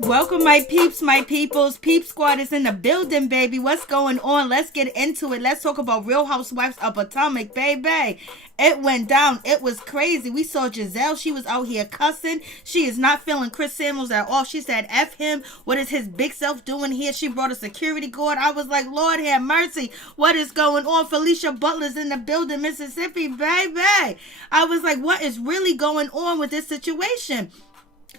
Welcome, my peeps, my peoples. Peep Squad is in the building, baby. What's going on? Let's get into it. Let's talk about Real Housewives of Potomac, baby. It went down. It was crazy. We saw Giselle. She was out here cussing. She is not feeling Chris Samuels at all. She said, F him. What is his big self doing here? She brought a security guard. I was like, Lord have mercy. What is going on? Felicia Butler's in the building, Mississippi, baby. I was like, what is really going on with this situation?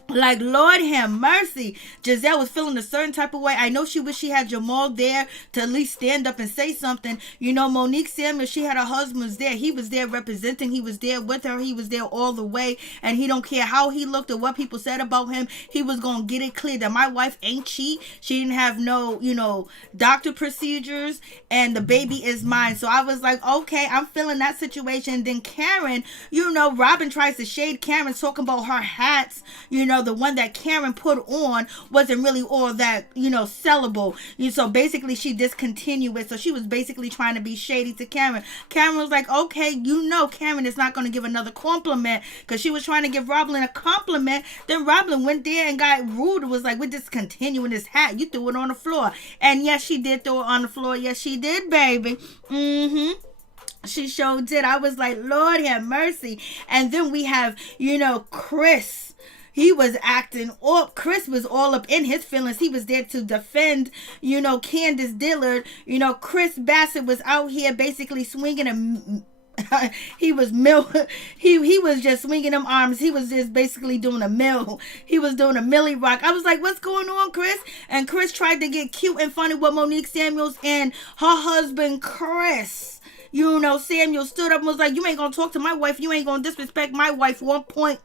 Like, Lord have mercy. Giselle was feeling a certain type of way. I know she wished she had Jamal there to at least stand up and say something. You know, Monique Samuel, she had her husband there. He was there representing. He was there with her. He was there all the way. And he don't care how he looked or what people said about him. He was going to get it clear that my wife ain't cheat. She didn't have no, doctor procedures. And the baby is mine. So I was like, okay, I'm feeling that situation. Then Karen, Robin tries to shade Karen, talking about her hats. The one that Karen put on wasn't really all that, sellable. So basically she discontinued it. So she was basically trying to be shady to Karen. Karen was like, okay, Karen is not going to give another compliment, because she was trying to give Robin a compliment. Then Robin went there and got rude. It was like, we're discontinuing this hat. You threw it on the floor. And yes, she did throw it on the floor. Yes, she did, baby. She sure did. I was like, Lord have mercy. And then we have, Chris. He was acting up. Chris was all up in his feelings. He was there to defend, Candace Dillard. Chris Bassett was out here basically swinging him. He was just swinging them arms. He was just basically doing a mill. He was doing a Millie Rock. I was like, what's going on, Chris? And Chris tried to get cute and funny with Monique Samuels and her husband, Chris. Samuel stood up and was like, you ain't gonna talk to my wife. You ain't gonna disrespect my wife 1 point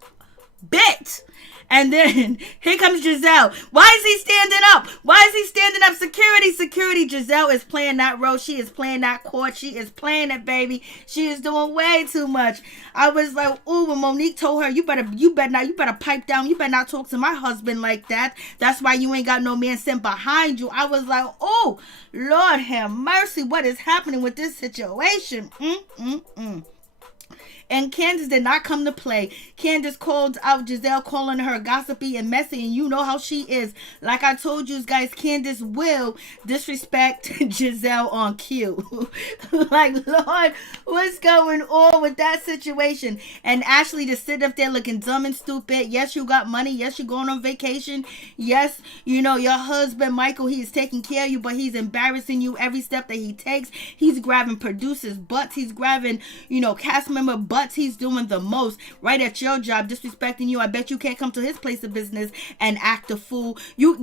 bit. And then here comes Giselle. Why is he standing up? Why is he standing up? Security. Giselle is playing that role. She is playing that court. She is playing it, baby. She is doing way too much. I was like, ooh, when Monique told her, you better pipe down. You better not talk to my husband like that. That's why you ain't got no man sent behind you. I was like, oh, Lord have mercy. What is happening with this situation? And Candace did not come to play. Candace called out Giselle, calling her gossipy and messy, and you know how she is. Like I told you guys, Candace will disrespect Giselle on cue. Like, Lord, what's going on with that situation? And Ashley just sit up there looking dumb and stupid. Yes, you got money. Yes, you're going on vacation. Yes, your husband, Michael, he is taking care of you, but he's embarrassing you every step that he takes. He's grabbing producers' butts. He's grabbing, cast member butts. He's doing the most right at your job, disrespecting you. I bet you can't come to his place of business and act a fool. You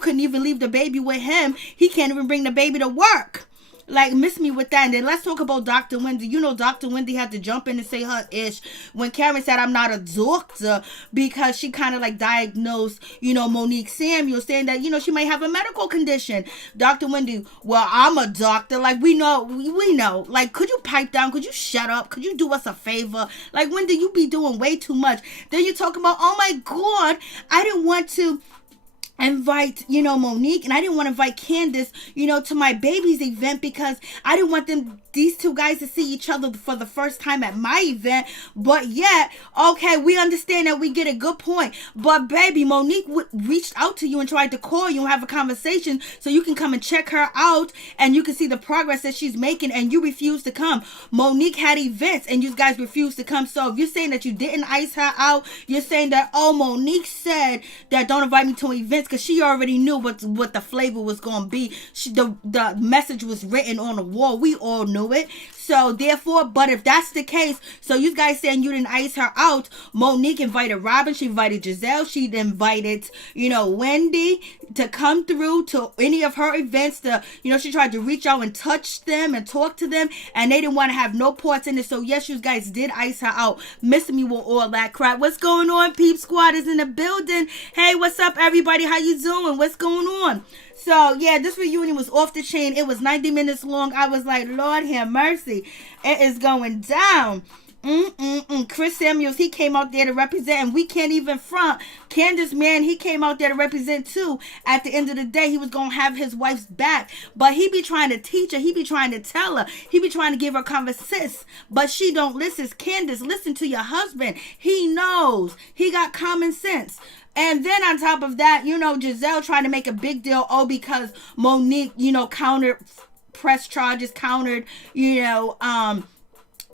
couldn't even leave the baby with him. He can't even bring the baby to work. Like, miss me with that. And then let's talk about Dr. Wendy. Dr. Wendy had to jump in and say her ish when Karen said, I'm not a doctor, because she kind of like diagnosed, Monique Samuel, saying that, she might have a medical condition. Dr. Wendy, well, I'm a doctor. Like, we know. Like, could you pipe down? Could you shut up? Could you do us a favor? Like, Wendy, you be doing way too much. Then you talking about, oh my God, I didn't want to invite, Monique, and I didn't want to invite Candace, to my baby's event, because I didn't want these two guys to see each other for the first time at my event. But yet, okay, we understand that, we get a good point. But baby, Monique reached out to you and tried to call you and have a conversation so you can come and check her out and you can see the progress that she's making, and you refused to come. Monique had events and you guys refused to come. So if you're saying that you didn't ice her out, you're saying that, oh, Monique said that don't invite me to events because she already knew what the flavor was going to be. The message was written on the wall. We all knew it. So therefore, but if that's the case, so you guys saying you didn't ice her out, Monique invited Robin, she invited Giselle, she invited, Wendy to come through to any of her events. She tried to reach out and touch them and talk to them, and they didn't want to have no parts in it. So yes, you guys did ice her out. Missing me with all that crap. What's going on? Peep Squad is in the building. Hey, what's up, everybody? How you doing? What's going on? So, yeah, this reunion was off the chain. It was 90 minutes long. I was like, Lord have mercy. It is going down. Chris Samuels, he came out there to represent, and we can't even front. Candace, man, he came out there to represent too. At the end of the day, he was gonna have his wife's back, but he be trying to teach her, he be trying to tell her, he be trying to give her conversation, but she don't listen. Candace, listen to your husband. He knows. He got common sense. And then on top of that, Giselle trying to make a big deal, because Monique, countered, press charges, countered,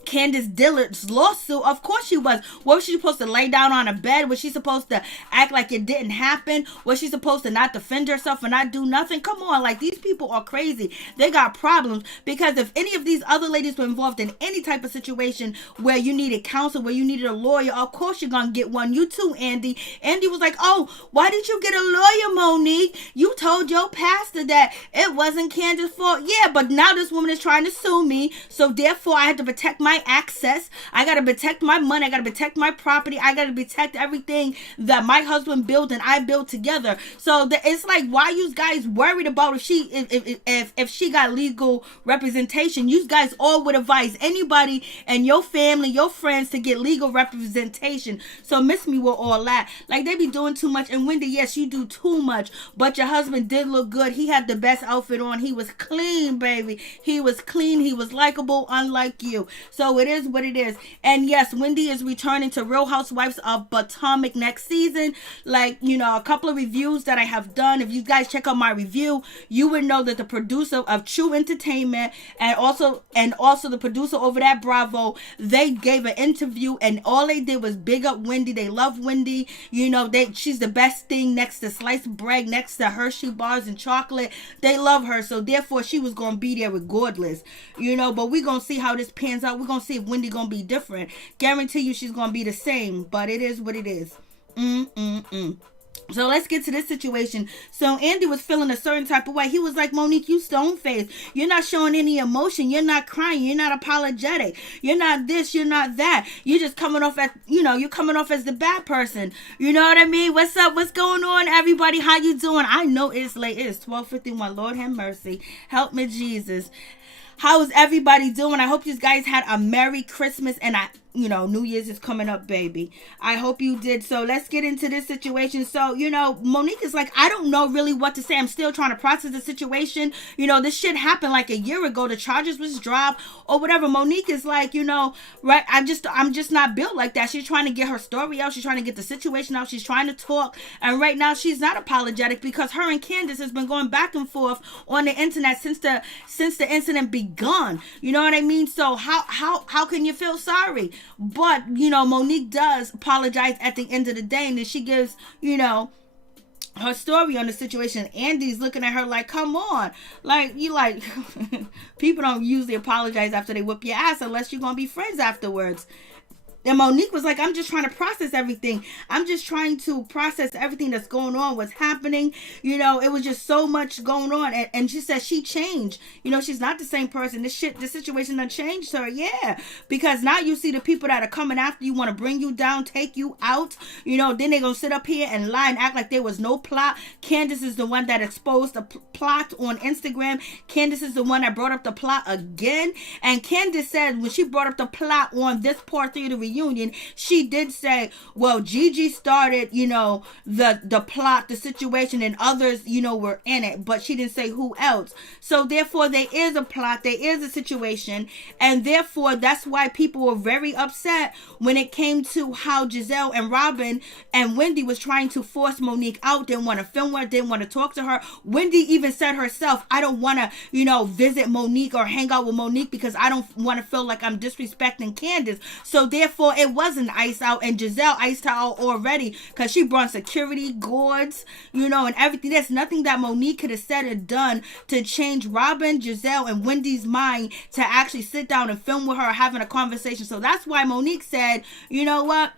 Candace Dillard's lawsuit. Of course she was. What was she supposed to lay down on a bed? Was she supposed to act like it didn't happen? Was she supposed to not defend herself and not do nothing? Come on, like, these people are crazy. They got problems, because if any of these other ladies were involved in any type of situation where you needed counsel, where you needed a lawyer, of course you're gonna get one. You too, Andy. Andy was like, oh, why did you get a lawyer, Monique? You told your pastor that it wasn't Candace's fault. Yeah, but now this woman is trying to sue me, so therefore I had to protect my access. I got to protect my money. I got to protect my property. I got to protect everything that my husband built and I built together. So it's like, why you guys worried about if she got legal representation? You guys all would advise anybody and your family, your friends, to get legal representation. So miss me with all that. Like, they be doing too much. And Wendy, yes, you do too much, but your husband did look good. He had the best outfit on. He was clean, baby. He was clean. He was likable, unlike you. So it is what it is. And yes, Wendy is returning to Real Housewives of Potomac next season. Like, a couple of reviews that I have done. If you guys check out my review, you would know that the producer of True Entertainment and also the producer over at Bravo, they gave an interview, and all they did was big up Wendy. They love Wendy. She's the best thing next to sliced bread, next to Hershey bars and chocolate. They love her. So therefore she was going to be there regardless. But we're going to see how this pans out. We're going to see if Wendy gonna be different. Guarantee you she's gonna be the same, but it is what it is. So let's get to this situation. So Andy was feeling a certain type of way. He was like, Monique, you stone-faced. You're not showing any emotion. You're not crying. You're not apologetic. You're not this. You're not that. You're just coming off as, you're coming off as the bad person. You know what I mean? What's up? What's going on, everybody? How you doing? I know it's late. It is 12:51. Lord have mercy. Help me, Jesus. How is everybody doing? I hope you guys had a Merry Christmas, and New Year's is coming up, baby. I hope you did. So let's get into this situation. So, Monique is like, I don't know really what to say. I'm still trying to process the situation. This shit happened like a year ago. The charges was dropped or whatever. Monique is like, right, I'm just not built like that. She's trying to get her story out. She's trying to get the situation out. She's trying to talk. And right now she's not apologetic, because her and Candace has been going back and forth on the internet since the incident begun. You know what I mean? So how can you feel sorry? But, Monique does apologize at the end of the day, and then she gives, her story on the situation. Andy's looking at her like, come on. Like, people don't usually apologize after they whip your ass unless you're going to be friends afterwards. And Monique was like, I'm just trying to process everything. I'm just trying to process everything that's going on, what's happening. It was just so much going on. And she said she changed. She's not the same person. The situation done changed her. Yeah. Because now you see the people that are coming after you, want to bring you down, take you out. Then they're going to sit up here and lie and act like there was no plot. Candace is the one that exposed the plot on Instagram. Candace is the one that brought up the plot again. And Candace said when she brought up the plot on this part 3 of the reunion, she did say, well, Gigi started, the plot, the situation, and others, were in it, but she didn't say who else. So therefore there is a plot, there is a situation, and therefore that's why people were very upset when it came to how Giselle and Robin and Wendy was trying to force Monique out. Didn't want to film her, didn't want to talk to her. Wendy even said herself, I don't want to, visit Monique or hang out with Monique because I don't want to feel like I'm disrespecting Candace. So therefore it wasn't ice out, and Giselle iced her out already because she brought security guards, and everything. There's nothing that Monique could have said or done to change Robin, Giselle, and Wendy's mind to actually sit down and film with her having a conversation. So that's why Monique said, you know what?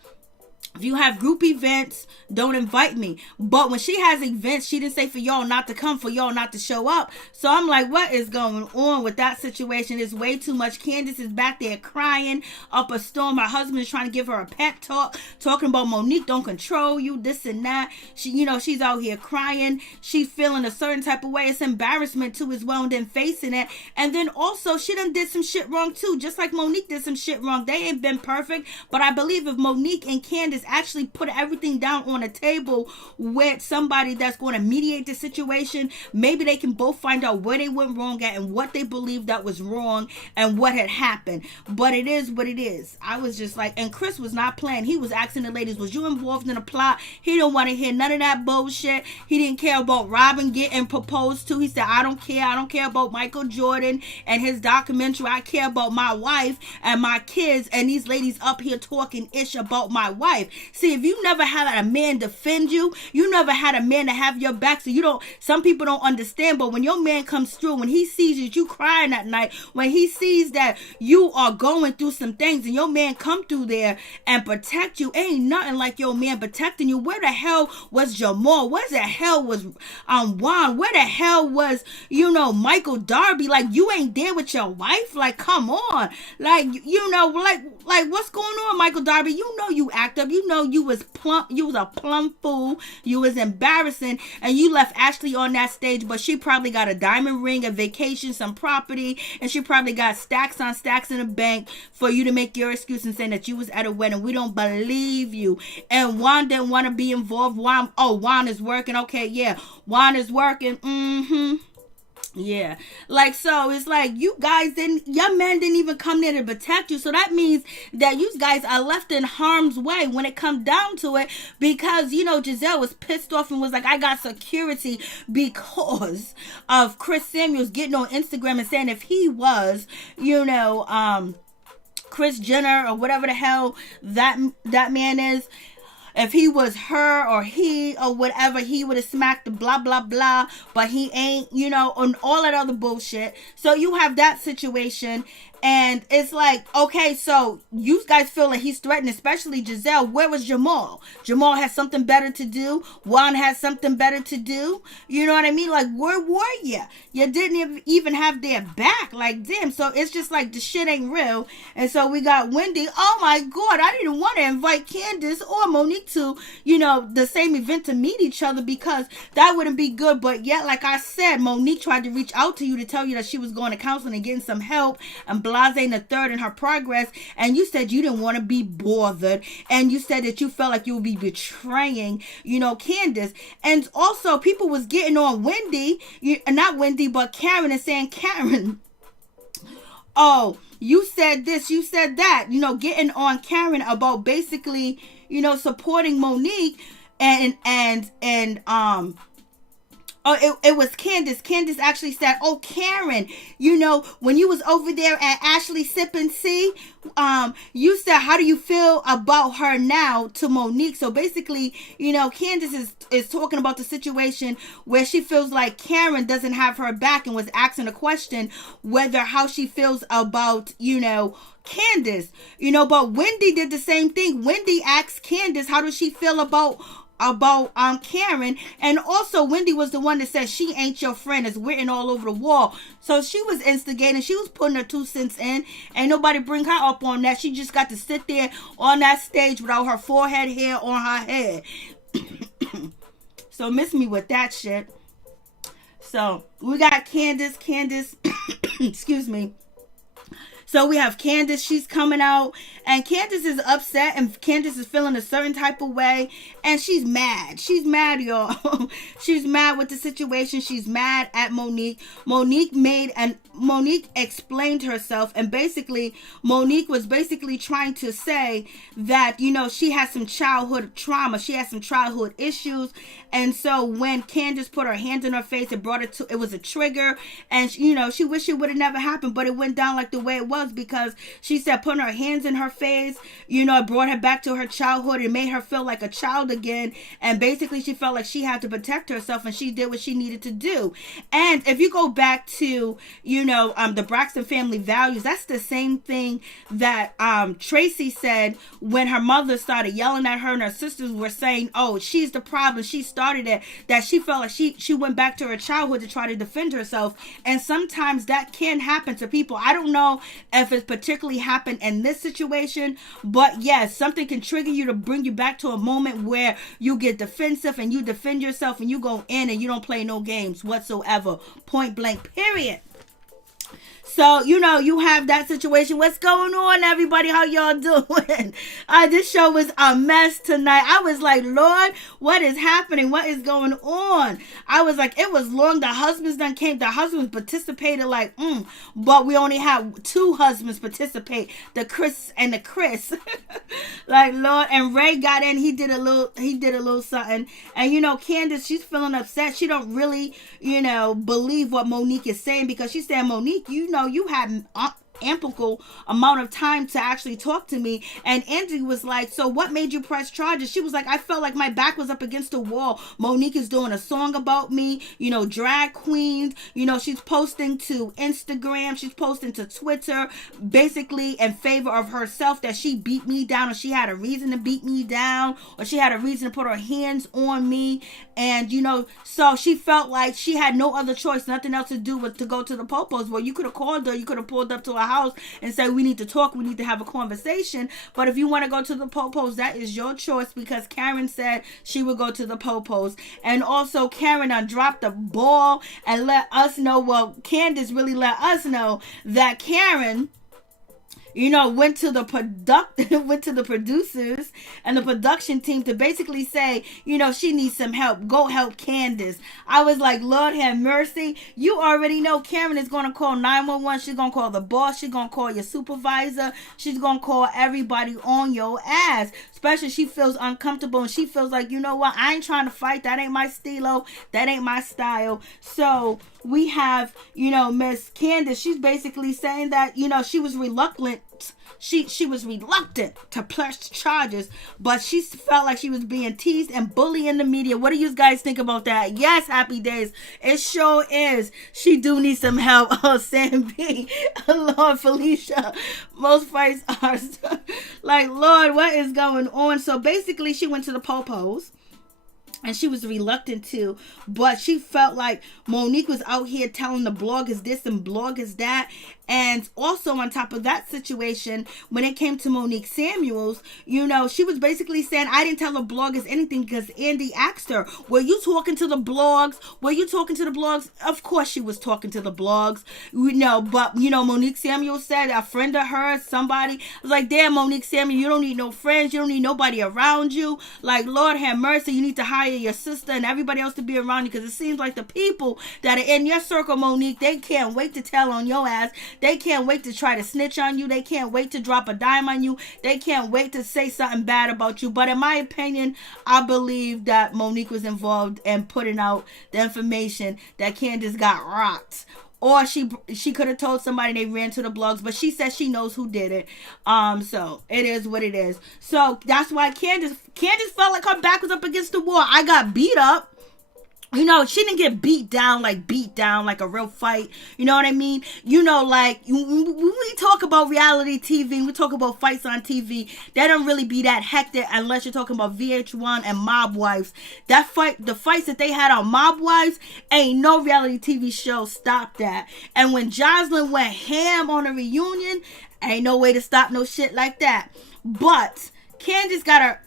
If you have group events, don't invite me. But when she has events, she didn't say for y'all not to come, for y'all not to show up. So I'm like, what is going on with that situation? It's way too much. Candace is back there crying up a storm. Her husband is trying to give her a pep talk, talking about Monique don't control you, this and that. She's out here crying. She's feeling a certain type of way. It's embarrassment too as well, and then facing it. And then also, she done did some shit wrong too. Just like Monique did some shit wrong. They ain't been perfect. But I believe if Monique and Candace actually put everything down on a table with somebody that's going to mediate the situation, maybe they can both find out where they went wrong at and what they believed that was wrong and what had happened. But it is what it is. I was just like, and Chris was not playing. He was asking the ladies, was you involved in a plot? He didn't want to hear none of that bullshit. He didn't care about Robin getting proposed to. He said, I don't care about Michael Jordan and his documentary. I care about my wife and my kids, and these ladies up here talking ish about my wife. See, if you never had a man defend you, you never had a man to have your back, so you don't, some people don't understand, but when your man comes through, when he sees that you crying at night, when he sees that you are going through some things and your man come through there and protect you, ain't nothing like your man protecting you. Where the hell was Jamal? Where the hell was Juan? Where the hell was, Michael Darby? Like, you ain't there with your wife? Like, come on. Like, like what's going on, Michael Darby? You act up. You was plump. You was a plumb fool. You was embarrassing, and you left Ashley on that stage. But she probably got a diamond ring, a vacation, some property, and she probably got stacks on stacks in the bank for you to make your excuse and saying that you was at a wedding. We don't believe you. And Juan didn't want to be involved. Juan is working. Okay, yeah, Juan is working. Yeah, like, so it's like your man didn't even come there to protect you. So that means that you guys are left in harm's way when it comes down to it, because Giselle was pissed off and was like, I got security because of Chris Samuels getting on Instagram and saying if he was Kris Jenner or whatever the hell that man is, if he was her or he or whatever, he would have smacked the blah, blah, blah. But he ain't, and all that other bullshit. So you have that situation. And it's like, okay, so you guys feel like he's threatened, especially Giselle. Where was Jamal? Jamal has something better to do. Juan has something better to do. You know what I mean? Like, where were you? You didn't even have their back. Like, damn. So it's just like the shit ain't real. And so we got Wendy. Oh my God, I didn't want to invite Candace or Monique to, the same event to meet each other, because that wouldn't be good. But yet, like I said, Monique tried to reach out to you to tell you that she was going to counseling and getting some help, and blase in the third in her progress, and you said you didn't want to be bothered, and you said that you felt like you would be betraying Candace. And also people was getting on Wendy, not Wendy but Karen, and saying, Karen, oh, you said this, you said that, getting on Karen about basically supporting Monique, and oh, it was Candace. Candace actually said, oh, Karen, when you was over there at Ashley Sipping Tea, you said, how do you feel about her now, to Monique? So basically, Candace is talking about the situation where she feels like Karen doesn't have her back, and was asking a question how she feels about, Candace, but Wendy did the same thing. Wendy asked Candace, how does she feel about Karen? And also Wendy was the one that said she ain't your friend, is written all over the wall. So she was instigating, she was putting her 2 cents in. Ain't nobody bring her up on that. She just got to sit there on that stage without her forehead hair on her head. So miss me with that shit. So we got Candace excuse me. So we have Candace, she's coming out, and Candace is upset, and Candace is feeling a certain type of way, and she's mad. She's mad, y'all. She's mad with the situation. She's mad at Monique. Monique explained herself, and basically Monique was basically trying to say that, she has some childhood trauma. She has some childhood issues. And so when Candace put her hand in her face, it was a trigger, and she wished it would have never happened, but it went down like the way it was, because she said putting her hands in her her phase. It brought her back to her childhood. It made her feel like a child again. And basically she felt like she had to protect herself, and she did what she needed to do. And if you go back to, the Braxton family values, that's the same thing that Tracy said when her mother started yelling at her and her sisters were saying, oh, she's the problem, she started it, that she felt like she went back to her childhood to try to defend herself. And sometimes that can happen to people. I don't know if it particularly happened in this situation, but yes, something can trigger you to bring you back to a moment where you get defensive and you defend yourself and you go in and you don't play no games whatsoever. Point blank, period. So, you have that situation. What's going on, everybody? How y'all doing? This show was a mess tonight. I was like, Lord, what is happening? What is going on? I was like, it was long. The husbands done came. The husbands participated but we only had 2 husbands participate. The Chris and the Chris. Like, Lord. And Ray got in. He did a little something. And, Candace, she's feeling upset. She don't really, believe what Monique is saying, because she's saying, Monique, you had ample amount of time to actually talk to me. And Angie was like, so what made you press charges? She was like, I felt like my back was up against the wall. Monique is doing a song about me, drag queens, she's posting to Instagram, she's posting to Twitter, basically in favor of herself, that she beat me down, or she had a reason to beat me down, or she had a reason to put her hands on me. And so she felt like she had no other choice, nothing else to do but to go to the Popos. Well, you could have called her, you could have pulled up to her house and said, we need to talk, we need to have a conversation. But if you want to go to the Popos, that is your choice, because Karen said she would go to the Popos. And also Karen dropped the ball and let us know, well, Candace really let us know that Karen went to the producers and the production team to basically say, she needs some help. Go help Candace. I was like, Lord have mercy. You already know Karen is going to call 911. She's going to call the boss. She's going to call your supervisor. She's going to call everybody on your ass. Especially she feels uncomfortable and she feels like, what? I ain't trying to fight. That ain't my stilo. That ain't my style. So we have, Miss Candace. She's basically saying that, she was reluctant. She was reluctant to press charges, but she felt like she was being teased and bullied in the media. What do you guys think about that? Yes, happy days. It sure is. She do need some help. Oh, Sam B. Lord, Felicia. Most fights are like, Lord, what is going on? So basically, she went to the Popos. And she was reluctant to, but she felt like Monique was out here telling the bloggers this and bloggers that. And also on top of that situation, when it came to Monique Samuels, she was basically saying, I didn't tell the bloggers anything because Andy asked her, were you talking to the blogs? Were you talking to the blogs? Of course she was talking to the blogs, but Monique Samuels said a friend of hers, somebody was like, damn, Monique Samuels, you don't need no friends. You don't need nobody around you. Like, Lord have mercy. You need to hire your sister and everybody else to be around you, because it seems like the people that are in your circle, Monique, they can't wait to tell on your ass. They can't wait to try to snitch on you. They can't wait to drop a dime on you. They can't wait to say something bad about you. But in my opinion, I believe that Monique was involved in putting out the information that Candace got rocked. Or she could have told somebody, they ran to the blogs, but she says she knows who did it. So it is what it is. So that's why Candace felt like her back was up against the wall. I got beat up. She didn't get beat down like a real fight. You know what I mean? Like when we talk about reality TV, we talk about fights on TV, they don't really be that hectic unless you're talking about VH1 and Mob Wives. The fights that they had on Mob Wives, ain't no reality TV show stopped that. And when Jocelyn went ham on a reunion, ain't no way to stop no shit like that. But Candace got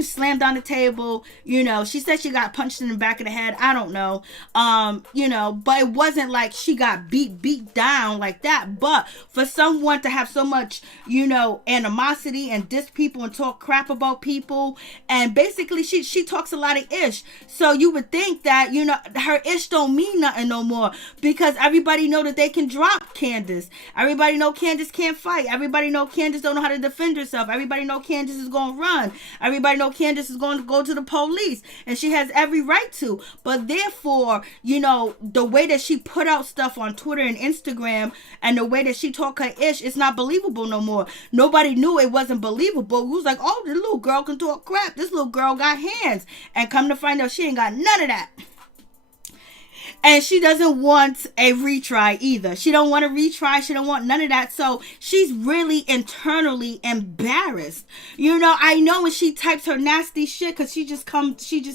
slammed on the table. She said she got punched in the back of the head. I don't know. But it wasn't like she got beat down like that. But for someone to have so much, animosity and diss people and talk crap about people, and basically she talks a lot of ish. So you would think that, her ish don't mean nothing no more, because everybody know that they can drop Candace. Everybody know Candace can't fight. Everybody know Candace don't know how to defend herself. Everybody know Candace Candace is going to run. Everybody know Candace is going to go to the police, and she has every right to. But therefore, the way that she put out stuff on Twitter and Instagram, and the way that she talk her ish, it's not believable no more. Nobody knew it wasn't believable. It was like, oh, the little girl can talk crap. This little girl got hands. And come to find out, she ain't got none of that. And she doesn't want a retry either. She don't want a retry. She don't want none of that. So she's really internally embarrassed. I know when she types her nasty shit, because she just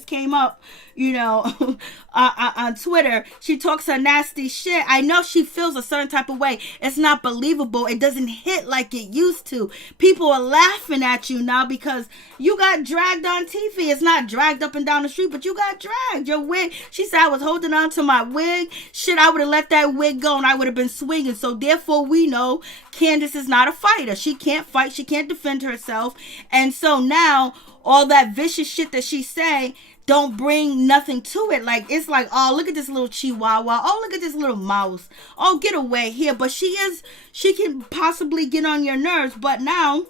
came up, on Twitter. She talks her nasty shit. I know she feels a certain type of way. It's not believable. It doesn't hit like it used to. People are laughing at you now because you got dragged on TV. It's not dragged up and down the street, but you got dragged. Your wig. She said, I was holding on to my wig. Shit, I would have let that wig go and I would have been swinging. So therefore we know Candace is not a fighter. She can't fight. She can't defend herself. And so now all that vicious shit that she say don't bring nothing to it. Like, it's like, oh, look at this little chihuahua. Oh, look at this little mouse. Oh, get away here. But she can possibly get on your nerves. But now,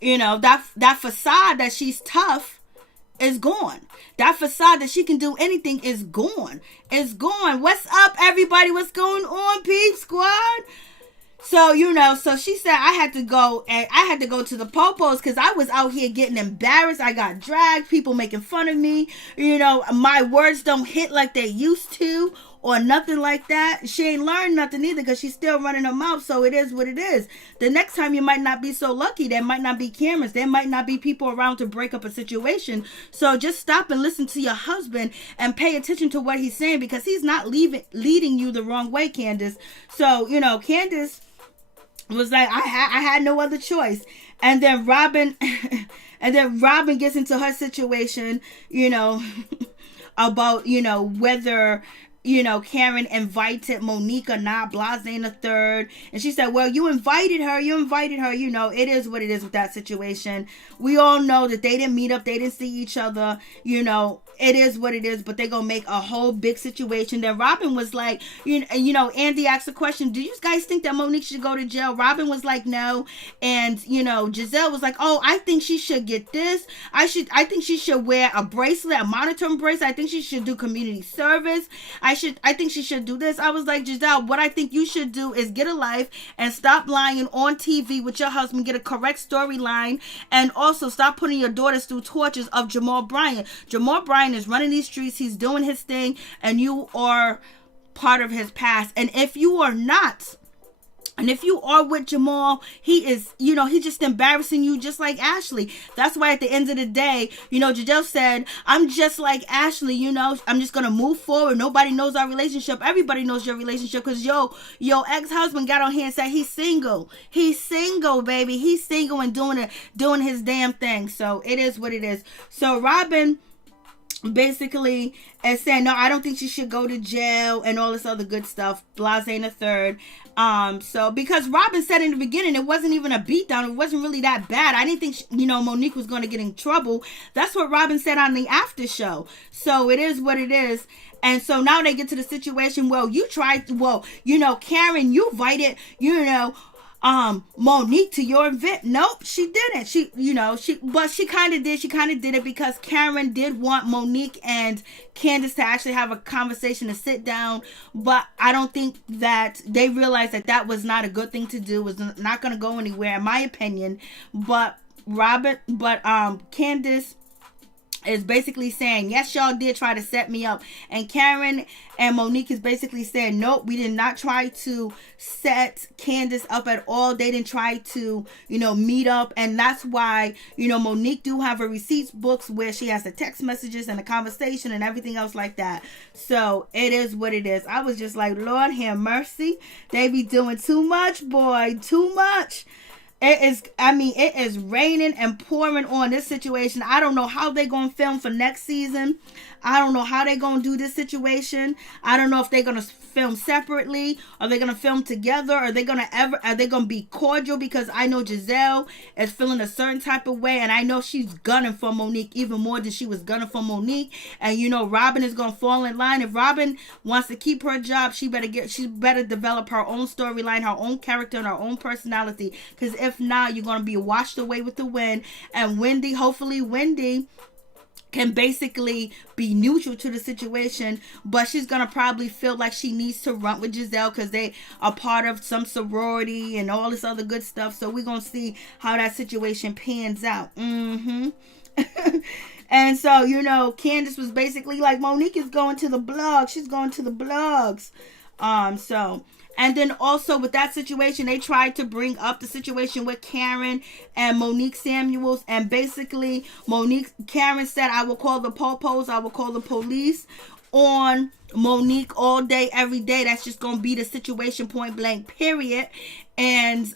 that facade that she's tough is gone. That facade that she can do anything is gone. It's gone. What's up, everybody? What's going on, Peep Squad? So, so she said I had to go to the popos because I was out here getting embarrassed. I got dragged, people making fun of me. My words don't hit like they used to or nothing like that. She ain't learned nothing either because she's still running her mouth. So it is what it is. The next time you might not be so lucky. There might not be cameras. There might not be people around to break up a situation. So just stop and listen to your husband and pay attention to what he's saying because he's not leading you the wrong way, Candace. So, Candace was like, I had no other choice. And then Robin gets into her situation, about, whether, Karen invited Monique or not, blase in the third. And she said, well, you invited her. It is what it is with that situation. We all know that they didn't meet up. They didn't see each other, it is what it is, but they're gonna make a whole big situation. Then Robin was like, Andy asked the question, do you guys think that Monique should go to jail? Robin was like, no. And Giselle was like, oh, I think she should get this. I think she should wear a bracelet, a monitoring bracelet. I think she should do community service. I think she should do this. I was like, Giselle, what I think you should do is get a life and stop lying on TV with your husband, get a correct storyline, and also stop putting your daughters through tortures of GizelleBryant. GizelleBryant is running these streets. He's doing his thing, and you are part of his past. And if you are not, and if you are with Jamal, he is, he's just embarrassing you just like Ashley. That's why at the end of the day, Giselle said, I'm just like Ashley, I'm just going to move forward. Nobody knows our relationship. Everybody knows your relationship because your ex-husband got on here and said he's single. He's single, baby. He's single and doing his damn thing. So it is what it is. So Robin basically and saying, no, I don't think she should go to jail and all this other good stuff, blase in the third. So because Robin said in the beginning, it wasn't even a beatdown. It wasn't really that bad. I didn't think, Monique was going to get in trouble. That's what Robin said on the after show. So it is what it is. And so now they get to the situation, Karen, you invited, Monique to your event. Nope, she didn't. But she kind of did. She kind of did it because Karen did want Monique and Candace to actually have a conversation to sit down. But I don't think that they realized that was not a good thing to do. It was not going to go anywhere, in my opinion. But Candace is basically saying, yes, y'all did try to set me up. And Karen and Monique is basically saying, nope, we did not try to set Candace up at all. They didn't try to, meet up. And that's why, Monique do have her receipts books where she has the text messages and the conversation and everything else like that. So it is what it is. I was just like, Lord have mercy. They be doing too much, boy, too much. It is raining and pouring on this situation. I don't know how they're going to film for next season. I don't know how they're going to do this situation. I don't know if they're going to film separately. Are they going to film together? Are they going to be cordial? Because I know Giselle is feeling a certain type of way. And I know she's gunning for Monique even more than she was gunning for Monique. And Robin is going to fall in line. If Robin wants to keep her job, she better develop her own storyline, her own character, and her own personality. Because if not, you're going to be washed away with the wind. And hopefully Wendy can basically be neutral to the situation, but she's gonna probably feel like she needs to run with Giselle because they are part of some sorority and all this other good stuff. So we're gonna see how that situation pans out. And so, Candace was basically like, Monique is going to the blog. She's going to the blogs. And then also with that situation, they tried to bring up the situation with Karen and Monique Samuels. And basically, Karen said, I will call the popos, I will call the police on Monique all day, every day. That's just going to be the situation, point blank, period. And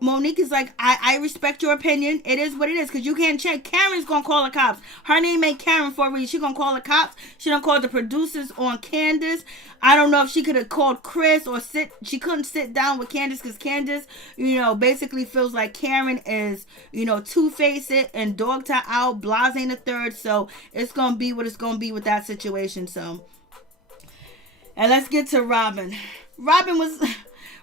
Monique is like, I respect your opinion. It is what it is, because you can't check. Karen's gonna call the cops. Her name ain't Karen for a reason. She gonna call the cops. She done called the producers on Candace. I don't know if she could have called Chris or she couldn't sit down with Candace, because Candace, basically feels like Karen is, two-faced and dogged her out, blase the third. So it's gonna be what it's gonna be with that situation. So, and let's get to Robin.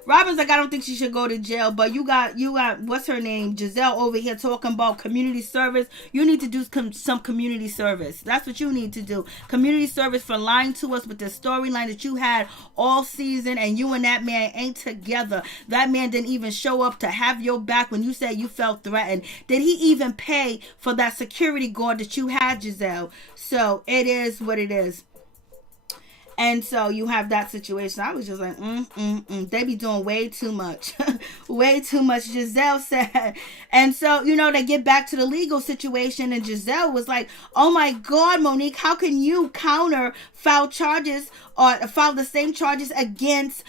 Robin's like, I don't think she should go to jail, but you got what's her name, Giselle, over here talking about community service. You need to do some community service. That's what you need to do. Community service for lying to us with the storyline that you had all season, and you and that man ain't together. That man didn't even show up to have your back when you said you felt threatened. Did he even pay for that security guard that you had, Giselle? So it is what it is. And so you have that situation. I was just like, they be doing way too much. Way too much, Giselle said. And so, they get back to the legal situation, and Giselle was like, oh my God, Monique, how can you file charges or file the same charges against,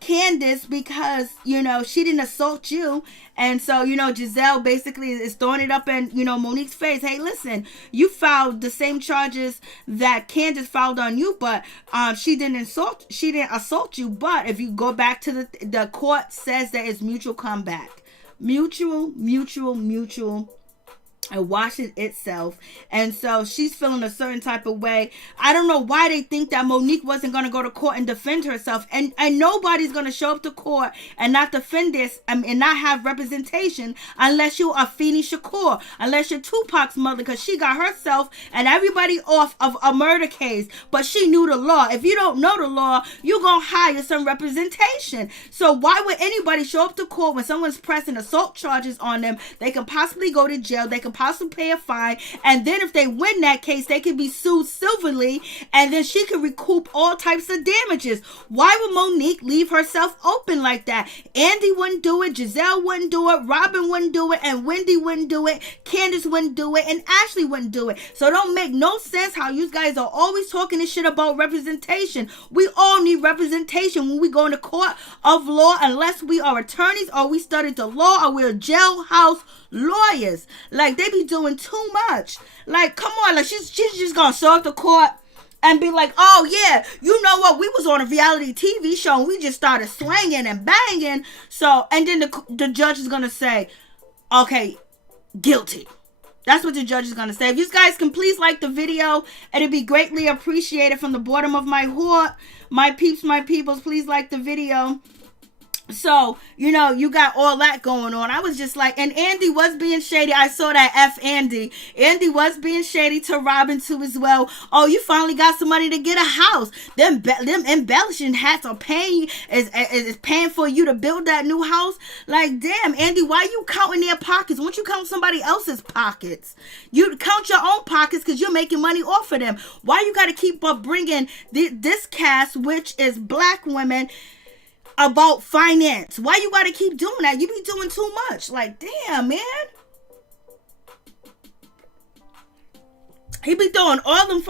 Candace, because she didn't assault you. And so Giselle basically is throwing it up in Monique's face. Hey, listen, you filed the same charges that Candace filed on you, but she didn't assault you. But if you go back to the court says that it's mutual comeback, mutual, and washes itself. And so she's feeling a certain type of way. I don't know why they think that Monique wasn't going to go to court and defend herself. And nobody's going to show up to court and not defend this and not have representation unless you are Afeni Shakur, unless you're Tupac's mother, because she got herself and everybody off of a murder case. But she knew the law. If you don't know the law, you're going to hire some representation. So why would anybody show up to court when someone's pressing assault charges on them? They can possibly go to jail. They can possibly pay a fine, and then if they win that case, they can be sued civilly, and then she can recoup all types of damages. Why would Monique leave herself open like that? Andy wouldn't do it, Giselle wouldn't do it, Robin wouldn't do it, and Wendy wouldn't do it, Candace wouldn't do it, and Ashley wouldn't do it. So it don't make no sense how you guys are always talking this shit about representation. We all need representation when we go into court of law, unless we are attorneys or we studied the law or we're jailhouse lawyers. Like, they be doing too much. Like, come on, like she's just gonna show up to court and be like, oh yeah, you know what, we was on a reality TV show and we just started swinging and banging. So, and then the judge is gonna say, okay, guilty. That's what the judge is gonna say. If you guys can please like the video, it'd be greatly appreciated from the bottom of my heart. My peeps, my peoples, please like the video. So, you got all that going on. I was just like, and Andy was being shady. I saw that Andy. Andy was being shady to Robin too as well. Oh, you finally got some money to get a house. Them embellishing hats are paying, is paying for you to build that new house. Like, damn, Andy, why you counting their pockets? Why don't you count somebody else's pockets? You count your own pockets because you're making money off of them. Why you got to keep up bringing this cast, which is black women, about finance? Why you gotta keep doing that? You be doing too much. Like, damn, man. He be doing all them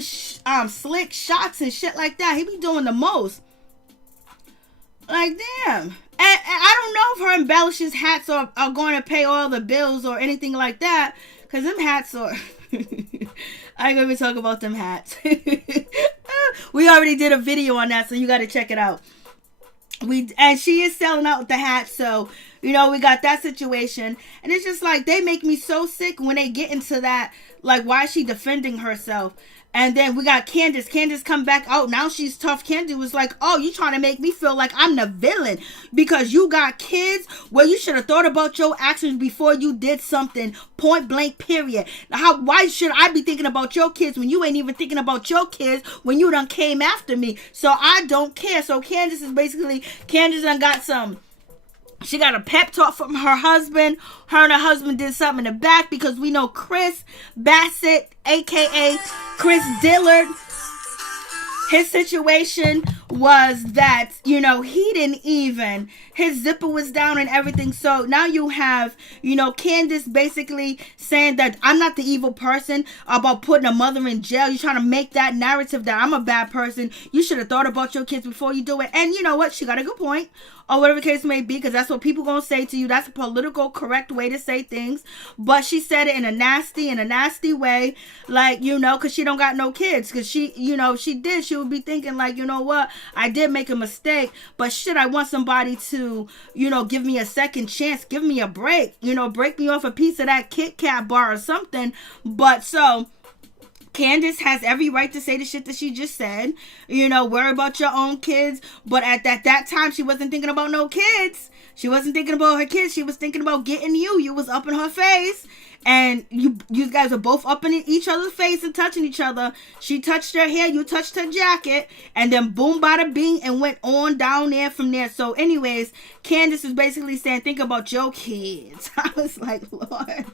slick shots and shit like that. He be doing the most. Like, damn. And I don't know if her embellishes hats are going to pay all the bills or anything like that, because them hats are I ain't gonna talk about them hats. We already did a video on that, so you gotta check it out. And she is selling out the hats, so We got that situation. And it's just like, they make me so sick when they get into that. Like, why is she defending herself? And then we got Candace. Candace come back out. Now she's tough. Candace was like, oh, you trying to make me feel like I'm the villain because you got kids? Well, you should have thought about your actions before you did something. Point blank, period. Now, why should I be thinking about your kids when you ain't even thinking about your kids when you done came after me? So I don't care. So Candace done got she got a pep talk from her husband. Her and her husband did something in the back because we know Chris Bassett, a.k.a. Chris Dillard, his situation was that, he didn't even, his zipper was down and everything. So now you have, Candace basically saying that I'm not the evil person about putting a mother in jail. You're trying to make that narrative that I'm a bad person. You should have thought about your kids before you do it. And you know what? She got a good point. Or whatever the case may be, because that's what people gonna say to you. That's a political correct way to say things. But she said it in a nasty way, like, because she don't got no kids. Because she would be thinking like, you know what, I did make a mistake, but shit, I want somebody to, give me a second chance, give me a break, break me off a piece of that Kit Kat bar or something. But so Candace has every right to say the shit that she just said. Worry about your own kids. But at that time, she wasn't thinking about no kids. She wasn't thinking about her kids. She was thinking about getting you. You was up in her face. And you guys are both up in each other's face and touching each other. She touched her hair. You touched her jacket. And then boom, bada bing, and went on down there from there. So anyways, Candace is basically saying, think about your kids. I was like, Lord.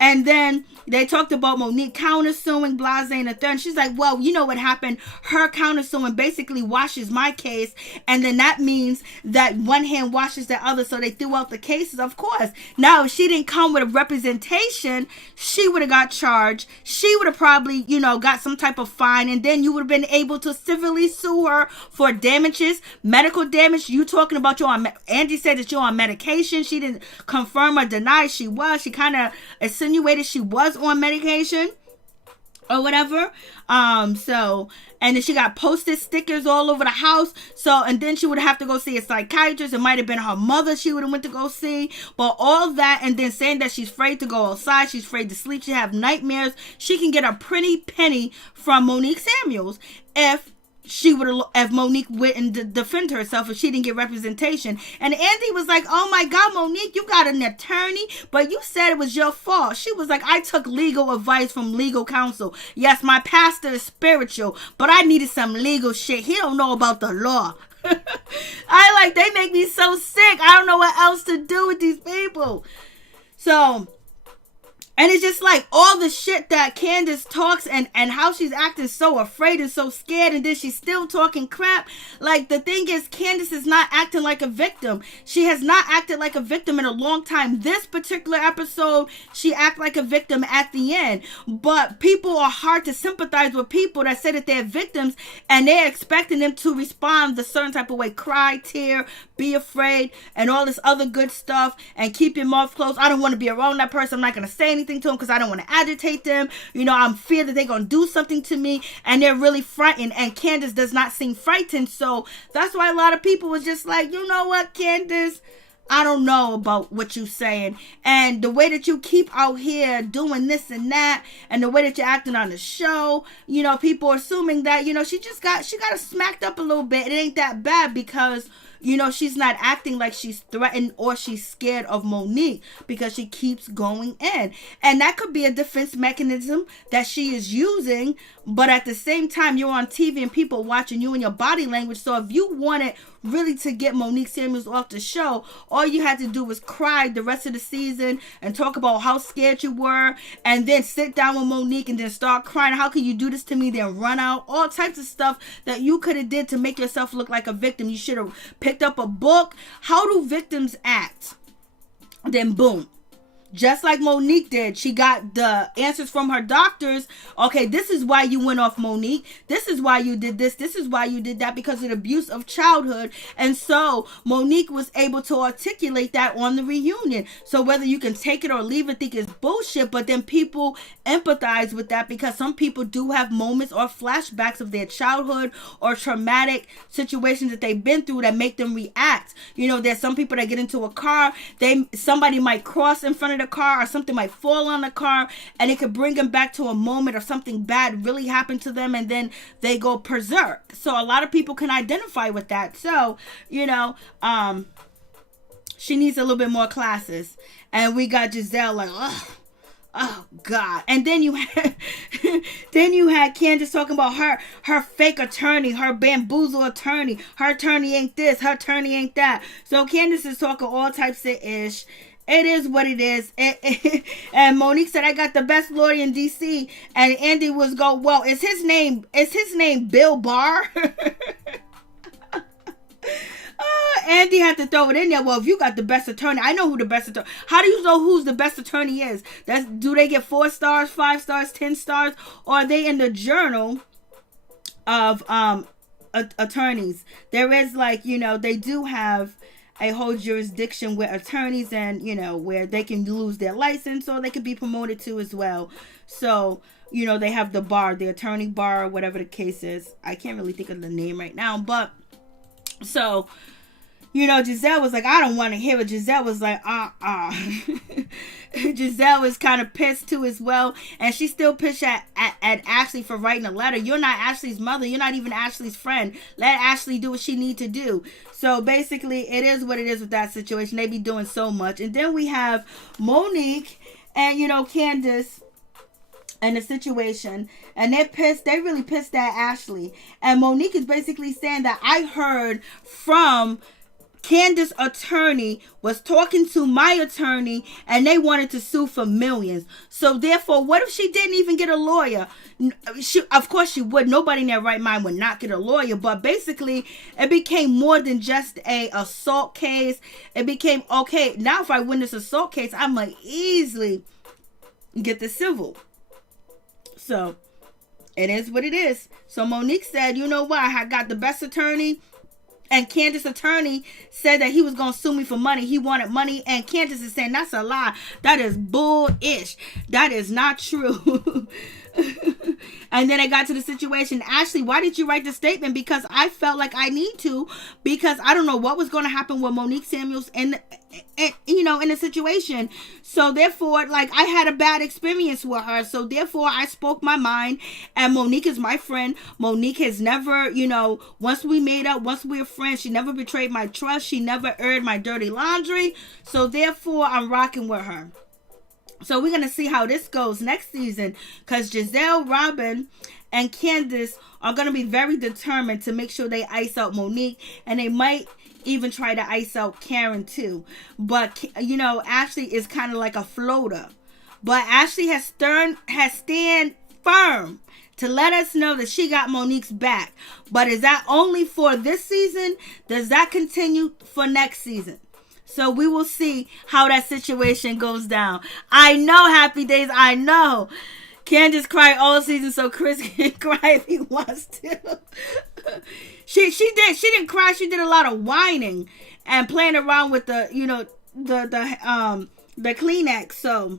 And then they talked about Monique countersuing, blase, and a third. And she's like, well, you know what happened? Her countersuing basically washes my case. And then that means that one hand washes the other. So they threw out the cases, of course. Now, if she didn't come with a representation, she would have got charged. She would have probably, got some type of fine. And then you would have been able to civilly sue her for damages, medical damage. You talking about Angie said that you're on medication. She didn't confirm or deny she was. She kind of insinuated she was on medication or whatever. And then she got posted stickers all over the house. So, and then she would have to go see a psychiatrist. It might have been her mother she would have went to go see. But all that, and then saying that she's afraid to go outside. She's afraid to sleep. She have nightmares. She can get a pretty penny from Monique Samuels if Monique wouldn't defend herself, if she didn't get representation. And Andy was like, oh my God, Monique, you got an attorney, but you said it was your fault. She was like, I took legal advice from legal counsel. Yes, my pastor is spiritual, but I needed some legal shit. He don't know about the law. They make me so sick. I don't know what else to do with these people. So, and it's just like all the shit that Candace talks and how she's acting so afraid and so scared, and then she's still talking crap. Like, the thing is, Candace is not acting like a victim. She has not acted like a victim in a long time. This particular episode, she acted like a victim at the end. But people are hard to sympathize with people that say that they're victims and they're expecting them to respond a certain type of way. Cry, tear, be afraid, and all this other good stuff, and keep your mouth closed. I don't want to be around that person. I'm not going to say anything to them because I don't want to agitate them. I'm feared that they're going to do something to me, and they're really frightened, and Candace does not seem frightened. So that's why a lot of people was just like, you know what, Candace, I don't know about what you're saying, and the way that you keep out here doing this and that, and the way that you're acting on the show, people are assuming that, she got smacked up a little bit. It ain't that bad because she's not acting like she's threatened or she's scared of Monique because she keeps going in. And that could be a defense mechanism that she is using. But at the same time, you're on TV and people watching you and your body language. So if you wanted really to get Monique Samuels off the show, all you had to do was cry the rest of the season and talk about how scared you were, and then sit down with Monique and then start crying. How can you do this to me? Then run out. All types of stuff that you could have did to make yourself look like a victim. You should have picked up a book. How do victims act? Then boom. just like Monique did. She got the answers from her doctors. Okay, this is why you went off, Monique. This is why you did this. This is why you did that, because of the abuse of childhood. And so Monique was able to articulate that on the reunion. So whether you can take it or leave it, think it's bullshit, but then people empathize with that, because some people do have moments or flashbacks of their childhood or traumatic situations that they've been through that make them react. You know, there's some people that get into a car, somebody might cross in front of the car, or something might fall on the car, and it could bring them back to a moment or something bad really happened to them, and then they go berserk. So a lot of people can identify with that. So, you know, she needs a little bit more classes. And we got Giselle like, oh God. And then you had Candace talking about her fake attorney, her bamboozle attorney. Her attorney ain't this, her attorney ain't that. So Candace is talking all types of ish. It is what it is. And Monique said, I got the best lawyer in DC. And Andy was well, is his name Bill Barr? Andy had to throw it in there. Well, if you got the best attorney, I know who the best attorney. How do you know who's the best attorney is? Do they get 4 stars, 5 stars, 10 stars, or are they in the journal of attorneys? There is, like, you know, they do have a whole jurisdiction where attorneys, and, you know, where they can lose their license or they can be promoted to as well. So, you know, they have the bar, the attorney bar, whatever the case is. I can't really think of the name right now, but so, you know, Giselle was like, I don't want to hear it. Giselle was like, Giselle was kind of pissed too as well. And she still pissed at Ashley for writing a letter. You're not Ashley's mother. You're not even Ashley's friend. Let Ashley do what she need to do. So basically, it is what it is with that situation. They be doing so much. And then we have Monique and, you know, Candace and the situation, and they really pissed at Ashley. And Monique is basically saying that I heard from Candace's attorney was talking to my attorney, and they wanted to sue for millions. So therefore, what if she didn't even get a lawyer? Of course she would. Nobody in their right mind would not get a lawyer. But basically, it became more than just a assault case. It became, okay, now if I win this assault case, I'm gonna easily get the civil. So it is what it is. So Monique said, you know what? I got the best attorney. And Candace's attorney said that he was going to sue me for money. He wanted money. And Candace is saying that's a lie. That is bullish. That is not true. And then it got to the situation. Ashley, why did you write the statement? Because I felt like I need to. Because I don't know what was going to happen with Monique Samuels in the situation. So therefore, like, I had a bad experience with her. So therefore, I spoke my mind. And Monique is my friend. Monique has never, once we made up, once we were friends, she never betrayed my trust. She never aired my dirty laundry. So therefore, I'm rocking with her. So we're going to see how this goes next season, because Giselle, Robin, and Candace are going to be very determined to make sure they ice out Monique, and they might even try to ice out Karen too. But, Ashley is kind of like a floater. But Ashley has stand firm to let us know that she got Monique's back. But is that only for this season? Does that continue for next season? So we will see how that situation goes down. I know, Happy Days. I know. Candace cried all season, so Chris can cry if he wants to. She didn't cry. She did a lot of whining and playing around with the Kleenex. So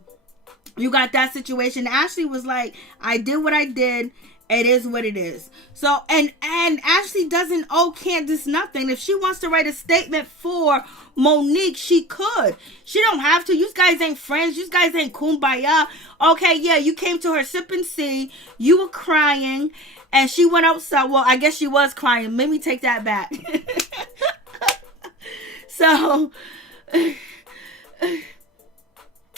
you got that situation. Ashley was like, I did what I did. It is what it is. So, and Ashley doesn't owe Candace nothing. If she wants to write a statement for Monique, she could. She don't have to. You guys ain't friends. You guys ain't kumbaya. Okay, yeah, you came to her sip and see. You were crying, and she went outside. Well, I guess she was crying. Let me take that back. So,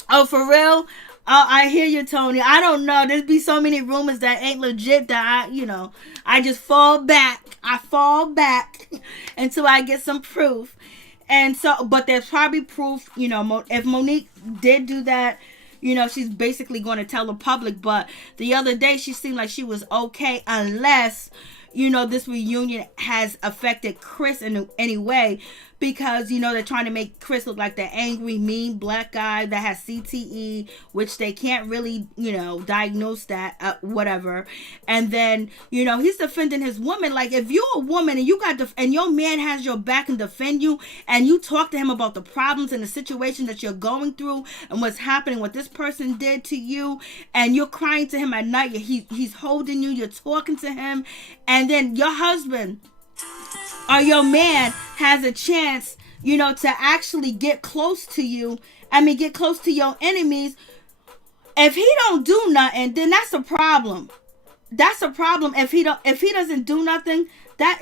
oh, for real? Oh, I hear you, Tony. I don't know. There's be so many rumors that ain't legit that I just fall back. I fall back until I get some proof. And so, but there's probably proof, if Monique did do that, she's basically going to tell the public. But the other day, she seemed like she was okay, unless, this reunion has affected Chris in any way, because, you know, they're trying to make Chris look like the angry, mean black guy that has CTE, which they can't really, you know, diagnose that, whatever. And then, you know, he's defending his woman. Like, if you're a woman and you got and your man has your back and defend you, and you talk to him about the problems and the situation that you're going through and what's happening, what this person did to you, and you're crying to him at night, he's holding you, you're talking to him, and then your husband or your man has a chance, you know, to actually get close to you. I mean, get close to your enemies. If he don't do nothing, then that's a problem. That's a problem. If he doesn't do nothing, that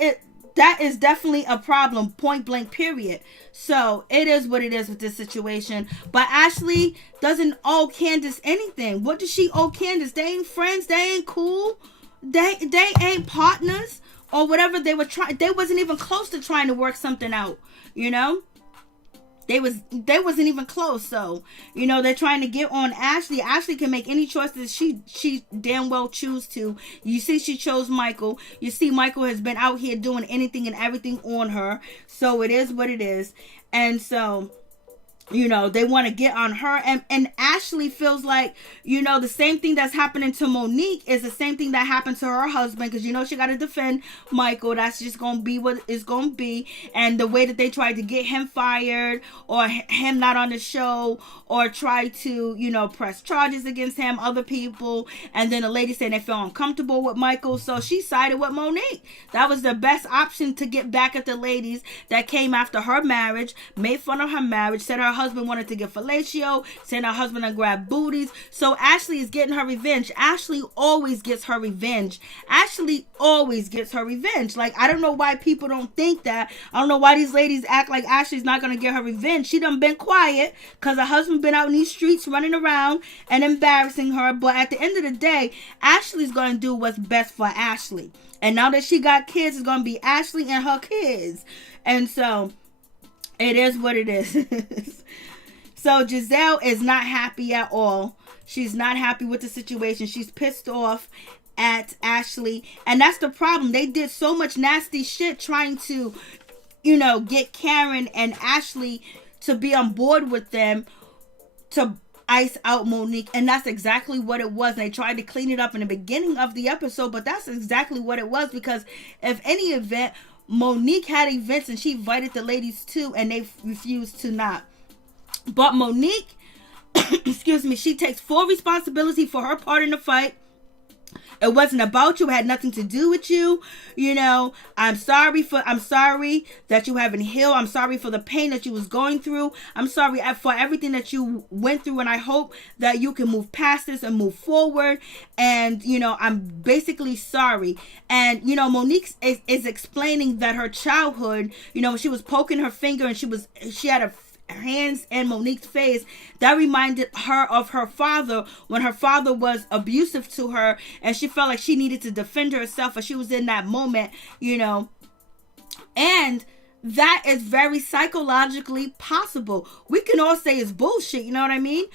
is definitely a problem. Point blank, period. So it is what it is with this situation. But Ashley doesn't owe Candace anything. What does she owe Candace? They ain't friends. They ain't cool. They ain't partners. Or whatever they were trying. They wasn't even close to trying to work something out. You know? They wasn't even close. So, you know, they're trying to get on Ashley. Ashley can make any choice that she damn well choose to. You see, she chose Michael. You see, Michael has been out here doing anything and everything on her. So it is what it is. And so, you know, they want to get on her, and Ashley feels like, you know, the same thing that's happening to Monique is the same thing that happened to her husband, because, you know, she got to defend Michael. That's just going to be what it's going to be. And the way that they tried to get him fired, or him not on the show, or try to, you know, press charges against him, other people, and then the lady said they felt uncomfortable with Michael, so she sided with Monique. That was the best option to get back at the ladies that came after her marriage, made fun of her marriage, said her husband wanted to get fellatio, saying her husband and grab booties. So Ashley is getting her revenge. Ashley always gets her revenge. Ashley always gets her revenge. Like, I don't know why people don't think that. I don't know why these ladies act like Ashley's not going to get her revenge. She done been quiet because her husband been out in these streets running around and embarrassing her. But at the end of the day, Ashley's going to do what's best for Ashley. And now that she got kids, it's going to be Ashley and her kids. And so it is what it is. So Giselle is not happy at all. She's not happy with the situation. She's pissed off at Ashley. And that's the problem. They did so much nasty shit trying to, you know, get Karen and Ashley to be on board with them to ice out Monique. And that's exactly what it was. And they tried to clean it up in the beginning of the episode. But that's exactly what it was. Because if any event, Monique had events and she invited the ladies too, and they refused to not. But Monique, excuse me, she takes full responsibility for her part in the fight. It wasn't about you. It had nothing to do with you. You know, I'm sorry that you haven't healed. I'm sorry for the pain that you was going through. I'm sorry for everything that you went through. And I hope that you can move past this and move forward. And, you know, I'm basically sorry. And, you know, Monique is explaining that her childhood, you know, she was poking her finger and she had a hands in Monique's face, that reminded her of her father when her father was abusive to her, and she felt like she needed to defend herself, and she was in that moment, you know. And that is very psychologically possible. We can all say it's bullshit, you know what I mean?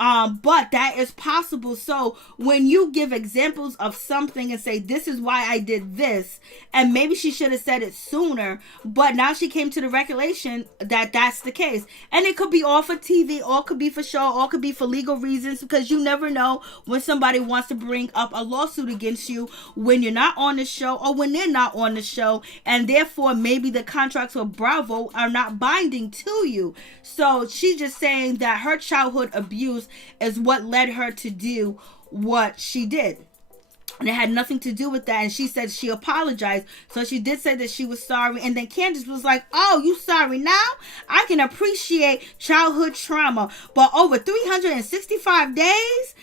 But that is possible. So when you give examples of something and say, this is why I did this, and maybe she should have said it sooner, but now she came to the recollection that that's the case. And it could be all for TV, all could be for show, all could be for legal reasons, because you never know when somebody wants to bring up a lawsuit against you when you're not on the show or when they're not on the show, and therefore maybe the contracts with Bravo are not binding to you. So she's just saying that her childhood abuse is what led her to do what she did. And it had nothing to do with that. And she said she apologized. So she did say that she was sorry. And then Candace was like, oh, you sorry now? I can appreciate childhood trauma. But over 365 days,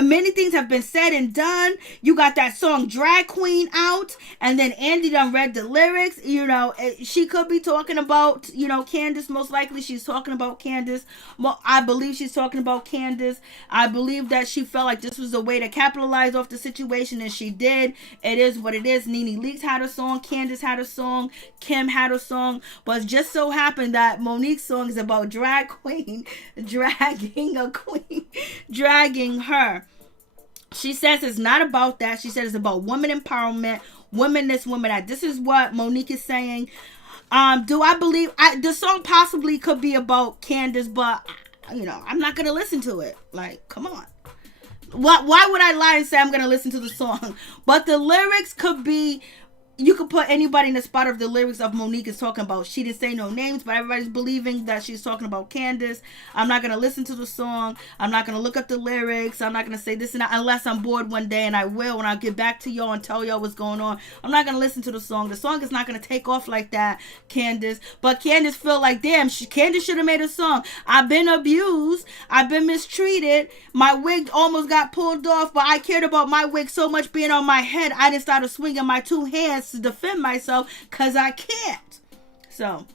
many things have been said and done. You got that song Drag Queen out, and then Andy done read the lyrics. You know, she could be talking about, you know, Candace. Most likely she's talking about Candace. Well, I believe she's talking about Candace. I believe that she felt like this was a way to capitalize off the situation, and she did. It is what it is. Nene Leakes had a song, Candace had a song, Kim had a song, but it just so happened that Monique's song is about drag queen dragging a queen, dragging her. She says it's not about that. She says it's about woman empowerment, woman this, woman that. This is what Monique is saying. Do I believe the song possibly could be about Candace, but I'm not gonna listen to it. Like, come on. Why would I lie and say I'm gonna listen to the song? But the lyrics could be. You could put anybody in the spot of the lyrics of Monique is talking about. She didn't say no names, but everybody's believing that she's talking about Candace. I'm not going to listen to the song. I'm not going to look up the lyrics. I'm not going to say this and that unless I'm bored one day, and I will when I get back to y'all and tell y'all what's going on. I'm not going to listen to the song. The song is not going to take off like that, Candace. But Candace feel like, damn, Candace should have made a song. I've been abused. I've been mistreated. My wig almost got pulled off, but I cared about my wig so much being on my head, I just started swinging my two hands to defend myself because I can't. So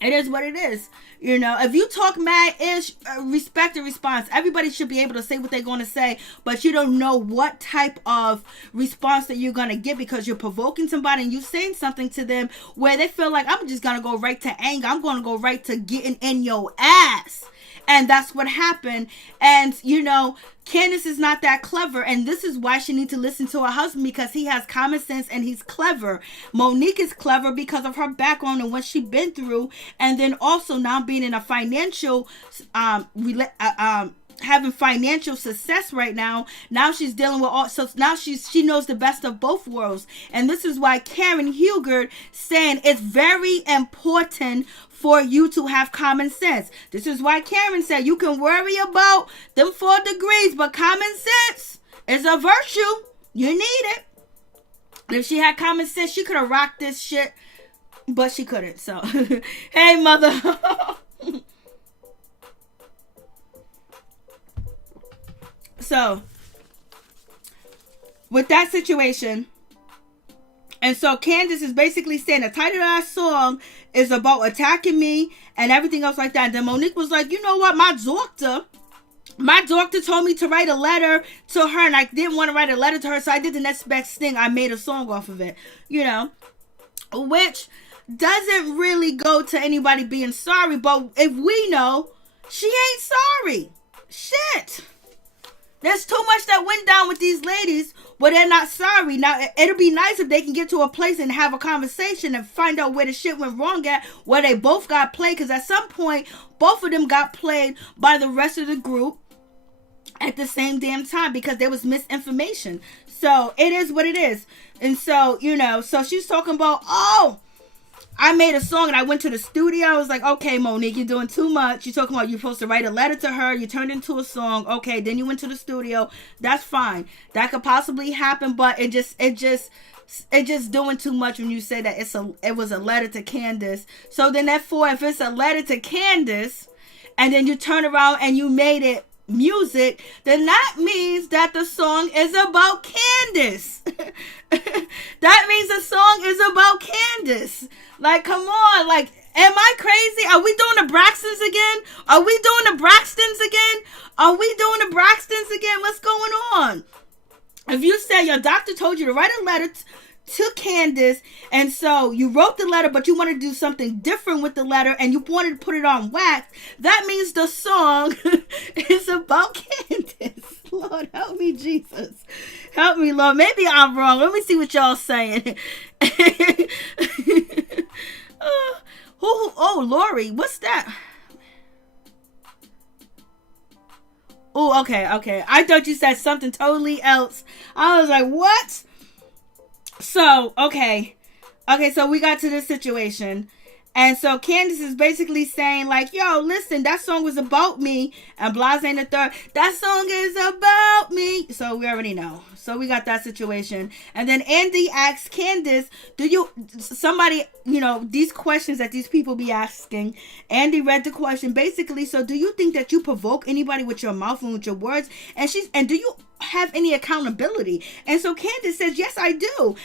it is what it is. If you talk mad-ish, respect the response. Everybody should be able to say what they're going to say, but you don't know what type of response that you're going to get because you're provoking somebody and you're saying something to them where they feel like, I'm just going to go right to anger. I'm going to go right to getting in your ass. And that's what happened. And, Candace is not that clever. And this is why she needs to listen to her husband, because he has common sense and he's clever. Monique is clever because of her background and what she's been through. And then also now being in a financial, having financial success right now. Now she's dealing with so now she knows the best of both worlds. And this is why Karen Hugert saying it's very important for you to have common sense. This is why Karen said you can worry about them 4 degrees, but common sense is a virtue. You need it. And if she had common sense, she could have rocked this shit, but she couldn't. So, hey, mother. So, with that situation, and so Candace is basically saying the title of that song is about attacking me and everything else like that. And then Monique was like, you know what, my doctor told me to write a letter to her, and I didn't want to write a letter to her, so I did the next best thing. I made a song off of it, which doesn't really go to anybody being sorry, but if we know, she ain't sorry. Shit. There's too much that went down with these ladies where they're not sorry. Now, it'll be nice if they can get to a place and have a conversation and find out where the shit went wrong at, where they both got played. Because at some point, both of them got played by the rest of the group at the same damn time because there was misinformation. So, it is what it is. And so, so she's talking about, I made a song and I went to the studio. I was like, okay, Monique, you're doing too much. You're talking about you're supposed to write a letter to her. You turned into a song. Okay, then you went to the studio. That's fine. That could possibly happen, but it just doing too much when you say that it was a letter to Candace. So then therefore, if it's a letter to Candace, and then you turn around and you made it music, then that means that the song is about Candace. That means the song is about Candace. Like, come on. Like, am I crazy? Are we doing the Braxtons again? Are we doing the Braxtons again? Are we doing the Braxtons again? What's going on? If you say your doctor told you to write a letter to Candace, and so you wrote the letter, but you want to do something different with the letter, and you wanted to put it on wax, that means the song is about Candace. Lord, help me, Jesus. Help me, Lord. Maybe I'm wrong. Let me see what y'all saying. Lori, what's that? Oh, okay. I thought you said something totally else. I was like, what? So, okay, so we got to this situation, and so Candace is basically saying, like, yo, listen, that song was about me, and Blase ain't the third, that song is about me, so we already know. So we got that situation, and then Andy asks Candace, these questions that these people be asking, Andy read the question, basically, so do you think that you provoke anybody with your mouth and with your words, and do you have any accountability? And so Candace says, yes, I do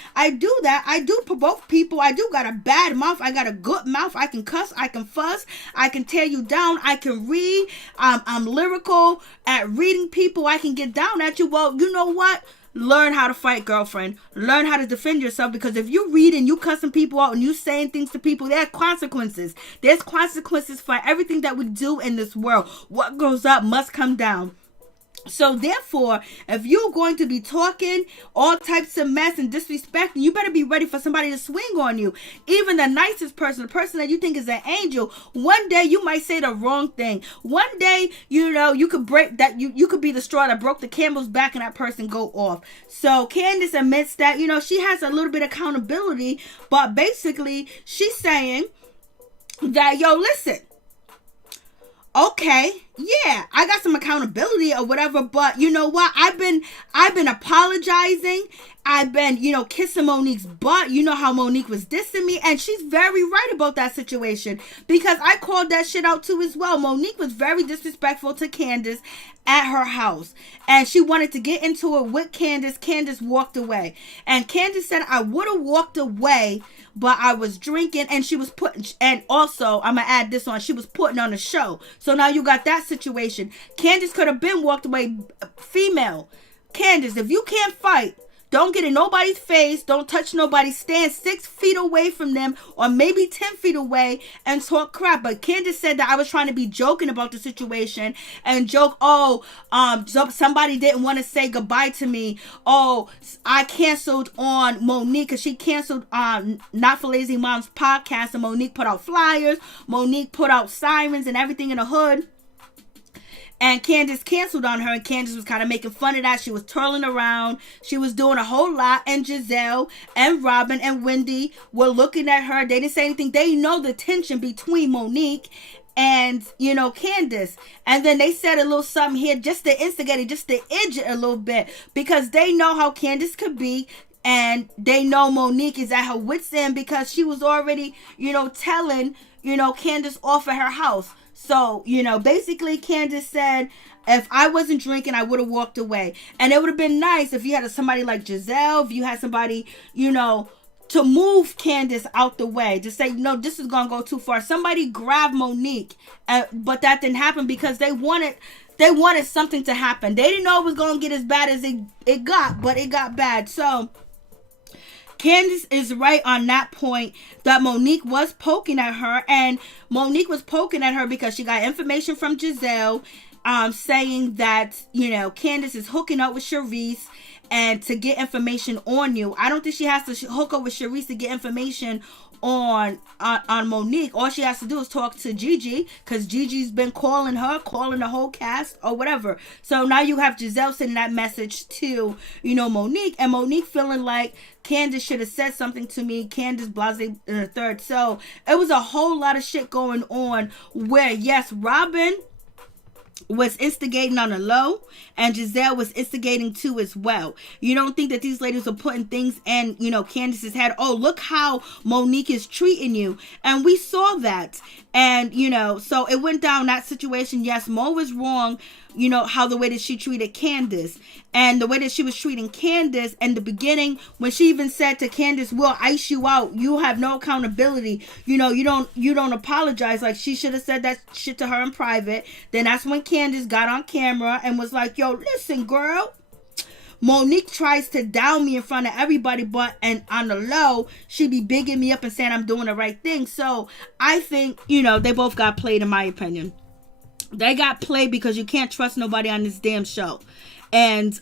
that. I do provoke people. I do got a bad mouth. I got a good mouth. I can cuss, I can fuss, I can tear you down, I can read. I'm lyrical at reading people. I can get down at you. Well, you know what? Learn how to fight, girlfriend. Learn how to defend yourself, because if you read and you cussing people out and you saying things to people, there are consequences. There's consequences for everything that we do in this world. What goes up must come down. So therefore, if you're going to be talking all types of mess and disrespecting, you better be ready for somebody to swing on you. Even the nicest person, the person that you think is an angel, one day you might say the wrong thing. One day, you could break that, you could be the straw that broke the camel's back and that person go off. So Candace admits that, she has a little bit of accountability, but basically she's saying that, listen, okay, yeah, I got some accountability or whatever, but you know what? I've been apologizing. I've been, kissing Monique's butt. You know how Monique was dissing me, and she's very right about that situation, because I called that shit out too as well. Monique was very disrespectful to Candace at her house, and she wanted to get into it with Candace. Candace walked away, and Candace said, I would have walked away, but I was drinking, and she was and also, I'm going to add this on, she was putting on a show. So now you got that situation. Candace could have been walked away. Female, Candace, if you can't fight, don't get in nobody's face. Don't touch nobody. Stand 6 feet away from them, or maybe 10 feet away, and talk crap. But Candace said that I was trying to be joking about the situation and joke, somebody didn't want to say goodbye to me. Oh, I canceled on Monique because she canceled Not for Lazy Moms podcast, and Monique put out flyers. Monique put out sirens and everything in the hood. And Candace canceled on her, and Candace was kind of making fun of that. She was twirling around. She was doing a whole lot. And Giselle and Robin and Wendy were looking at her. They didn't say anything. They know the tension between Monique and, Candace. And then they said a little something here just to instigate it, just to edge it a little bit, because they know how Candace could be. And they know Monique is at her wit's end, because she was already, telling, Candace off at her house. So, basically Candace said, if I wasn't drinking, I would have walked away. And it would have been nice if you had somebody like Giselle, if you had somebody, to move Candace out the way, to say, this is going to go too far. Somebody grabbed Monique, but that didn't happen because they wanted something to happen. They didn't know it was going to get as bad as it got, but it got bad. So Candace is right on that point, that Monique was poking at her, and Monique was poking at her because she got information from Giselle saying that, Candace is hooking up with Charisse and to get information on you. I don't think she has to hook up with Charisse to get information on Monique. All she has to do is talk to Gigi, because Gigi's been calling the whole cast or whatever. So now you have Giselle sending that message to, Monique, and Monique feeling like Candace should have said something to me. Candace blase in the third. So it was a whole lot of shit going on where, yes, Robin was instigating on the low, and Giselle was instigating too as well. You don't think that these ladies are putting things in, Candace's head? Oh, look how Monique is treating you. And we saw that. And, so it went down that situation. Yes, Mo was wrong, how the way that she treated Candace, and the way that she was treating Candace in the beginning, when she even said to Candace, we'll ice you out. You have no accountability. You don't apologize. Like, she should have said that shit to her in private. Then that's when Candace got on camera and was like, yo, listen, girl, Monique tries to down me in front of everybody, but and on the low, she be bigging me up and saying I'm doing the right thing. So I think, they both got played, in my opinion. They got played because you can't trust nobody on this damn show. And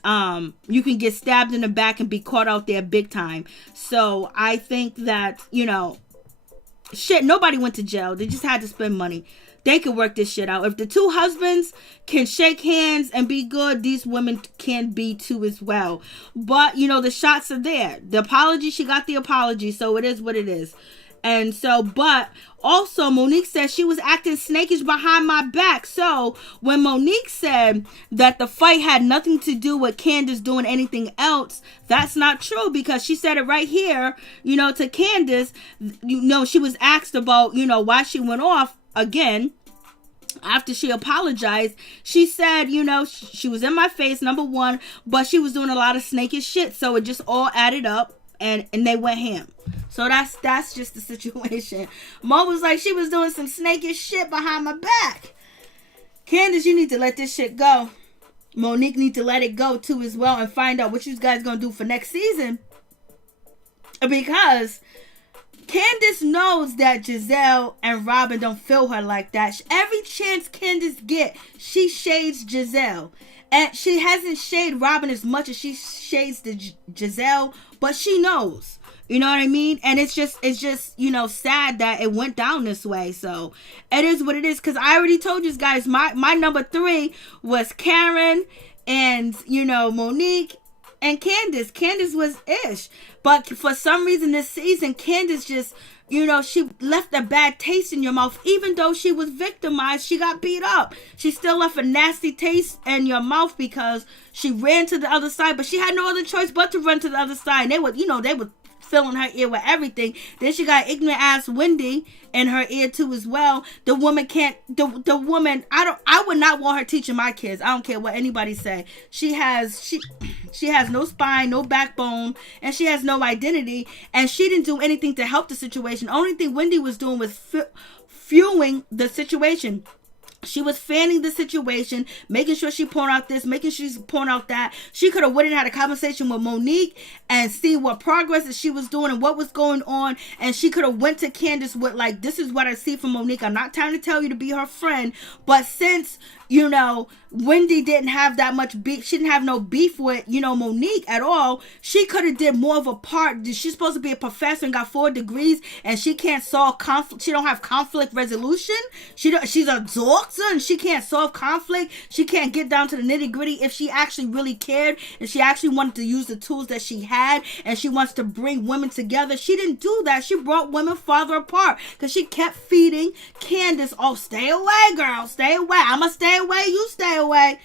you can get stabbed in the back and be caught out there big time. So I think that, nobody went to jail. They just had to spend money. They could work this shit out. If the two husbands can shake hands and be good, these women can be too as well. But, the shots are there. The apology, she got the apology. So it is what it is. And so, but also Monique said she was acting snakish behind my back. So when Monique said that the fight had nothing to do with Candace doing anything else, that's not true, because she said it right here, to Candace. She was asked about, why she went off again after she apologized. She said, she was in my face, number one, but she was doing a lot of snakish shit. So it just all added up, and they went ham. So that's just the situation. Mo was like, she was doing some snakish shit behind my back. Candace, you need to let this shit go. Monique need to let it go too as well, and find out what you guys gonna do for next season. Because Candace knows that Giselle and Robin don't feel her like that. Every chance Candace get, she shades Giselle. And she hasn't shaded Robin as much as she shades the Giselle, but she knows. You know what I mean? And it's just, sad that it went down this way. So it is what it is. Because I already told you guys, my number 3 was Karen and, Monique and Candace. Candace was ish. But for some reason this season, Candace just, she left a bad taste in your mouth. Even though she was victimized, she got beat up. She still left a nasty taste in your mouth because she ran to the other side. But she had no other choice but to run to the other side. And they were filling her ear with everything. Then she got ignorant ass Wendy in her ear too as well. The woman can't, the woman, I would not want her teaching my kids. I don't care what anybody say. She has no spine, no backbone, and she has no identity, and she didn't do anything to help the situation. Only thing Wendy was doing was fueling the situation. She was fanning the situation, making sure she poured out this, making sure she's pouring out that. She could have went and had a conversation with Monique and see what progress that she was doing and what was going on. And she could have went to Candace with like, this is what I see from Monique. I'm not trying to tell you to be her friend. But since, Wendy didn't have that much beef. She didn't have no beef with, Monique at all. She could have did more of a part. She's supposed to be a professor and got 4 degrees, and she can't solve conflict. She don't have conflict resolution. She's a doctor and she can't solve conflict. She can't get down to the nitty gritty. If she actually really cared and she actually wanted to use the tools that she had and she wants to bring women together, she didn't do that. She brought women farther apart because she kept feeding Candace, oh, stay away, girl, stay away. I'ma stay away, you stay away,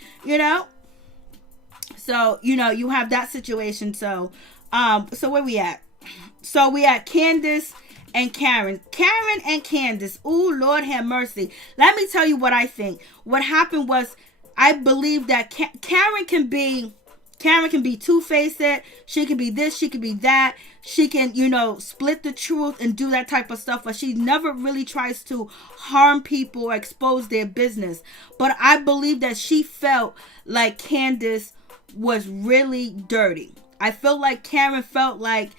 So, you have that situation. So where we at? So we at Candace and Karen. Karen and Candace. Ooh, Lord have mercy. Let me tell you what I think. What happened was, I believe that Karen can be two-faced. She can be this, she can be that. She can, split the truth and do that type of stuff. But she never really tries to harm people or expose their business. But I believe that she felt like Candace was really dirty. I feel like Karen felt like,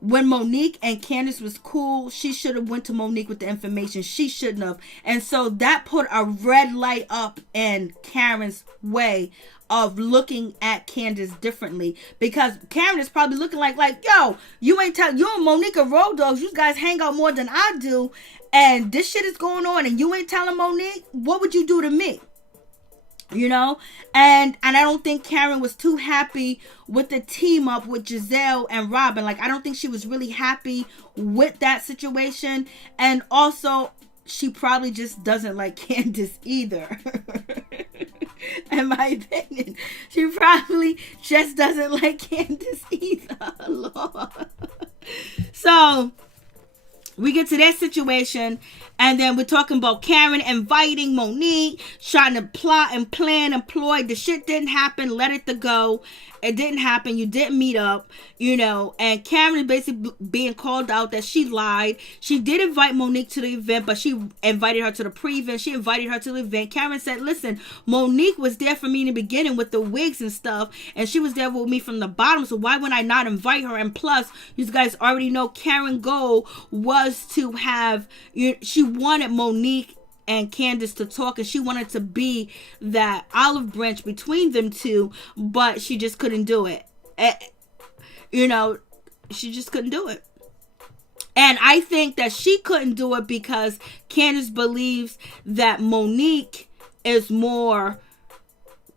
when Monique and Candace was cool, she should have went to Monique with the information. She shouldn't have. And so that put a red light up in Karen's way of looking at Candace differently, because Karen is probably looking like, yo, you and Monique are road dogs. You guys hang out more than I do, and this shit is going on, and you ain't telling Monique. What would you do to me? And I don't think Karen was too happy with the team up with Giselle and Robin. Like, I don't think she was really happy with that situation. And also, she probably just doesn't like Candace either. In my opinion, she probably just doesn't like Candace either. Lord. So we get to that situation, and then we're talking about Karen inviting Monique, trying to plot and plan and ploy. The shit didn't happen. Let it go. It didn't happen. You didn't meet up, and Karen is basically being called out that she lied. She did invite Monique to the event, but she invited her to the pre-event. She invited her to the event. Karen said, listen, Monique was there for me in the beginning with the wigs and stuff, and she was there with me from the bottom, so why would I not invite her? And plus, you guys already know Karen's goal was to have, she wanted Monique and Candace to talk, and she wanted to be that olive branch between them two, but she just couldn't do it. She just couldn't do it. And I think that she couldn't do it because Candace believes that Monique is more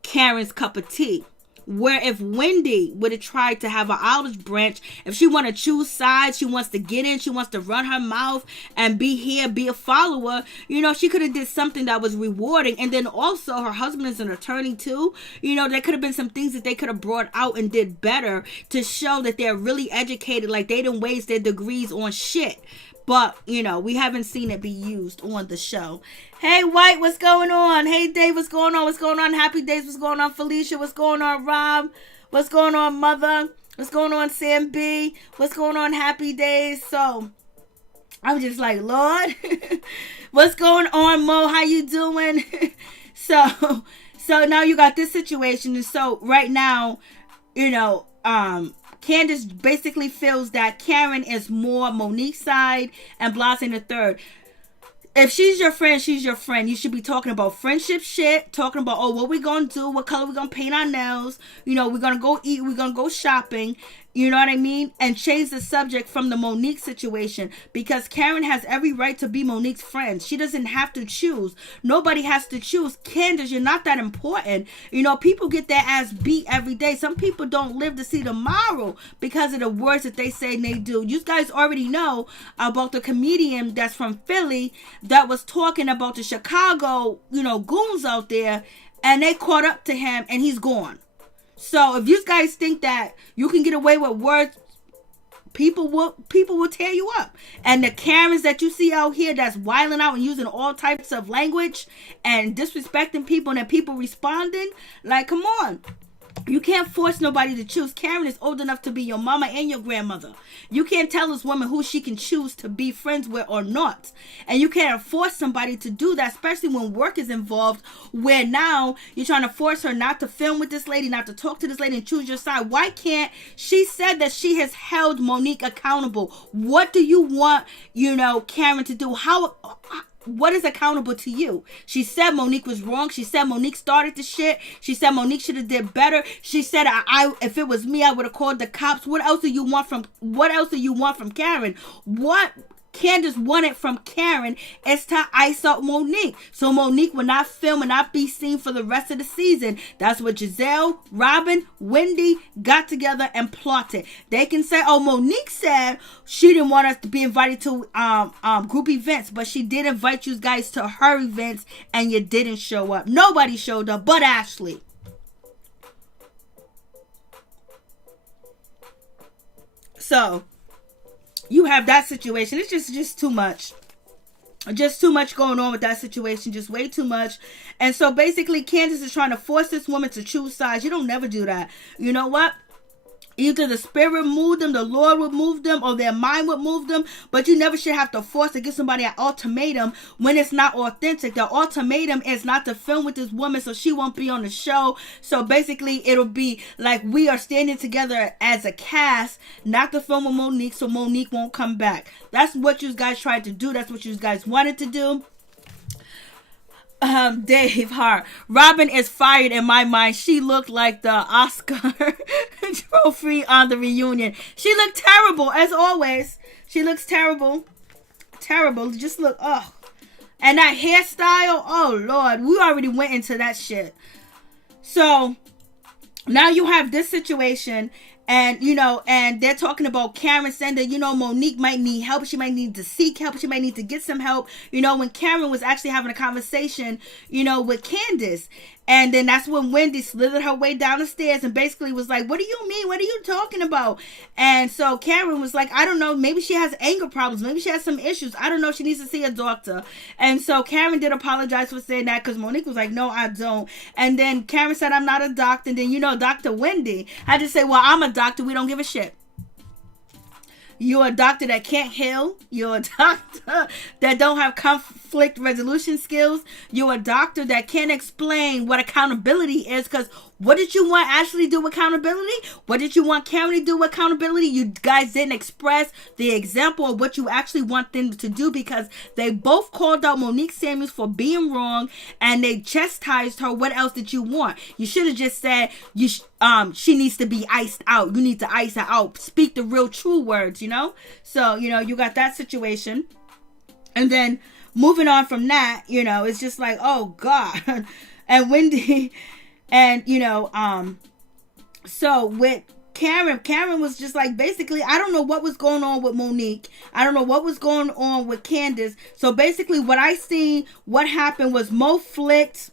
Karen's cup of tea. Where if Wendy would have tried to have an olive branch, if she want to choose sides, she wants to get in, she wants to run her mouth and be here, be a follower, she could have did something that was rewarding. And then also her husband is an attorney too. There could have been some things that they could have brought out and did better to show that they're really educated, like they didn't waste their degrees on shit. But, we haven't seen it be used on the show. Hey, White, what's going on? Hey, Dave, what's going on? What's going on? Happy Days, what's going on? Felicia, what's going on? Rob, what's going on? Mother, what's going on? Sam B, what's going on? Happy Days. So, I'm just like, Lord, what's going on, Mo? How you doing? So now you got this situation. And so, right now, Candace basically feels that Karen is more Monique's side and Blase the third. if she's your friend, she's your friend. You should be talking about friendship shit, talking about, oh, what we gonna do, what color we gonna paint our nails, you know, we're gonna go eat, we're gonna go shopping, you know what I mean? And change the subject from the Monique situation, because Karen has every right to be Monique's friend. She doesn't have to choose. Nobody has to choose. Candace, you're not that important. You know, people get their ass beat every day. Some people don't live to see tomorrow because of the words that they say and they do. You guys already know about the comedian that's from Philly that was talking about the Chicago, you know, goons out there, and they caught up to him and he's gone. So if you guys think that you can get away with words, people will tear you up. And the Karens that you see out here that's wilding out and using all types of language and disrespecting people and then people responding, like, come on. You can't force nobody to choose. Karen is old enough to be your mama and your grandmother. You can't tell this woman who she can choose to be friends with or not. And you can't force somebody to do that, especially when work is involved, where now you're trying to force her not to film with this lady, not to talk to this lady and choose your side. Why can't she said that she has held Monique accountable? What do you want, you know, Karen to do? What is accountable to you? She said Monique was wrong. She said Monique started the shit. She said Monique should have did better. She said I if it was me, I would have called the cops. What else do you want from Karen? What Candace wanted from Karen is to ice out Monique, so Monique will not film and not be seen for the rest of the season. That's what Giselle, Robin, Wendy got together and plotted. They can say, oh, Monique said she didn't want us to be invited to group events, but she did invite you guys to her events and you didn't show up. Nobody showed up but Ashley. So you have that situation. It's just too much. Just too much going on with that situation. Just way too much. And so basically Candace is trying to force this woman to choose sides. You don't never do that. You know what? Either the spirit moved them, the Lord would move them, or their mind would move them. But you never should have to force to give somebody an ultimatum when it's not authentic. The ultimatum is not to film with this woman so she won't be on the show. So basically it'll be like we are standing together as a cast, not to film with Monique so Monique won't come back. That's what you guys tried to do. That's what you guys wanted to do. Dave Hart. Robin is fired in my mind. She looked like the Oscar trophy on the reunion. She looked terrible as always. She looks terrible. Terrible. Just look, oh. And that hairstyle, oh Lord. We already went into that shit. So now you have this situation. And, you know, and they're talking about Karen saying that, you know, Monique might need help. She might need to seek help. She might need to get some help. You know, when Karen was actually having a conversation, you know, with Candace. And then that's when Wendy slithered her way down the stairs and basically was like, what do you mean? What are you talking about? And so Karen was like, I don't know. Maybe she has anger problems. Maybe she has some issues. I don't know. She needs to see a doctor. And so Karen did apologize for saying that because Monique was like, no, I don't. And then Karen said, I'm not a doctor. And then, you know, Dr. Wendy had to say, well, I'm a doctor. We don't give a shit. You're a doctor that can't heal. You're a doctor that don't have conflict resolution skills. You're a doctor that can't explain what accountability is. Because what did you want Ashley to do with accountability? What did you want Karen to do with accountability? You guys didn't express the example of what you actually want them to do, because they both called out Monique Samuels for being wrong and they chastised her. What else did you want? You should have just said she needs to be iced out. You need to ice her out. Speak the real true words, you know? So, you know, you got that situation. And then moving on from that, you know, it's just like, oh God. And Wendy, and, you know, so with Karen was just like, basically, I don't know what was going on with Monique. I don't know what was going on with Candace. So basically what I seen, what happened was Mo flicked.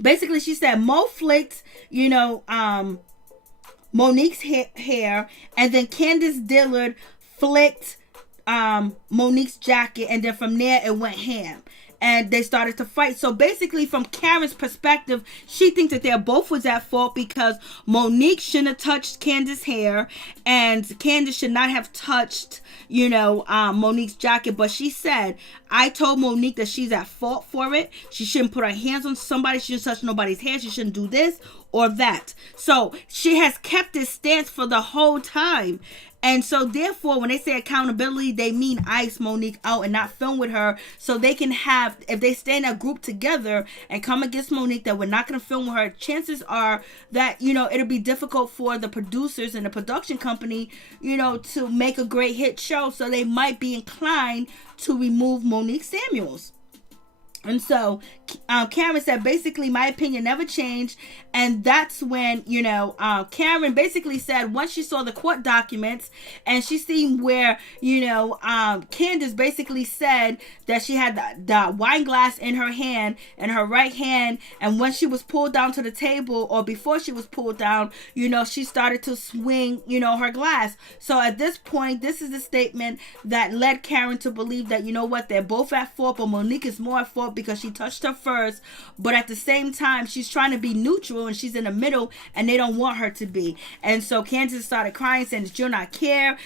Basically, she said Mo flicked, you know, Monique's hair, and then Candace Dillard flicked Monique's jacket, and then from there it went ham. And they started to fight. So basically, from Karen's perspective, she thinks that they both was at fault because Monique shouldn't have touched Candace's hair, and Candace should not have touched, you know, Monique's jacket. But she said, I told Monique that she's at fault for it. She shouldn't put her hands on somebody. She shouldn't touch nobody's hair. She shouldn't do this or that. So she has kept this stance for the whole time. And so therefore, when they say accountability, they mean ice Monique out and not film with her, so they can have, if they stay in a group together and come against Monique that we're not going to film with her, chances are that, it'll be difficult for the producers and the production company, to make a great hit show. So they might be inclined to remove Monique Samuels. And so Karen said, basically, my opinion never changed. And that's when, Karen basically said, once she saw the court documents and she seen where, Candace basically said that she had the wine glass in her hand, in her right hand. And when she was pulled down to the table, or before she was pulled down, she started to swing, her glass. So at this point, this is the statement that led Karen to believe that, they're both at fault, but Monique is more at fault because she touched her first. But at the same time, she's trying to be neutral and she's in the middle, and they don't want her to be. And so Candace started crying, saying that you're not care.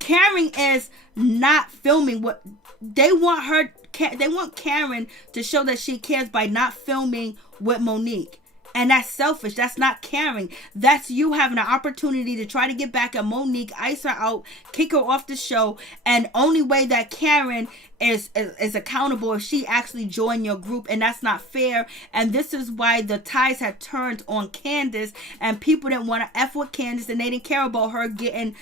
Karen is not filming what they want her. They want Karen to show that she cares by not filming with Monique. And that's selfish. That's not caring. That's you having an opportunity to try to get back at Monique, ice her out, kick her off the show. And only way that Karen is accountable if she actually joined your group, and that's not fair. And this is why the ties had turned on Candace, and people didn't want to F with Candace, and they didn't care about her getting,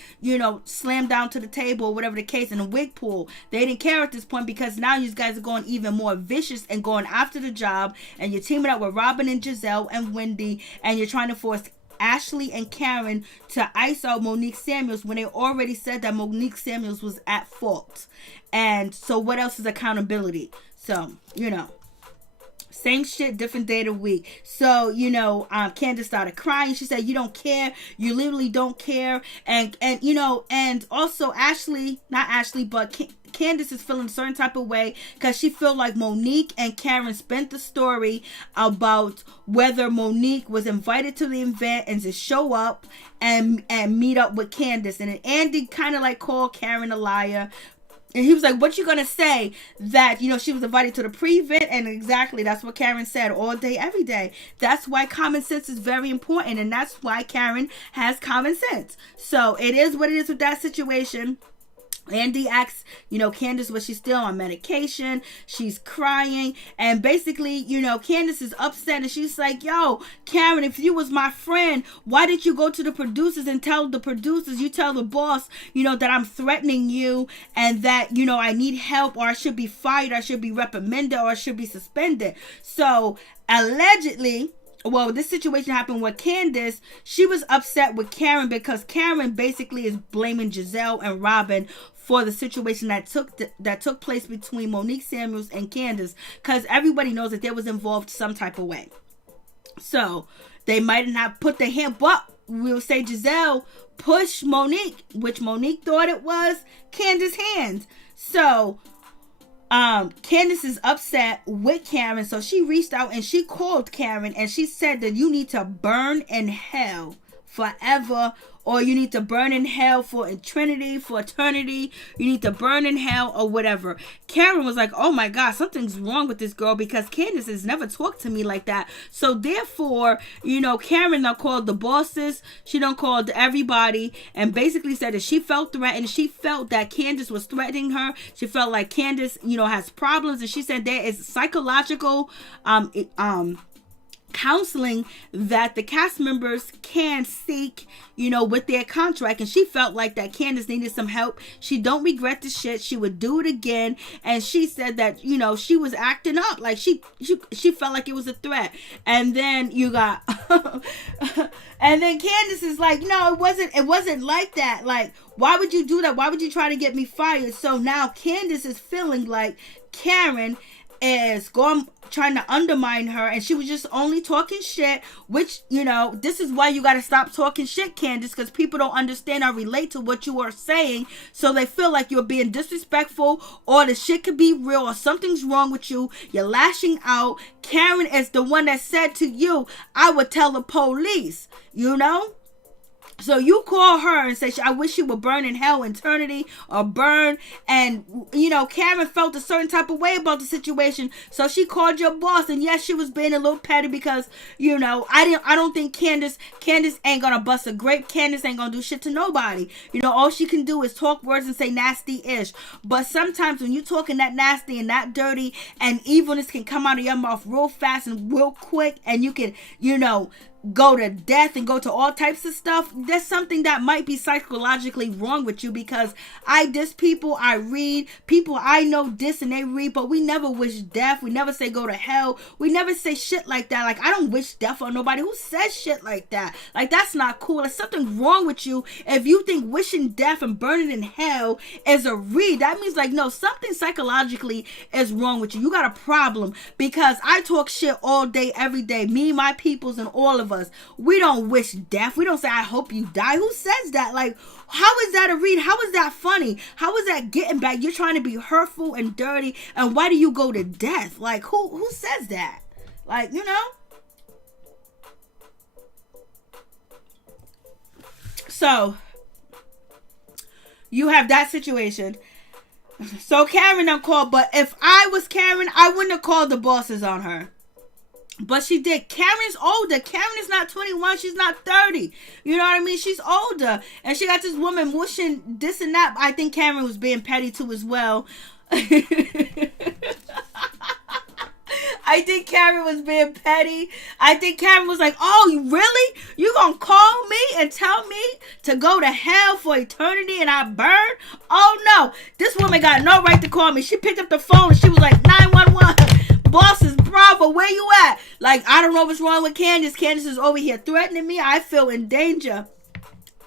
slammed down to the table or whatever the case in a wig pool. They didn't care at this point, because now you guys are going even more vicious and going after the job, and you're teaming up with Robin and Giselle and Wendy, and you're trying to force Ashley and Karen to ice out Monique Samuels when they already said that Monique Samuels was at fault. And so what else is accountability? So, same shit, different day of the week. So, Candace started crying. She said, you don't care. You literally don't care. And also Candace is feeling a certain type of way because she feel like Monique and Karen spent the story about whether Monique was invited to the event and to show up and meet up with Candace. And then Andy kind of called Karen a liar. And he was like, what you gonna say? That, she was invited to the pre-event? And exactly, that's what Karen said all day, every day. That's why common sense is very important. And that's why Karen has common sense. So it is what it is with that situation. Andy asks, Candace, was she still on medication? She's crying. And basically, Candace is upset. And she's like, yo, Karen, if you was my friend, why did you go to the producers and tell the producers, you tell the boss, that I'm threatening you and that, I need help, or I should be fired, I should be reprimanded, or I should be suspended. So allegedly, this situation happened with Candace. She was upset with Karen because Karen basically is blaming Giselle and Robin for the situation that took place between Monique Samuels and Candace, because everybody knows that they was involved some type of way. So they might not put their hand, but we'll say Giselle pushed Monique, which Monique thought it was Candace's hand. So Candace is upset with Karen, so she reached out and she called Karen and she said that you need to burn in hell forever, or you need to burn in hell for eternity, you need to burn in hell or whatever. Karen was like, oh my God, something's wrong with this girl, because Candace has never talked to me like that. So therefore, Karen now called the bosses, she done called everybody, and basically said that she felt threatened. She felt that Candace was threatening her. She felt like Candace, has problems, and she said there is psychological counseling that the cast members can seek, with their contract. And she felt like that Candace needed some help. She don't regret the shit. She would do it again. And she said that, she was acting up. Like she felt like it was a threat. And then you got, and then Candace is like, no, it wasn't like that. Like, why would you do that? Why would you try to get me fired? So now Candace is feeling like Karen is trying to undermine her, and she was just only talking shit, which, this is why you got to stop talking shit, Candace, because people don't understand or relate to what you are saying, so they feel like you're being disrespectful, or the shit could be real, or something's wrong with you. You're lashing out. Karen is the one that said to you, I would tell the police, So you call her and say, I wish you would burn in hell eternity or burn. And, Karen felt a certain type of way about the situation. So she called your boss. And yes, she was being a little petty because, I don't think Candace ain't going to bust a grape. Candace ain't going to do shit to nobody. All she can do is talk words and say nasty-ish. But sometimes when you're talking that nasty and that dirty and evilness can come out of your mouth real fast and real quick. And you can, go to death and go to all types of stuff. There's something that might be psychologically wrong with you, because I diss people, I read people I know diss and they read, but we never wish death. We never say go to hell. We never say shit like that. Like, I don't wish death on nobody. Who says shit like that? Like, that's not cool. There's something wrong with you if you think wishing death and burning in hell is a read. That means, like, no, something psychologically is wrong with you. You got a problem, because I talk shit all day, every day. Me, my peoples, and all of us. We don't wish death. We don't say, I hope you die. Who says that? Like, how is that a read? How is that funny? How is that getting back? You're trying to be hurtful and dirty, and why do you go to death? Like, who says that? Like, So, you have that situation. So Karen done called, but if I was Karen, I wouldn't have called the bosses on her. But she did. Karen's older. Karen is not 21. She's not 30. You know what I mean? She's older. And she got this woman wishing this and that. I think Karen was being petty too as well. I think Karen was being petty. I think Karen was like, oh, you really? You gonna call me and tell me to go to hell for eternity and I burn? Oh, no. This woman got no right to call me. She picked up the phone and she was like, 911. Bosses, Bravo, where you at? Like, I don't know what's wrong with Candace. Candace is over here threatening me. I feel in danger.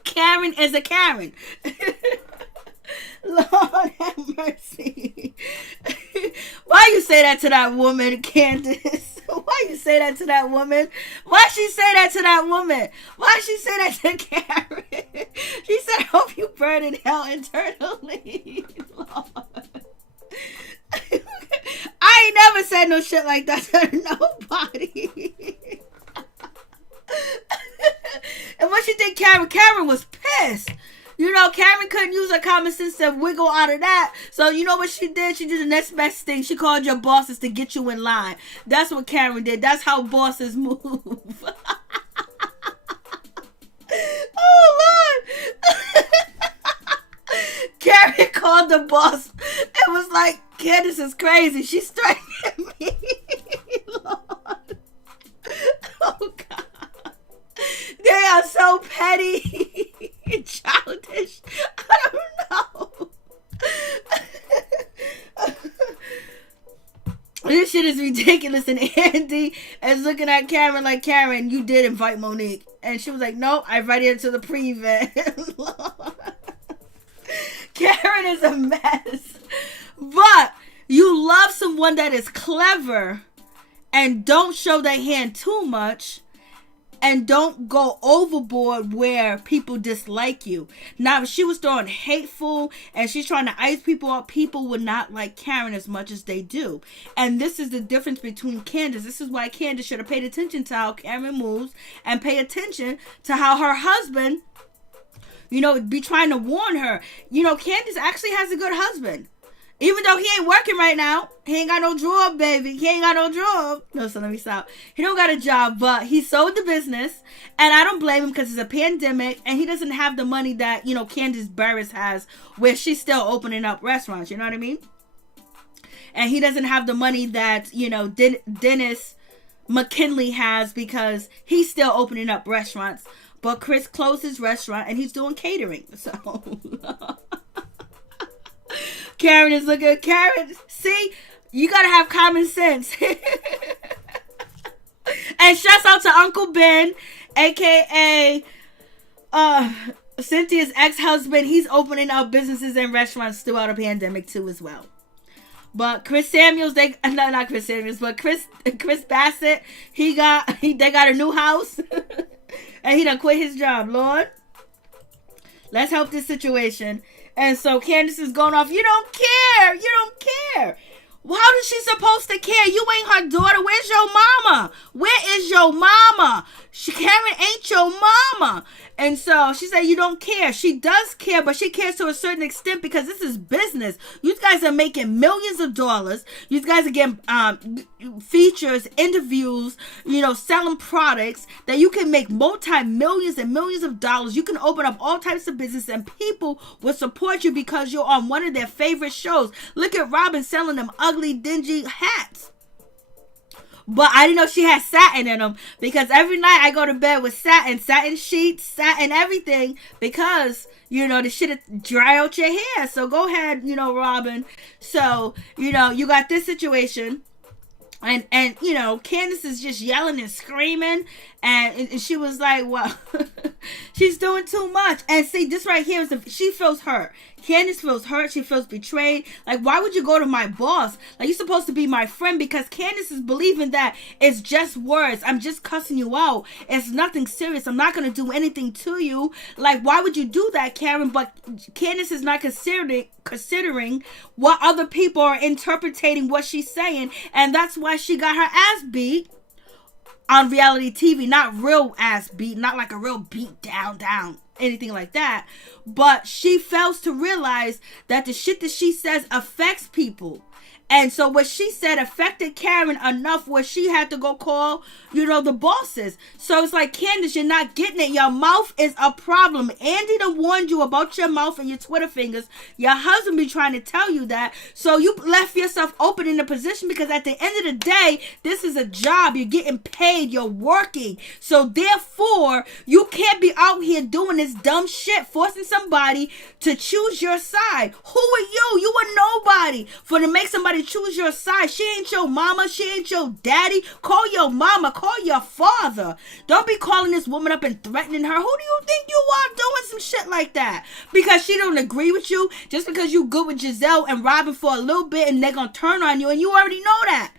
Karen is a Karen. Lord have mercy. Why you say that to that woman, Candace? Why you say that to that woman? Why she say that to that woman? Why she say that to Karen? She said, I hope you burn in hell eternally. Lord. I ain't never said no shit like that to nobody. And what you think, Karen? Karen was pissed. Karen couldn't use her common sense to wiggle out of that. So you know what she did? She did the next best thing. She called your bosses to get you in line. That's what Karen did. That's how bosses move. Oh, Lord. Karen called the boss. It was like, Candace is crazy. She's threatening me. Lord. Oh, God. They are so petty and childish. I don't know. This shit is ridiculous. And Andy is looking at Karen like, Karen, you did invite Monique. And she was like, nope, I invited her to the pre-event. Karen is a mess. But you love someone that is clever and don't show their hand too much and don't go overboard where people dislike you. Now, if she was throwing hateful and she's trying to ice people up, people would not like Karen as much as they do. And this is the difference between Candace. This is why Candace should have paid attention to how Karen moves and pay attention to how her husband, be trying to warn her. Candace actually has a good husband. Even though he ain't working right now. He ain't got no job, baby. He ain't got no job. No, so let me stop. He don't got a job, but he sold the business. And I don't blame him because it's a pandemic. And he doesn't have the money that, Candace Burris has, where she's still opening up restaurants. You know what I mean? And he doesn't have the money that, Dennis McKinley has, because he's still opening up restaurants. But Chris closed his restaurant and he's doing catering. So... Karen is looking at Karen. See, you gotta have common sense. And shouts out to Uncle Ben, aka Cynthia's ex-husband. He's opening up businesses and restaurants throughout a pandemic too as well. But Chris Samuels, not Chris Samuels, but Chris Bassett, they got a new house. And he done quit his job. Lord, let's help this situation. And so Candace is going off, you don't care. You don't care. How is she supposed to care? You ain't her daughter. Where's your mama? Where is your mama? Karen ain't your mama. And so she said, you don't care. She does care, but she cares to a certain extent because this is business. You guys are making millions of dollars. You guys are getting features, interviews, selling products that you can make multi-millions and millions of dollars. You can open up all types of business and people will support you because you're on one of their favorite shows. Look at Robin selling them ugly, dingy hats. But I didn't know she had satin in them because every night I go to bed with satin sheets, satin everything because, the shit dry out your hair. So go ahead, Robin. So, you got this situation. And Candace is just yelling and screaming. And she was like, well, she's doing too much. And see, this right here she feels hurt. Candace feels hurt. She feels betrayed. Like, why would you go to my boss? Like, you're supposed to be my friend, because Candace is believing that it's just words. I'm just cussing you out. It's nothing serious. I'm not going to do anything to you. Like, why would you do that, Karen? But Candace is not considering what other people are interpreting what she's saying. And that's why she got her ass beat on reality TV. Not real ass beat, not like a real beat down, anything like that. But she fails to realize that the shit that she says affects people. And so what she said affected Karen enough where she had to go call, the bosses. So it's like, Candace, you're not getting it. Your mouth is a problem. Andy done warned you about your mouth and your Twitter fingers. Your husband be trying to tell you that. So you left yourself open in a position because at the end of the day, this is a job. You're getting paid. You're working. So therefore, you can't be out here doing this dumb shit, forcing somebody to choose your side. Who are you? You are nobody for to make somebody choose your side. She ain't your mama. She ain't your daddy. Call your mama. Call your father. Don't be calling this woman up and threatening her. Who do you think you are doing some shit like that? Because she don't agree with you. Just because you good with Giselle and Robin for a little bit and they're going to turn on you, and you already know that.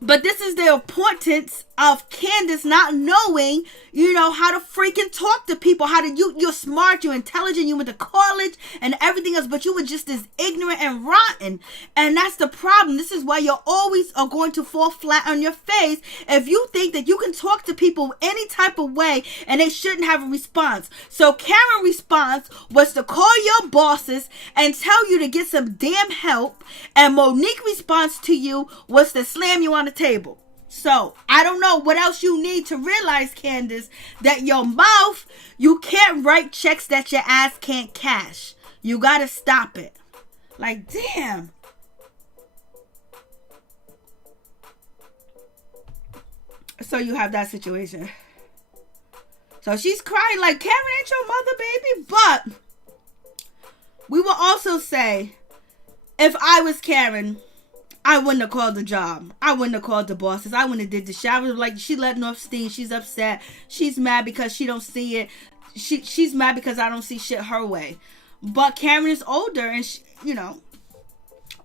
But this is the importance of Candace not knowing, how to freaking talk to people, you're smart, you're intelligent, you went to college and everything else, but you were just as ignorant and rotten. And that's the problem. This is why you always are going to fall flat on your face if you think that you can talk to people any type of way and they shouldn't have a response. So Karen's response was to call your bosses and tell you to get some damn help. And Monique's response to you was to slam you on the table. So, I don't know what else you need to realize, Candace, that your mouth, you can't write checks that your ass can't cash. You gotta stop it. Like, damn. So, you have that situation. So, she's crying like, Karen ain't your mother, baby. But, we will also say, if I was Karen, I wouldn't have called the job. I wouldn't have called the bosses. I wouldn't have did the shit. I was like, she letting off steam. She's upset. She's mad because she don't see it. She's mad because I don't see shit her way. But Karen is older and she,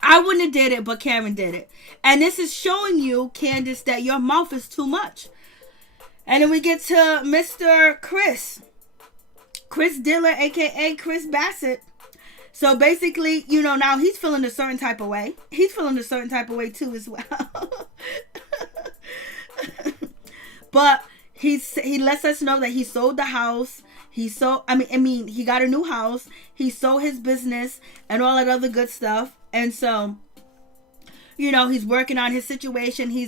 I wouldn't have did it, but Karen did it. And this is showing you, Candace, that your mouth is too much. And then we get to Mr. Chris Diller, aka Chris Bassett. So basically, now he's feeling a certain type of way. He's feeling a certain type of way too as well. But he lets us know that he sold the house. He got a new house. He sold his business and all that other good stuff. And so, he's working on his situation. He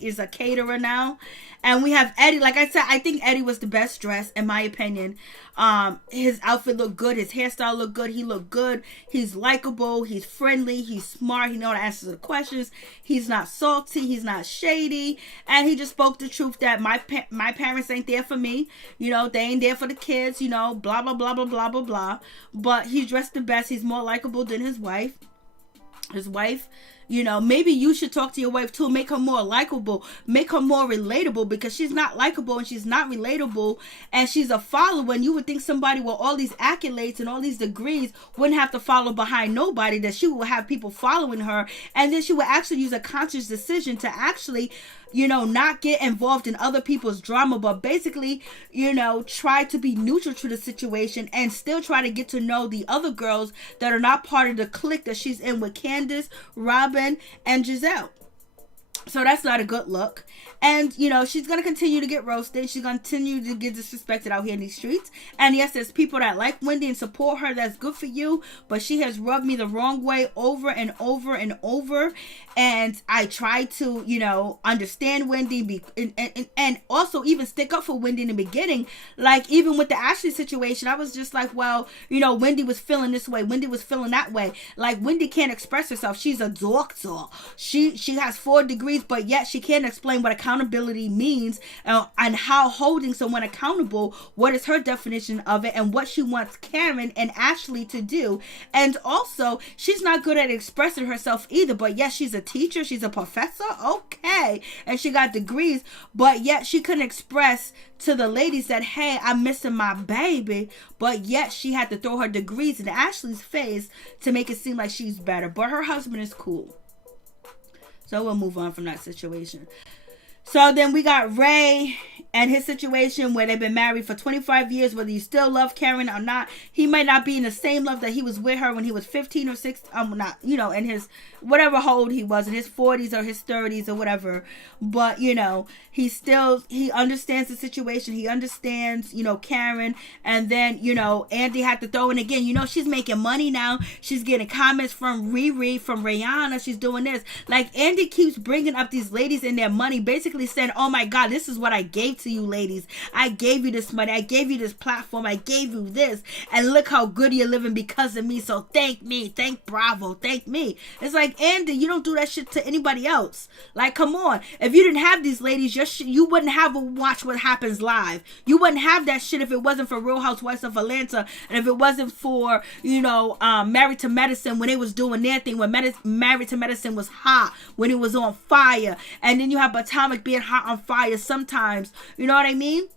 is a caterer now. And we have Eddie. Like I said, I think Eddie was the best dressed, in my opinion. His outfit looked good. His hairstyle looked good. He looked good. He's likable. He's friendly. He's smart. He knows the answers to the questions. He's not salty. He's not shady. And he just spoke the truth that my parents ain't there for me. They ain't there for the kids. Blah, blah, blah, blah, blah, blah, blah. But he's dressed the best. He's more likable than his wife. His wife, maybe you should talk to your wife too. Make her more likable. Make her more relatable, because she's not likable and she's not relatable and she's a follower. And you would think somebody with all these accolades and all these degrees wouldn't have to follow behind nobody, that she would have people following her. And then she would actually use a conscious decision to actually, not get involved in other people's drama, but basically, try to be neutral to the situation and still try to get to know the other girls that are not part of the clique that she's in with Candace, Robin, and Giselle. So that's not a good look. And, you know, she's going to continue to get roasted. She's going to continue to get disrespected out here in these streets. And yes, there's people that like Wendy and support her. That's good for you. But she has rubbed me the wrong way over and over and over. And I try to, you know, understand Wendy and also even stick up for Wendy in the beginning. Like, even with the Ashley situation, I was just like, well, you know, Wendy was feeling this way. Wendy was feeling that way. Like, Wendy can't express herself. She's a doctor. She has 4 degrees, but yet she can't explain what accountability means and how holding someone accountable, what is her definition of it, and what she wants Karen and Ashley to do. And also, she's not good at expressing herself either, but yes, she's a teacher, she's a professor, okay, and she got degrees, but yet she couldn't express to the ladies that, hey, I'm missing my baby, but yet she had to throw her degrees in Ashley's face to make it seem like she's better. But her husband is cool, so we'll move on from that situation. So then we got Ray and his situation where they've been married for 25 years, whether you still love Karen or not. He might not be in the same love that he was with her when he was 15 or 16, not, you know, in his, whatever old he was, in his 40s or his 30s or whatever. But, you know, he understands the situation. He understands, you know, Karen. And then, you know, Andy had to throw in again, you know, she's making money now. She's getting comments from Riri, from Rihanna. She's doing this. Like, Andy keeps bringing up these ladies and their money, basically saying, oh my God, this is what I gave to you ladies. I gave you this money. I gave you this platform. I gave you this. And look how good you're living because of me. So thank me. Thank Bravo. Thank me. It's like, Andy, you don't do that shit to anybody else. Like, come on. If you didn't have these ladies, you wouldn't have a Watch What Happens Live. You wouldn't have that shit if it wasn't for Real Housewives of Atlanta. And if it wasn't for, you know, Married to Medicine, when they was doing their thing, when Married to Medicine was hot, when it was on fire. And then you have Potomac being hot on fire sometimes. You know what I mean?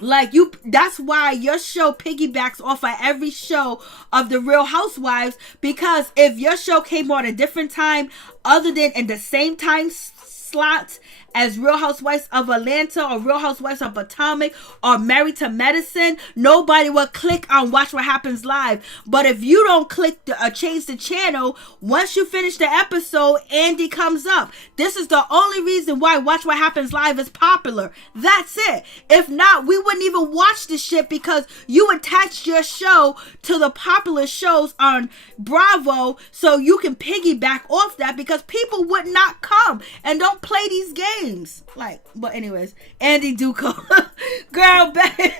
Like, that's why your show piggybacks off of every show of the Real Housewives, because if your show came on a different time other than in the same time slot as Real Housewives of Atlanta or Real Housewives of Potomac or Married to Medicine, nobody will click on Watch What Happens Live. But if you don't click change the channel, once you finish the episode, Andy comes up. This is the only reason why Watch What Happens Live is popular. That's it. If not, we wouldn't even watch this shit, because you attached your show to the popular shows on Bravo so you can piggyback off that, because people would not come and don't play these games. Like, but anyways, Andy Duco. Girl, baby.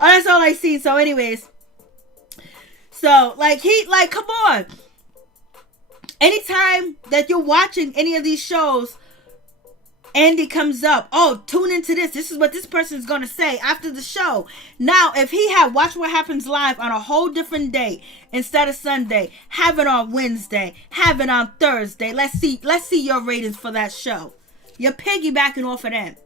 Oh, that's all I see. So anyways, so like come on. Anytime that you're watching any of these shows, Andy comes up. Oh, tune into this. This is what this person is going to say after the show. Now, if he had Watch What Happens Live on a whole different day instead of Sunday, have it on Wednesday, have it on Thursday. Let's see your ratings for that show. You're piggybacking off of them.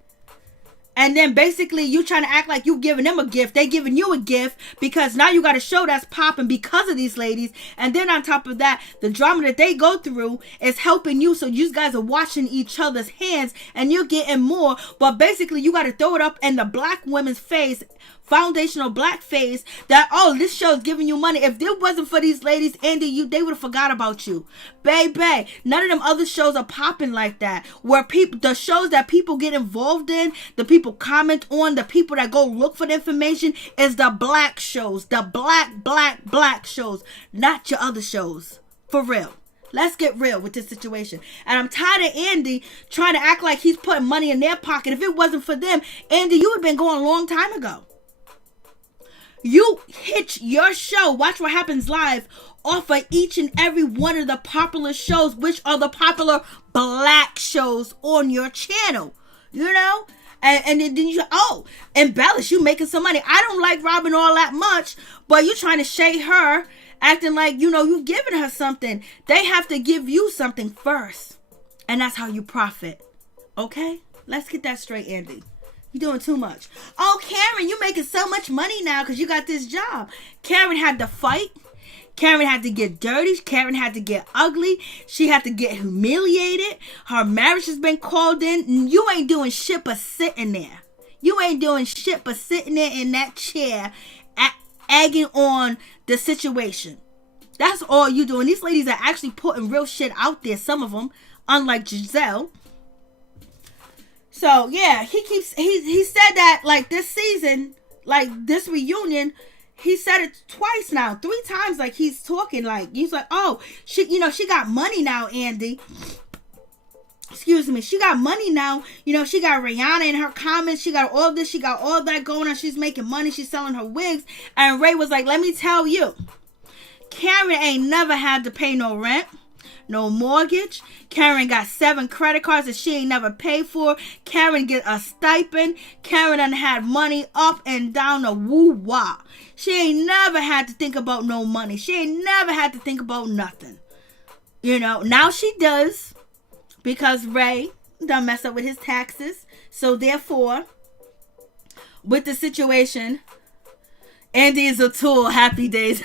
And then basically you trying to act like you giving them a gift. They giving you a gift because now you got a show that's popping because of these ladies. And then on top of that, the drama that they go through is helping you. So you guys are washing each other's hands and you're getting more. But basically you got to throw it up in the black women's face, foundational black face, that, oh, this show is giving you money. If it wasn't for these ladies, Andy, they would have forgot about you. Baby, none of them other shows are popping like that. Where the shows that people get involved in, the people comment on, the people that go look for the information, is the black shows. The black shows. Not your other shows. For real. Let's get real with this situation. And I'm tired of Andy trying to act like he's putting money in their pocket. If it wasn't for them, Andy, you would have been going a long time ago. You hitch your show, Watch What Happens Live, off of each and every one of the popular shows, which are the popular black shows on your channel. You know? And then you, embellish, you making some money. I don't like Robin all that much, but you trying to shade her, acting like, you know, you giving her something. They have to give you something first. And that's how you profit. Okay? Let's get that straight, Andy. You're doing too much. Oh, Karen, you're making so much money now because you got this job. Karen had to fight. Karen had to get dirty. Karen had to get ugly. She had to get humiliated. Her marriage has been called in. You ain't doing shit but sitting there. You ain't doing shit but sitting there in that chair egging on the situation. That's all you doing. These ladies are actually putting real shit out there. Some of them. unlike Giselle. So yeah, he said that like this season, like this reunion, he said it twice now, 3 times. Like he's talking, like he's like, oh, she got money now, Andy. Excuse me, she got money now. She got Rihanna in her comments. She got all this. She got all that going on. She's making money. She's selling her wigs. And Ray was like, let me tell you, Karen ain't never had to pay no rent, no mortgage. Karen got 7 credit cards that she ain't never paid for. Karen get a stipend. Karen done had money up and down the woo-wah. She ain't never had to think about no money. She ain't never had to think about nothing. Now she does. Because Ray done mess up with his taxes. So therefore, with the situation, Andy is a tool. Happy days.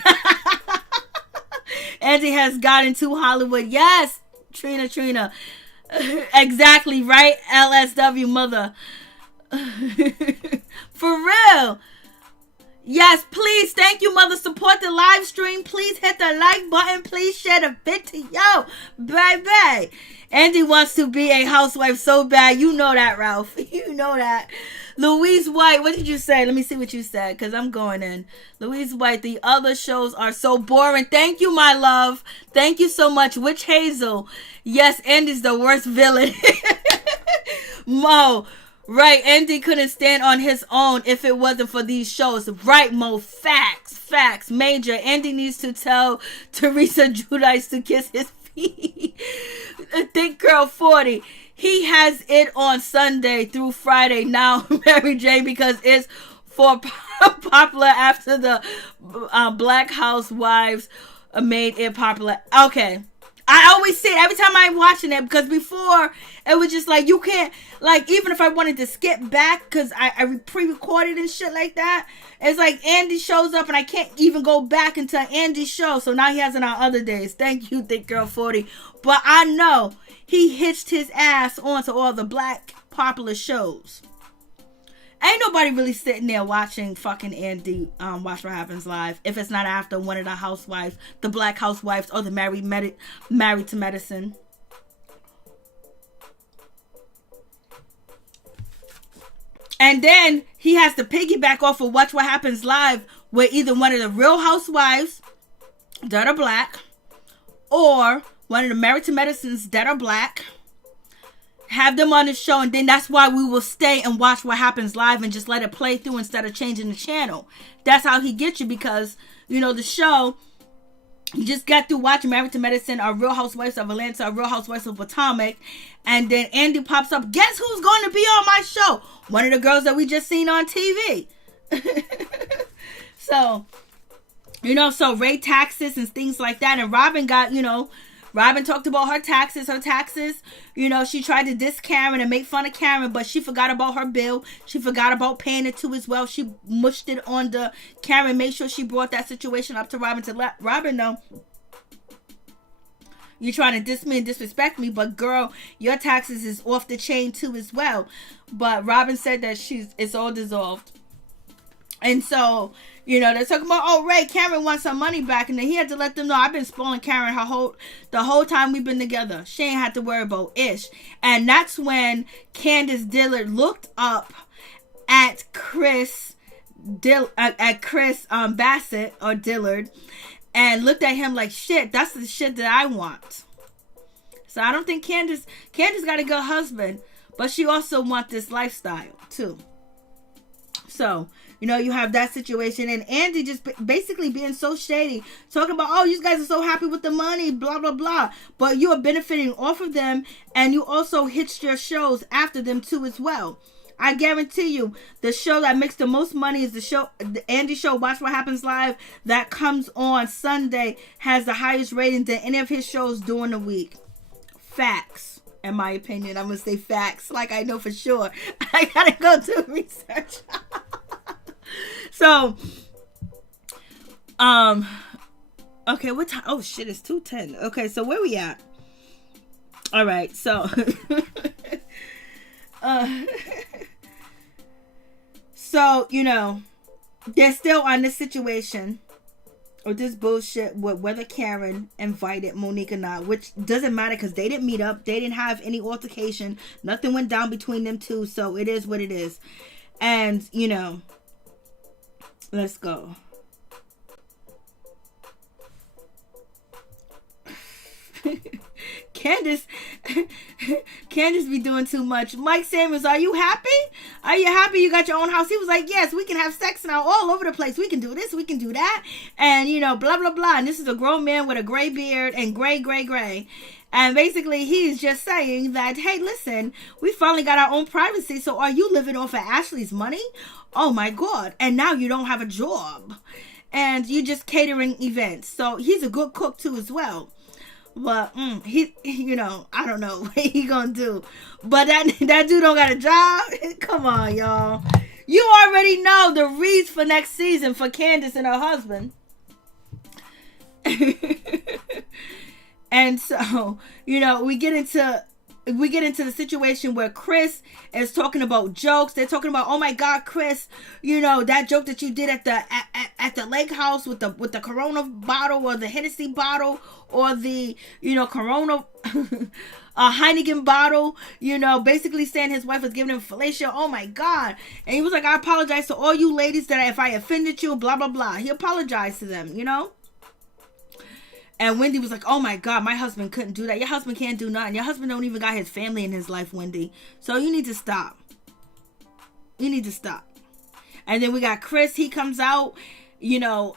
Andy has gotten to Hollywood. Yes, Trina. Exactly right, LSW mother. For real. Yes, please. Thank you, mother. Support the live stream. Please hit the like button. Please share the video. Baby. Andy wants to be a housewife so bad. You know that, Ralph. You know that. Louise White, what did you say? Let me see what you said, because I'm going in. Louise White, the other shows are so boring. Thank you, my love. Thank you so much. Witch Hazel. Yes, Andy's the worst villain. Mo. Right, Andy couldn't stand on his own if it wasn't for these shows. Right, Mo. Facts. Major. Andy needs to tell Teresa Giudice to kiss his feet. Think Girl 40. He has it on Sunday through Friday now, Mary J, because it's for popular after the Black Housewives made it popular. Okay. I always say it every time I'm watching it, because before it was just like you can't, like, even if I wanted to skip back because I pre-recorded and shit like that, it's like Andy shows up and I can't even go back into Andy's show. So now he has it on other days. Thank you, Thick Girl 40. But I know he hitched his ass onto all the black popular shows. Ain't nobody really sitting there watching fucking Andy Watch What Happens Live if it's not after one of the housewives, the Black Housewives, or the Married to Medicine. And then he has to piggyback off of Watch What Happens Live with either one of the Real Housewives that are black or one of the Married to Medicines that are black. Have them on the show, and then that's why we will stay and watch What Happens Live and just let it play through instead of changing the channel. That's how he gets you, because the show, you just got through watching Married to Medicine or Real Housewives of Atlanta or Real Housewives of Potomac, and then Andy pops up. Guess who's going to be on my show? One of the girls that we just seen on TV. So Ray taxes and things like that, and Robin got, Robin talked about her taxes. She tried to diss Karen and make fun of Karen, but she forgot about her bill. She forgot about paying it too as well. She mushed it on the Karen, made sure she brought that situation up to Robin to let Robin know, you're trying to diss me and disrespect me, but girl, your taxes is off the chain too as well. But Robin said that it's all dissolved. And so, they're talking about, Ray, Karen wants her money back. And then he had to let them know, I've been spoiling Karen the whole time we've been together. She ain't had to worry about ish. And that's when Candace Dillard looked up at Chris Bassett or Dillard and looked at him like, shit, that's the shit that I want. So I don't think Candace got a good husband, but she also wants this lifestyle too. So, you have that situation, and Andy just basically being so shady, talking about, you guys are so happy with the money, blah, blah, blah. But you are benefiting off of them, and you also hitched your shows after them too as well. I guarantee you, the show that makes the most money is the Andy show, Watch What Happens Live, that comes on Sunday, has the highest rating than any of his shows during the week. Facts. In my opinion, I'm going to say facts, like I know for sure. I got to go do research. So, okay, what time? Oh shit, it's 2:10. Okay, so where we at? All right, so, so, they're still on this situation or this bullshit with whether Karen invited Monique or not, which doesn't matter because they didn't meet up. They didn't have any altercation. Nothing went down between them two. So it is what it is. And, you know, let's go. Candace be doing too much. Mike Samuels, are you happy? Are you happy you got your own house? He was like, yes, we can have sex now all over the place. We can do this, we can do that. And, you know, blah, blah, blah. And this is a grown man with a gray beard and gray. And basically, he's just saying that, hey, listen, we finally got our own privacy. So are you living off of Ashley's money? Oh, my God. And now you don't have a job. And you just catering events. So he's a good cook, too, as well. But he, you know, I don't know what he gonna do. But that dude don't got a job. Come on, y'all. You already know the reads for next season for Candace and her husband. And so, you know, we get into the situation where Chris is talking about jokes. They're talking about, oh my God, Chris, you know, that joke that you did at the lake house with the Corona bottle or the Hennessy bottle or the, you know, Corona Heineken bottle, you know, basically saying his wife was giving him fellatio. Oh my God. And he was like, I apologize to all you ladies that if I offended you, blah, blah, blah. He apologized to them, you know. And Wendy was like, oh my God, my husband couldn't do that. Your husband can't do nothing. Your husband don't even got his family in his life, Wendy. So you need to stop. You need to stop. And then we got Chris. He comes out. You know,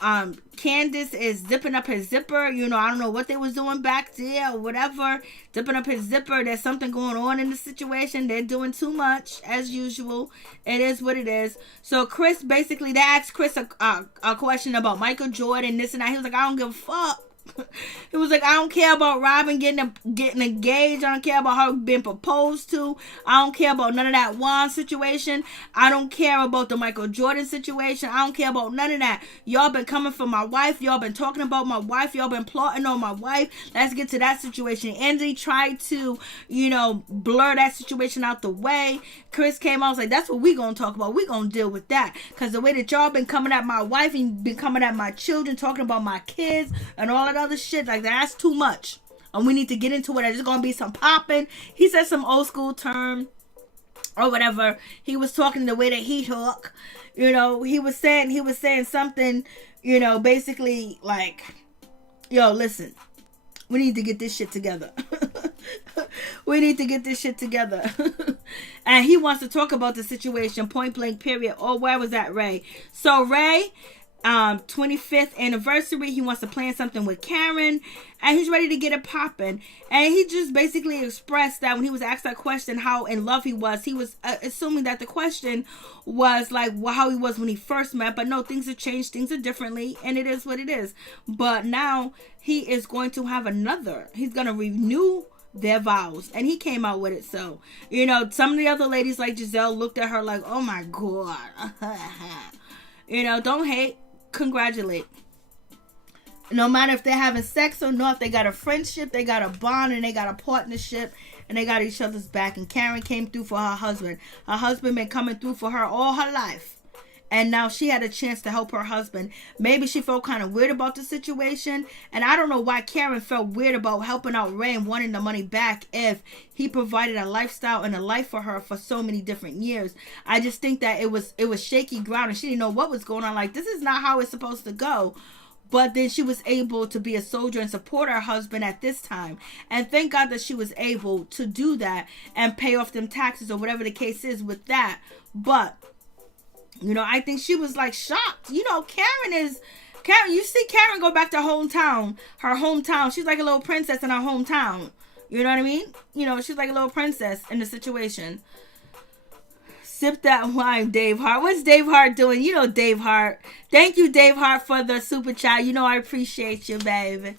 Candace is zipping up his zipper. You know, I don't know what they was doing back there or whatever. Zipping up his zipper. There's something going on in the situation. They're doing too much, as usual. It is what it is. So Chris, basically, they asked Chris a question about Michael Jordan, this and that. He was like, I don't give a fuck. He was like, I don't care about Robin getting engaged. I don't care about her being proposed to. I don't care about none of that Juan situation. I don't care about the Michael Jordan situation. I don't care about none of that. Y'all been coming for my wife. Y'all been talking about my wife. Y'all been plotting on my wife. Let's get to that situation. Andy tried to, you know, blur that situation out the way. Chris came out and was like, that's what we gonna talk about. We gonna deal with that. Because the way that y'all been coming at my wife and been coming at my children, talking about my kids and all that other shit, like that's too much. And we need to get into it. There's gonna be some popping. He said some old school term or whatever. He was talking the way that he talk. You know, he was saying something, you know, basically like, yo, listen, we need to get this shit together. We need to get this shit together. And he wants to talk about the situation, point blank, period. Oh, where was that, Ray? So Ray, 25th anniversary, he wants to plan something with Karen, and he's ready to get it popping. And he just basically expressed that when he was asked that question, how in love he was assuming that the question was like, well, how he was when he first met. But no, things have changed, things are differently, and it is what it is. But now he is going to have he's going to renew their vows, and he came out with it. So, you know, some of the other ladies like Giselle looked at her like, oh my God. You know, don't hate, congratulate. No matter if they're having sex or not, they got a friendship, they got a bond, and they got a partnership, and they got each other's back. And Karen came through for her husband. Her husband been coming through for her all her life. And now she had a chance to help her husband. Maybe she felt kind of weird about the situation. And I don't know why Karen felt weird about helping out Ray and wanting the money back if he provided a lifestyle and a life for her for so many different years. I just think that it was shaky ground and she didn't know what was going on. Like, this is not how it's supposed to go. But then she was able to be a soldier and support her husband at this time. And thank God that she was able to do that and pay off them taxes or whatever the case is with that. But you know, I think she was like shocked. You know, Karen, you see Karen go back to her hometown. She's like a little princess in her hometown. You know what I mean? You know, she's like a little princess in the situation. Sip that wine, Dave Hart. What's Dave Hart doing? You know Dave Hart. Thank you, Dave Hart, for the super chat. You know I appreciate you, baby.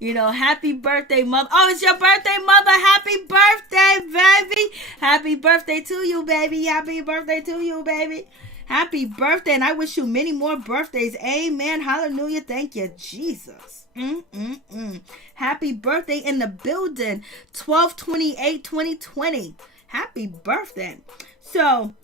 You know, happy birthday, mother. Oh, it's your birthday, mother. Happy birthday, baby. Happy birthday to you, baby. Happy birthday to you, baby. Happy birthday, and I wish you many more birthdays. Amen. Hallelujah. Thank you, Jesus. Happy birthday in the building. 12/28/2020. Happy birthday. So,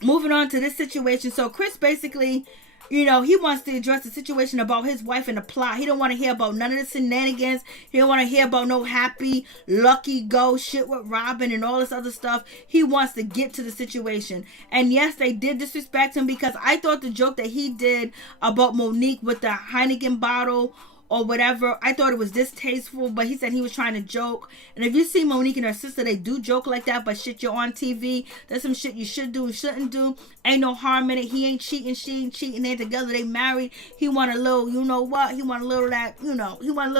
moving on to this situation. So, Chris basically, He wants to address the situation about his wife and the plot. He don't want to hear about none of the shenanigans. He don't want to hear about no happy, lucky go shit with Robin and all this other stuff. He wants to get to the situation. And yes, they did disrespect him, because I thought the joke that he did about Monique with the Heineken bottle or whatever, I thought it was distasteful, but he said he was trying to joke. And if you see Monique and her sister, they do joke like that, but shit, you're on TV. There's some shit you should do and shouldn't do. Ain't no harm in it. He ain't cheating, she ain't cheating. They're together, they married. He want a little, you know what? He want a little that, he want a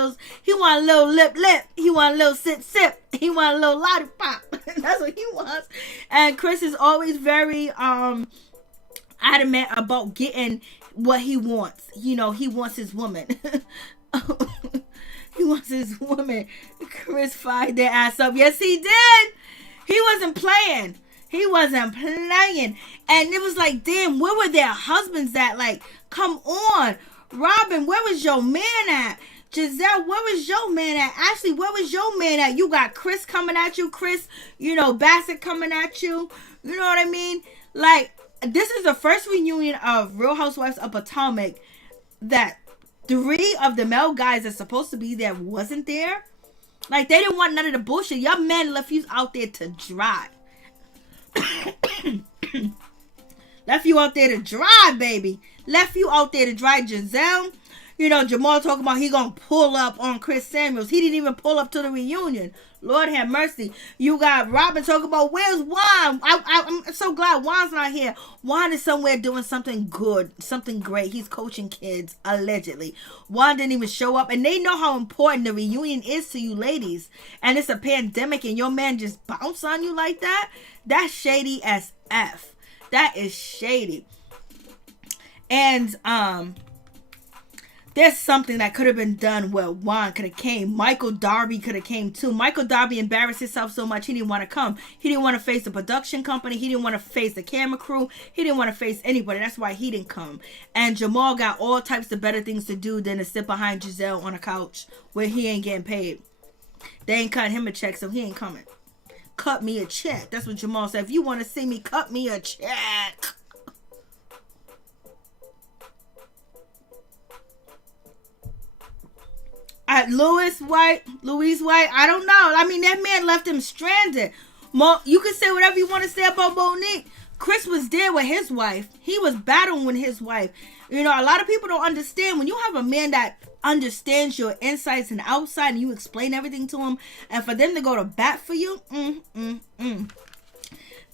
little lip. He want a little sip. He want a little lollipop. That's what he wants. And Chris is always very adamant about getting what he wants. He wants his woman. He wants his woman. Chris fired their ass up. Yes, he did. He wasn't playing. And it was like, damn, where were their husbands at? Like, come on. Robin, where was your man at? Giselle, where was your man at? Ashley, where was your man at? You got Chris coming at you. Chris, Bassett coming at you. You know what I mean? Like, this is the first reunion of Real Housewives of Potomac that 3 of the male guys that's supposed to be there wasn't there. Like, they didn't want none of the bullshit. Your man left you out there to dry. Left you out there to dry, baby. Left you out there to dry. Giselle, Jamal talking about he gonna pull up on Chris Samuels. He didn't even pull up to the reunion. Lord have mercy. You got Robin talking about, where's Juan? I'm so glad Juan's not here. Juan is somewhere doing something good, something great. He's coaching kids, allegedly. Juan didn't even show up. And they know how important the reunion is to you ladies. And it's a pandemic and your man just bounce on you like that? That's shady as F. That is shady. And, there's something that could have been done where Juan could have came. Michael Darby could have came too. Michael Darby embarrassed himself so much he didn't want to come. He didn't want to face the production company. He didn't want to face the camera crew. He didn't want to face anybody. That's why he didn't come. And Jamal got all types of better things to do than to sit behind Giselle on a couch where he ain't getting paid. They ain't cut him a check, so he ain't coming. Cut me a check. That's what Jamal said. If you want to see me, cut me a check. Louise White, I don't know. I mean, that man left him stranded. You can say whatever you want to say about Monique. Chris was there with his wife. He was battling with his wife. A lot of people don't understand. When you have a man that understands your insides and outside and you explain everything to him, and for them to go to bat for you,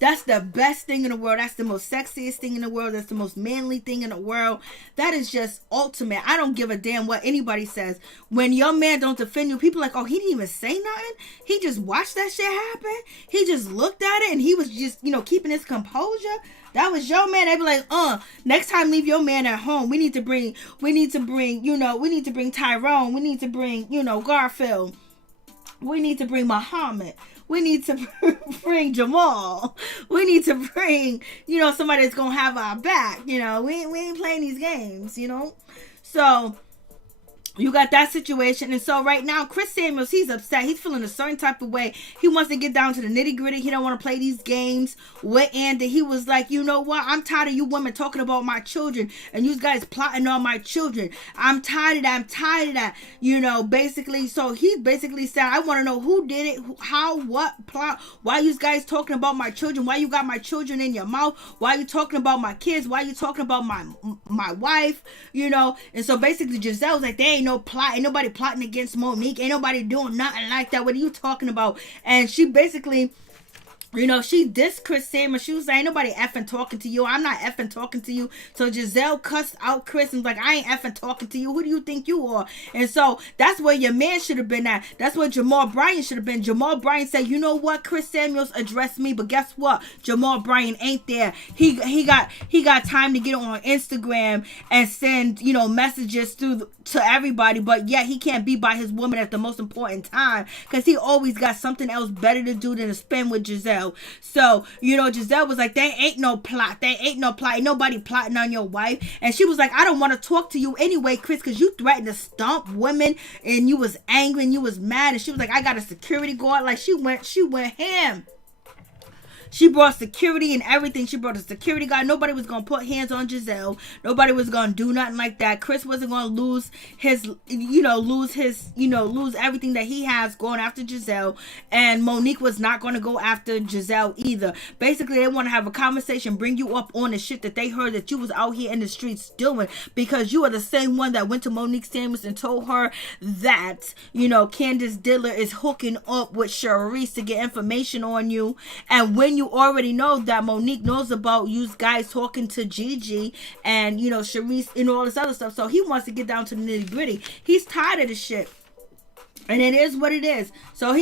that's the best thing in the world. That's the most sexiest thing in the world. That's the most manly thing in the world. That is just ultimate. I don't give a damn what anybody says. When your man don't defend you, people are like, oh, he didn't even say nothing. He just watched that shit happen. He just looked at it and he was just, keeping his composure. That was your man. They'd be like, next time leave your man at home. We need to bring Tyrone. We need to bring, Garfield. We need to bring Muhammad. We need to bring Jamal. We need to bring, somebody that's going to have our back. We ain't playing these games, So, you got that situation. And so right now, Chris Samuels, he's upset. He's feeling a certain type of way. He wants to get down to the nitty gritty. He don't want to play these games with Andy. He was like, you know what? I'm tired of you women talking about my children and you guys plotting on my children. I'm tired of that. Basically. So he basically said, I want to know who did it, how, what, plot, why you guys talking about my children? Why you got my children in your mouth? Why you talking about my kids? Why you talking about my wife? And so basically Giselle was like, there ain't no plot. Ain't nobody plotting against Monique. Ain't nobody doing nothing like that. What are you talking about? And she basically, she dissed Chris Samuels. She was like, ain't nobody effing talking to you. I'm not effing talking to you. So Giselle cussed out Chris and was like, I ain't effing talking to you. Who do you think you are? And so that's where your man should have been at. That's where GizelleBryant should have been. GizelleBryant said, you know what? Chris Samuels addressed me, but guess what? GizelleBryant ain't there. He got time to get on Instagram and send, messages to everybody, but yet he can't be by his woman at the most important time because he always got something else better to do than to spend with Giselle. So, Giselle was like, there ain't no plot. Ain't nobody plotting on your wife. And she was like, I don't want to talk to you anyway, Chris, because you threatened to stomp women and you was angry and you was mad. And she was like, I got a security guard. Like she went ham. She brought security and everything. She brought a security guard. Nobody was going to put hands on Giselle. Nobody was going to do nothing like that. Chris wasn't going to lose lose everything that he has going after Giselle. And Monique was not going to go after Giselle either. Basically, they want to have a conversation, bring you up on the shit that they heard that you was out here in the streets doing, because you are the same one that went to Monique Samuels and told her that, Candace Diller is hooking up with Charisse to get information on you. And when you already know that Monique knows about you guys talking to Gigi and, Charisse and all this other stuff. So he wants to get down to the nitty gritty. He's tired of this shit. And it is what it is. So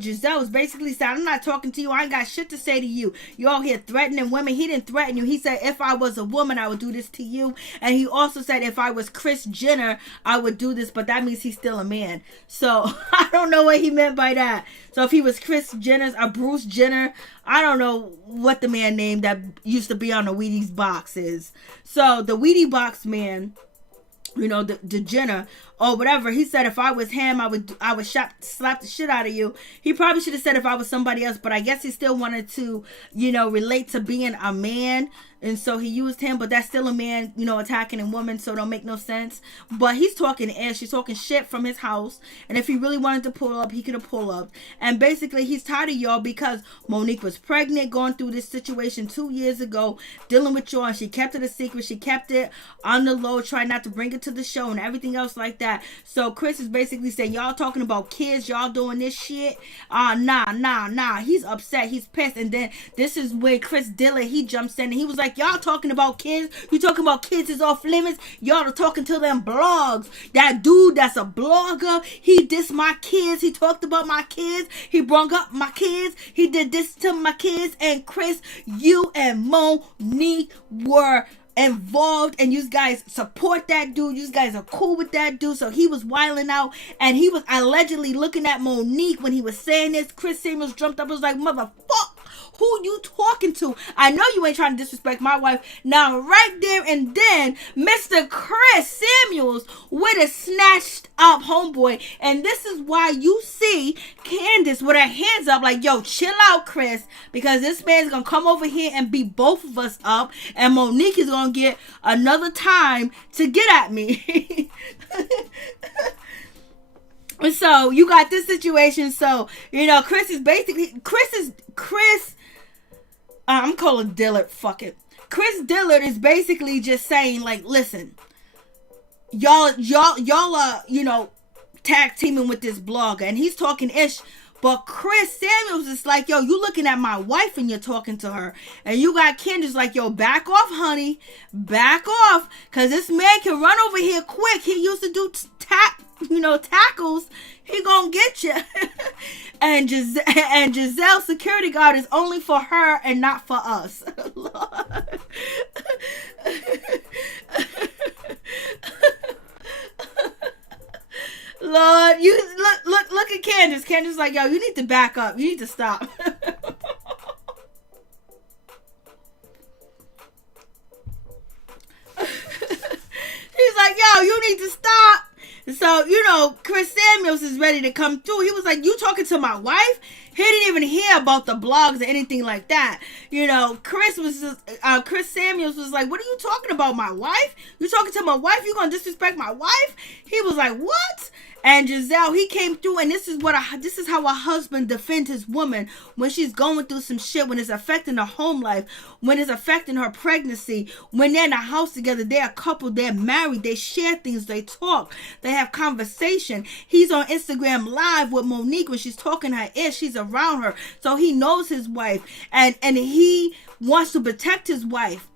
Giselle was basically saying, I'm not talking to you. I ain't got shit to say to you. You all here threatening women. He didn't threaten you. He said, if I was a woman, I would do this to you. And he also said, if I was Kris Jenner, I would do this. But that means he's still a man. So I don't know what he meant by that. So if he was Kris Jenner or Bruce Jenner, I don't know what the man name that used to be on the Wheaties box is. So the Wheatie box man, the Jenner or whatever, he said if I was him, I would slap the shit out of you. He probably should have said if I was somebody else, but I guess he still wanted to, relate to being a man. And so he used him, but that's still a man, attacking a woman, so it don't make no sense. But he's talking ass, he's talking shit from his house. And if he really wanted to pull up, he could have pulled up. And basically, he's tired of y'all because Monique was pregnant, going through this situation 2 years ago, dealing with y'all, and she kept it a secret. She kept it on the low, trying not to bring it to the show and everything else like that. So Chris is basically saying, y'all talking about kids, y'all doing this shit. Nah. He's upset, he's pissed. And then this is where Chris Diller, he jumps in and he was like, y'all talking about kids? You talking about kids is off limits? Y'all are talking to them blogs. That dude that's a blogger, he dissed my kids. He talked about my kids. He brung up my kids. He did this to my kids. And Chris, you and Monique were involved, and you guys support that dude. You guys are cool with that dude. So he was wilding out, and he was allegedly looking at Monique when he was saying this. Chris Samuels jumped up and was like, motherfucker, who you talking to? I know you ain't trying to disrespect my wife. Now right there and then, Mr. Chris Samuels would have snatched up homeboy. And this is why you see Candace with her hands up like, yo, chill out, Chris, because this man's gonna come over here and beat both of us up, and Monique is gonna get another time to get at me. So you got this situation. So Chris I'm calling Dillard, fuck it. Chris Dillard is basically just saying, like, listen, y'all are, tag teaming with this blogger, and he's talking ish. But Chris Samuels is like, yo, you looking at my wife and you're talking to her. And you got Candace like, yo, back off, honey. Back off. Because this man can run over here quick. He used to do tackles. He gonna get you. And Giselle's security guard is only for her and not for us. Lord. Lord, you look at Candace. Candace like, yo, you need to back up. You need to stop. He's like, yo, you need to stop. So, Chris Samuels is ready to come through. He was like, you talking to my wife? He didn't even hear about the blogs or anything like that. Chris Samuels was like, what are you talking about, my wife? You talking to my wife? You gonna disrespect my wife? He was like, what? And Giselle, he came through, and this is how a husband defends his woman when she's going through some shit, when it's affecting her home life, when it's affecting her pregnancy, when they're in a house together, they're a couple, they're married, they share things, they talk, they have conversation. He's on Instagram Live with Monique when she's talking her ish, she's around her, so he knows his wife, and he wants to protect his wife.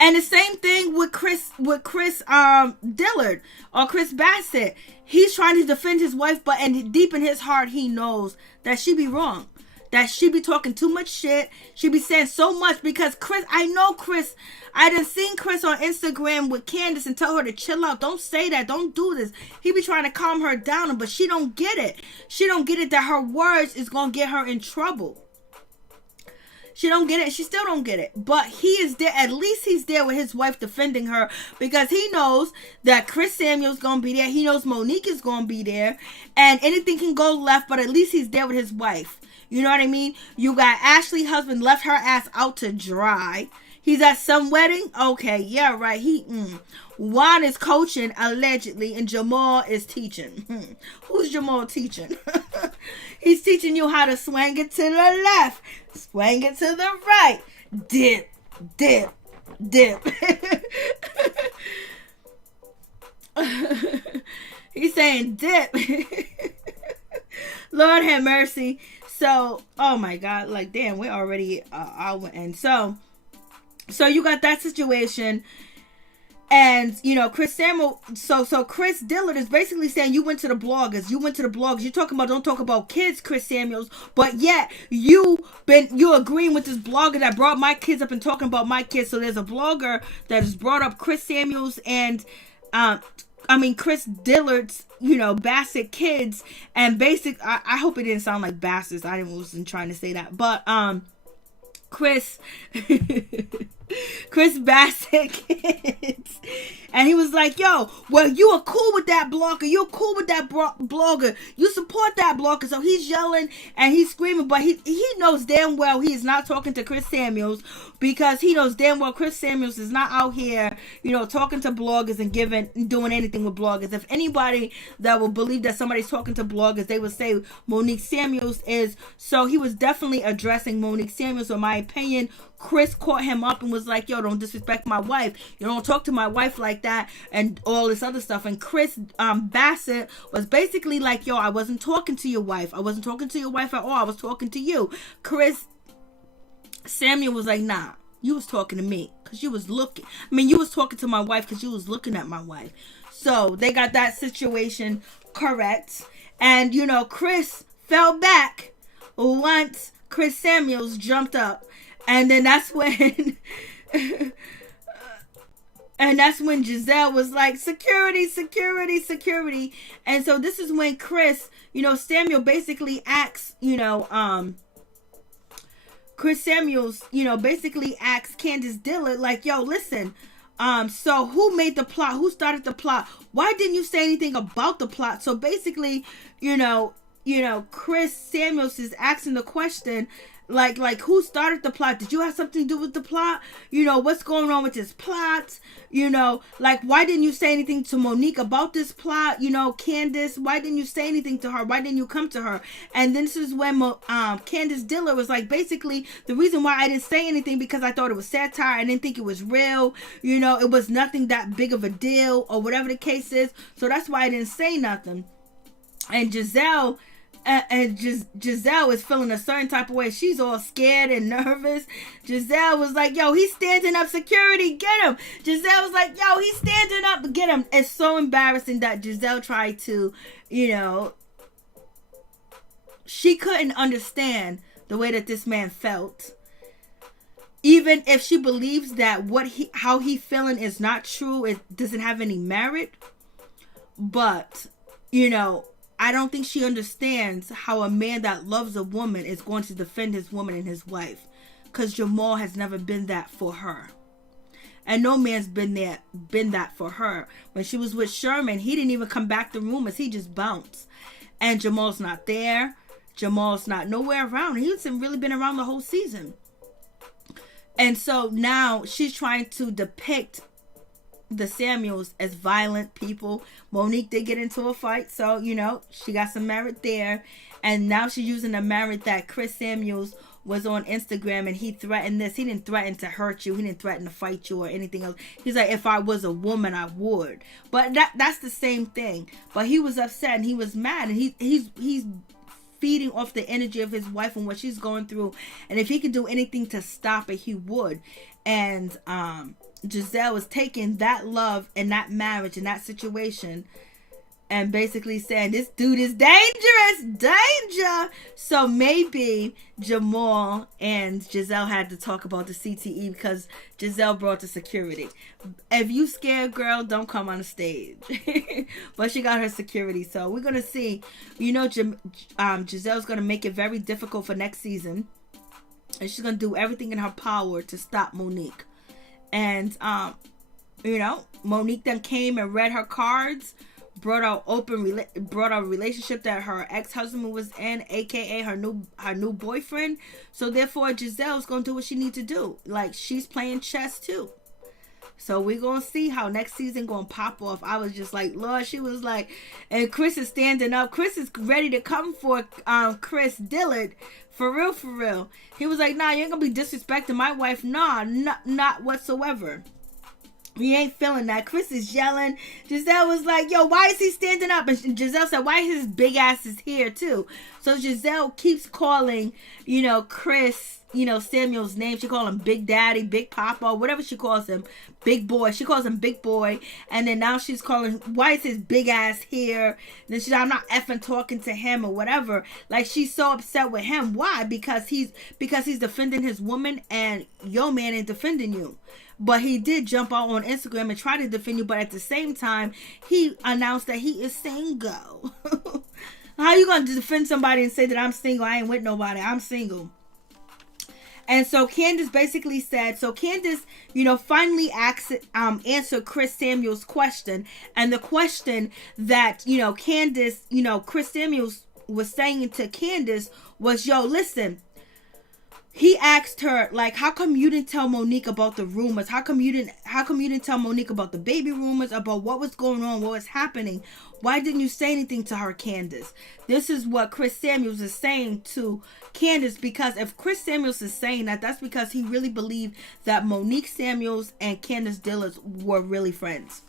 And the same thing with Chris Dillard or Chris Bassett. He's trying to defend his wife, but deep in his heart, he knows that she be wrong. That she be talking too much shit. She be saying so much because I done seen Chris on Instagram with Candace and tell her to chill out. Don't say that. Don't do this. He be trying to calm her down, but she don't get it. She don't get it that her words is going to get her in trouble. She don't get it. She still don't get it. But he is there. At least he's there with his wife defending her because he knows that Chris Samuel's going to be there. He knows Monique is going to be there. And anything can go left, but at least he's there with his wife. You know what I mean? You got Ashley's husband left her ass out to dry. He's at some wedding? Okay, yeah, right. Juan is coaching, allegedly, and Jamal is teaching. Who's Jamal teaching? He's teaching you how to swing it to the left, swing it to the right, dip, dip, dip. He's saying dip. Lord have mercy. So, oh my God, like, damn, we're already out. And so you got that situation. And, you know, Chris Samuel, so Chris Dillard is basically saying you went to the bloggers. You're talking about, don't talk about kids, Chris Samuels, but yet you're agreeing with this blogger that brought my kids up and talking about my kids. So there's a blogger that has brought up Chris Samuels and, Chris Dillard's, you know, Bassett kids, and I hope it didn't sound like bastards. Wasn't trying to say that, but, Chris Bassett kids. And he was like, yo, well, you are cool with that blogger. You're cool with that blogger. You support that blogger. So he's yelling and he's screaming, but he knows damn well he is not talking to Chris Samuels, because he knows damn well Chris Samuels is not out here, you know, talking to bloggers and doing anything with bloggers. If anybody that will believe that somebody's talking to bloggers, they would say Monique Samuels is. So he was definitely addressing Monique Samuels. In my opinion, Chris caught him up and was like, yo, don't disrespect my wife. You don't talk to my wife like that and all this other stuff. And Chris Bassett was basically like, yo, I wasn't talking to your wife. I wasn't talking to your wife at all. I was talking to you. Chris Samuel was like, nah, you was talking to me because you was looking. You was talking to my wife because you was looking at my wife. So they got that situation correct. And, you know, Chris fell back once Chris Samuels jumped up. And then that's when Giselle was like, security, security, security. And so this is when Chris, you know, Samuel basically asks, you know, Chris Samuels, you know, basically asks Candace Dillard, like, yo, listen, so who made the plot? Who started the plot? Why didn't you say anything about the plot? So basically, you know, Chris Samuels is asking the question, like who started the plot? Did you have something to do with the plot? You know, what's going on with this plot? You know, like, why didn't you say anything to Monique about this plot? You know, Candace, why didn't you say anything to her? Why didn't you come to her? And this is when Candace Dillard was like, basically, the reason why I didn't say anything because I thought it was satire. I didn't think it was real. You know, it was nothing that big of a deal or whatever the case is. So that's why I didn't say nothing. And Giselle is feeling a certain type of way. She's all scared and nervous. Giselle was like, yo, he's standing up, security, get him. Giselle was like, yo, he's standing up, get him. It's so embarrassing that Giselle tried to, you know, she couldn't understand the way that this man felt. Even if she believes that how he feeling is not true, it doesn't have any merit. But, you know, I don't think she understands how a man that loves a woman is going to defend his woman and his wife. Because Jamal has never been that for her. And no man's been that for her. When she was with Sherman, he didn't even come back to rumors. He just bounced. And Jamal's not there. Jamal's not nowhere around. He hasn't really been around the whole season. And so now she's trying to depict the Samuels as violent people. Monique did get into a fight, so, you know, she got some merit there. And now she's using the merit that Chris Samuels was on Instagram and he threatened this. He didn't threaten to hurt you. He didn't threaten to fight you or anything else. He's like, if I was a woman, I would. But that's the same thing. But he was upset and he was mad, and he's feeding off the energy of his wife and what she's going through. And if he could do anything to stop it, he would. And Giselle was taking that love and that marriage and that situation and basically saying, this dude is danger. So maybe Jamal and Giselle had to talk about the CTE because Giselle brought the security. If you scared, girl, don't come on the stage. But she got her security. So we're going to see, you know, Giselle's going to make it very difficult for next season. And she's going to do everything in her power to stop Monique. And, you know, Monique then came and read her cards, brought out a relationship that her ex-husband was in, aka her new boyfriend. So therefore Gizelle's gonna do what she needs to do. Like, she's playing chess too. So we're gonna see how next season gonna pop off. I was just like, Lord, she was like, and Chris is standing up. Chris is ready to come for Chris Dillard. For real. He was like, nah, you ain't gonna be disrespecting my wife. Nah, not whatsoever. He ain't feeling that. Chris is yelling. Giselle was like, yo, why is he standing up? And Giselle said, why his big ass is here too? So Giselle keeps calling, Chris, Samuel's name. She called him Big Daddy, Big Papa, whatever she calls him. Big boy. She calls him Big Boy. And then now she's calling, why is his big ass here? And then she's like, I'm not effing talking to him or whatever. Like, she's so upset with him. Why? Because he's defending his woman, and your man ain't defending you. But he did jump out on Instagram and try to defend you. But at the same time, he announced that he is single. How you going to defend somebody and say that I'm single? I ain't with nobody. I'm single. And so Candace basically said, Candace, finally answered Chris Samuel's question. And the question that, Candace, Chris Samuels was saying to Candace was, yo, listen. He asked her, like, how come you didn't tell Monique about the rumors? How come you didn't tell Monique about the baby rumors, about what was going on, what was happening? Why didn't you say anything to her, Candace? This is what Chris Samuels is saying to Candace, because if Chris Samuels is saying that, that's because he really believed that Monique Samuels and Candace Dillard were really friends.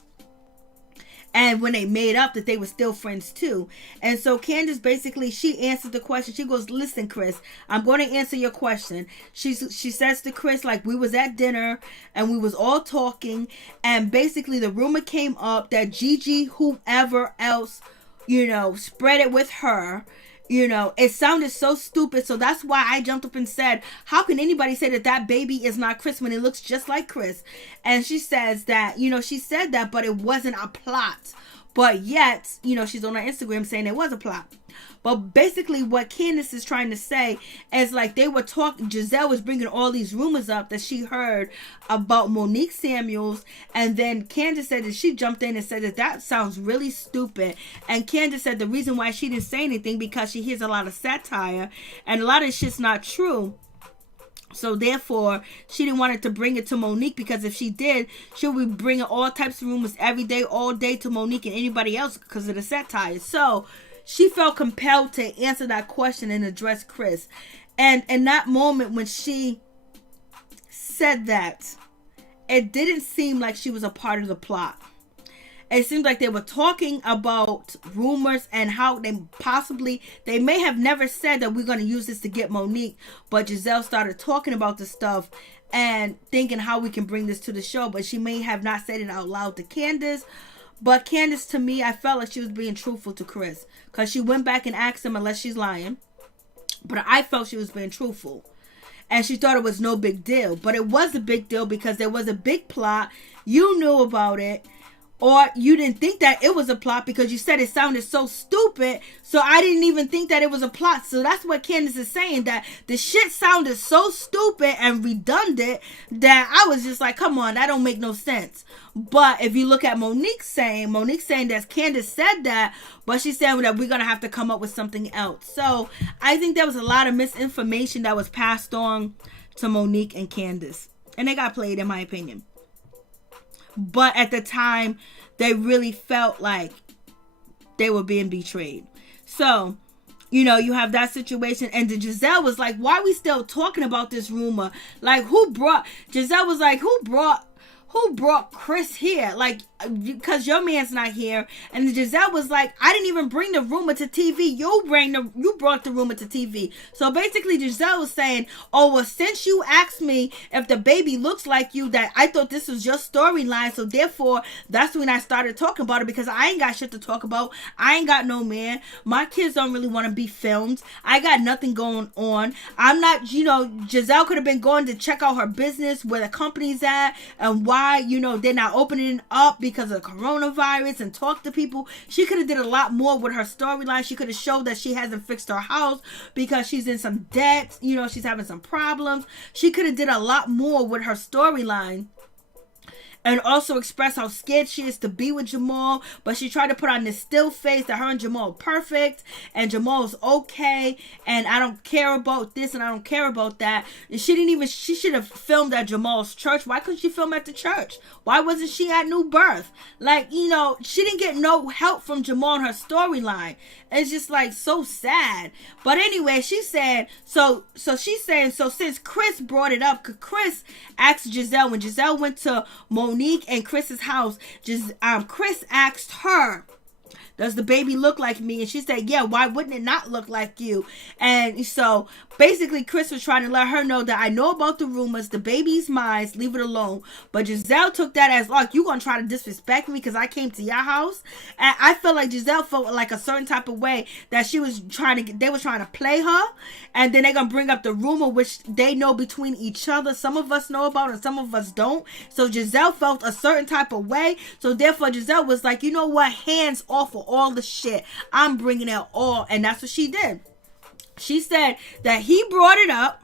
And when they made up, that they were still friends too. And so Candace basically, she answered the question. She goes, listen, Chris, I'm going to answer your question. She says to Chris, like, we was at dinner and we was all talking. And basically the rumor came up that Gigi, whoever else, spread it with her. It sounded so stupid. So that's why I jumped up and said, how can anybody say that baby is not Chris when it looks just like Chris? And she says that, she said that, but it wasn't a plot. But yet, she's on her Instagram saying it was a plot. But basically what Candace is trying to say is, like, they were talking, Giselle was bringing all these rumors up that she heard about Monique Samuels. And then Candace said that she jumped in and said that sounds really stupid. And Candace said the reason why she didn't say anything because she hears a lot of satire and a lot of shit's not true. So therefore, she didn't want to bring it to Monique, because if she did, she would be bringing all types of rumors every day, all day to Monique and anybody else because of the satire. So she felt compelled to answer that question and address Chris. And in that moment when she said that, it didn't seem like she was a part of the plot. It seemed like they were talking about rumors and how they may have never said that we're going to use this to get Monique, but Giselle started talking about the stuff and thinking how we can bring this to the show, but she may have not said it out loud to Candace. But Candace, to me, I felt like she was being truthful to Chris, because she went back and asked him, unless she's lying, but I felt she was being truthful. And she thought it was no big deal, but it was a big deal because there was a big plot. You knew about it. Or you didn't think that it was a plot because you said it sounded so stupid. So I didn't even think that it was a plot. So that's what Candace is saying, that the shit sounded so stupid and redundant that I was just like, come on, that don't make no sense. But if you look at Monique saying that Candace said that, but she's saying that we're going to have to come up with something else. So I think there was a lot of misinformation that was passed on to Monique and Candace. And they got played, in my opinion. But at the time, they really felt like they were being betrayed. So, you have that situation. And then Giselle was like, why are we still talking about this rumor? Like, Giselle was like, who brought Chris here? Like, because your man's not here. And Giselle was like, I didn't even bring the rumor to TV. You brought the rumor to TV. So basically Giselle was saying, oh, well, since you asked me if the baby looks like you, that I thought this was your storyline. So therefore, that's when I started talking about it, because I ain't got shit to talk about. I ain't got no man. My kids don't really want to be filmed. I got nothing going on. I'm not, Giselle could have been going to check out her business, where the company's at, and why, they're not opening up because of coronavirus, and talk to people. She could have did a lot more with her storyline. She could have showed that she hasn't fixed her house because she's in some debt. She's having some problems. She could have did a lot more with her storyline. and also express how scared she is to be with Jamal, but she tried to put on this still face that her and Jamal are perfect, and Jamal's okay, and I don't care about this, and I don't care about that. And she should have filmed at Jamal's church. Why couldn't she film at the church? Why wasn't she at New Birth? Like, you know, she didn't get no help from Jamal in her storyline. It's just like so sad. But anyway, she said, so she's saying, so since Chris brought it up, Chris asked Giselle, when Giselle went to Monique and Chris's house, Chris asked her, does the baby look like me? And she said, yeah, why wouldn't it not look like you? And so basically Chris was trying to let her know that I know about the rumors, the baby's mine, leave it alone. But Giselle took that as like, you gonna try to disrespect me because I came to your house? And I felt like Giselle felt like a certain type of way that they was trying to play her, and then they're gonna bring up the rumor which they know between each other. Some of us know about it, some of us don't. So Giselle felt a certain type of way, so therefore Giselle was like, you know what, hands off of all the shit, I'm bringing it all. And that's what she did. She said that he brought it up,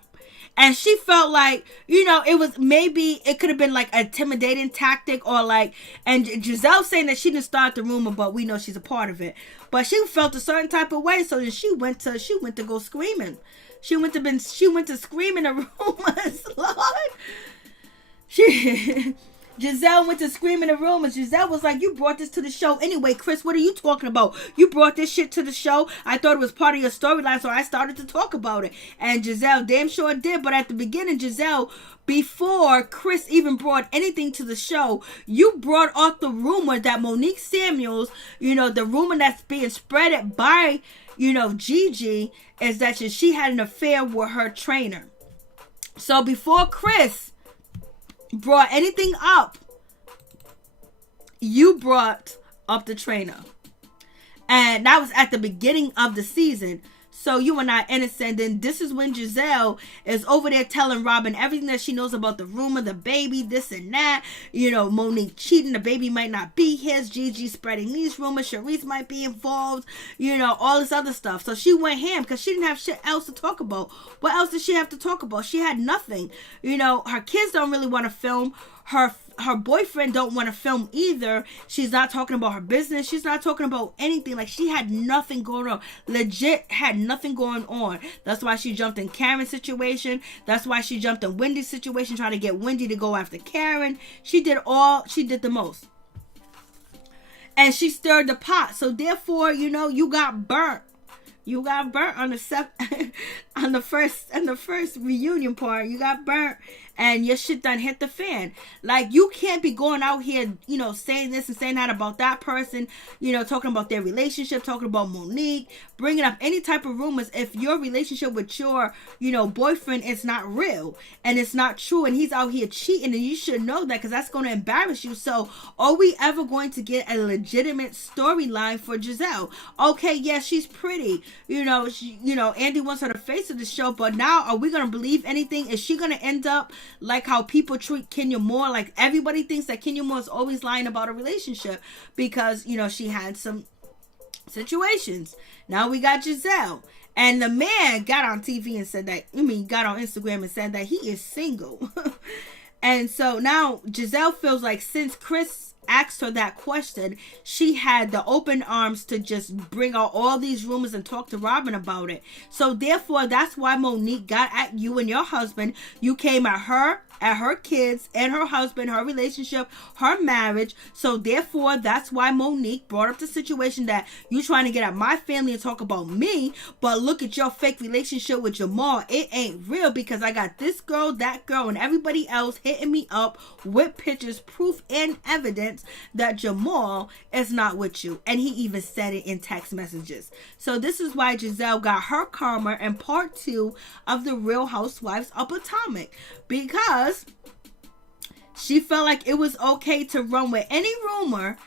and she felt like, you know, it could have been like a intimidating tactic, or like, and Giselle saying that she didn't start the rumor, but we know she's a part of it. But she felt a certain type of way, so then she went to go screaming. She went to screaming the rumors, Lord. Giselle went to scream in the room, and Giselle was like, you brought this to the show anyway, Chris, what are you talking about? You brought this shit to the show. I thought it was part of your storyline, so I started to talk about it. And Giselle damn sure did, but at the beginning, Giselle, before Chris even brought anything to the show, you brought up the rumor that Monique Samuels, you know, the rumor that's being spread by, you know, Gigi, is that she had an affair with her trainer. So before Chris brought anything up, you brought up the trainer, and that was at the beginning of the season. So you are not innocent. And this is when Giselle is over there telling Robin everything that she knows about the rumor, the baby, this and that. You know, Monique cheating, the baby might not be his. Gigi spreading these rumors, Charisse might be involved. You know, all this other stuff. So she went ham because she didn't have shit else to talk about. What else did she have to talk about? She had nothing. You know, her kids don't really want to film. Her boyfriend don't want to film either. She's not talking about her business. She's not talking about anything. Like, she had nothing going on. Legit had nothing going on. That's why she jumped in Karen's situation. That's why she jumped in Wendy's situation, trying to get Wendy to go after Karen. She did the most. And she stirred the pot. So therefore, you know, you got burnt. You got burnt on the first reunion part. You got burnt, and your shit done hit the fan. Like, you can't be going out here, you know, saying this and saying that about that person, you know, talking about their relationship, talking about Monique, bringing up any type of rumors if your relationship with your, you know, boyfriend is not real and it's not true, and he's out here cheating, and you should know that, because that's going to embarrass you. So are we ever going to get a legitimate storyline for Giselle? Okay, yeah, she's pretty. You know, Andy wants her to face of the show, but now are we going to believe anything? Is she going to end up like how people treat Kenya Moore? Like, everybody thinks that Kenya Moore is always lying about a relationship because, you know, she had some situations. Now we got Giselle. And the man got on TV and said that, got on Instagram and said that he is single. And so now Giselle feels like since Chris asked her that question, she had the open arms to just bring out all these rumors and talk to Robin about it. So therefore, that's why Monique got at you and your husband. You came at her, at her kids, and her husband, her relationship, her marriage. So therefore, that's why Monique brought up the situation that you trying to get at my family and talk about me, but look at your fake relationship with Jamal. It ain't real, because I got this girl, that girl, and everybody else hitting me up with pictures, proof, and evidence that Jamal is not with you. And he even said it in text messages. So this is why Giselle got her karma in part 2 of the Real Housewives of Potomac, because she felt like it was okay to run with any rumor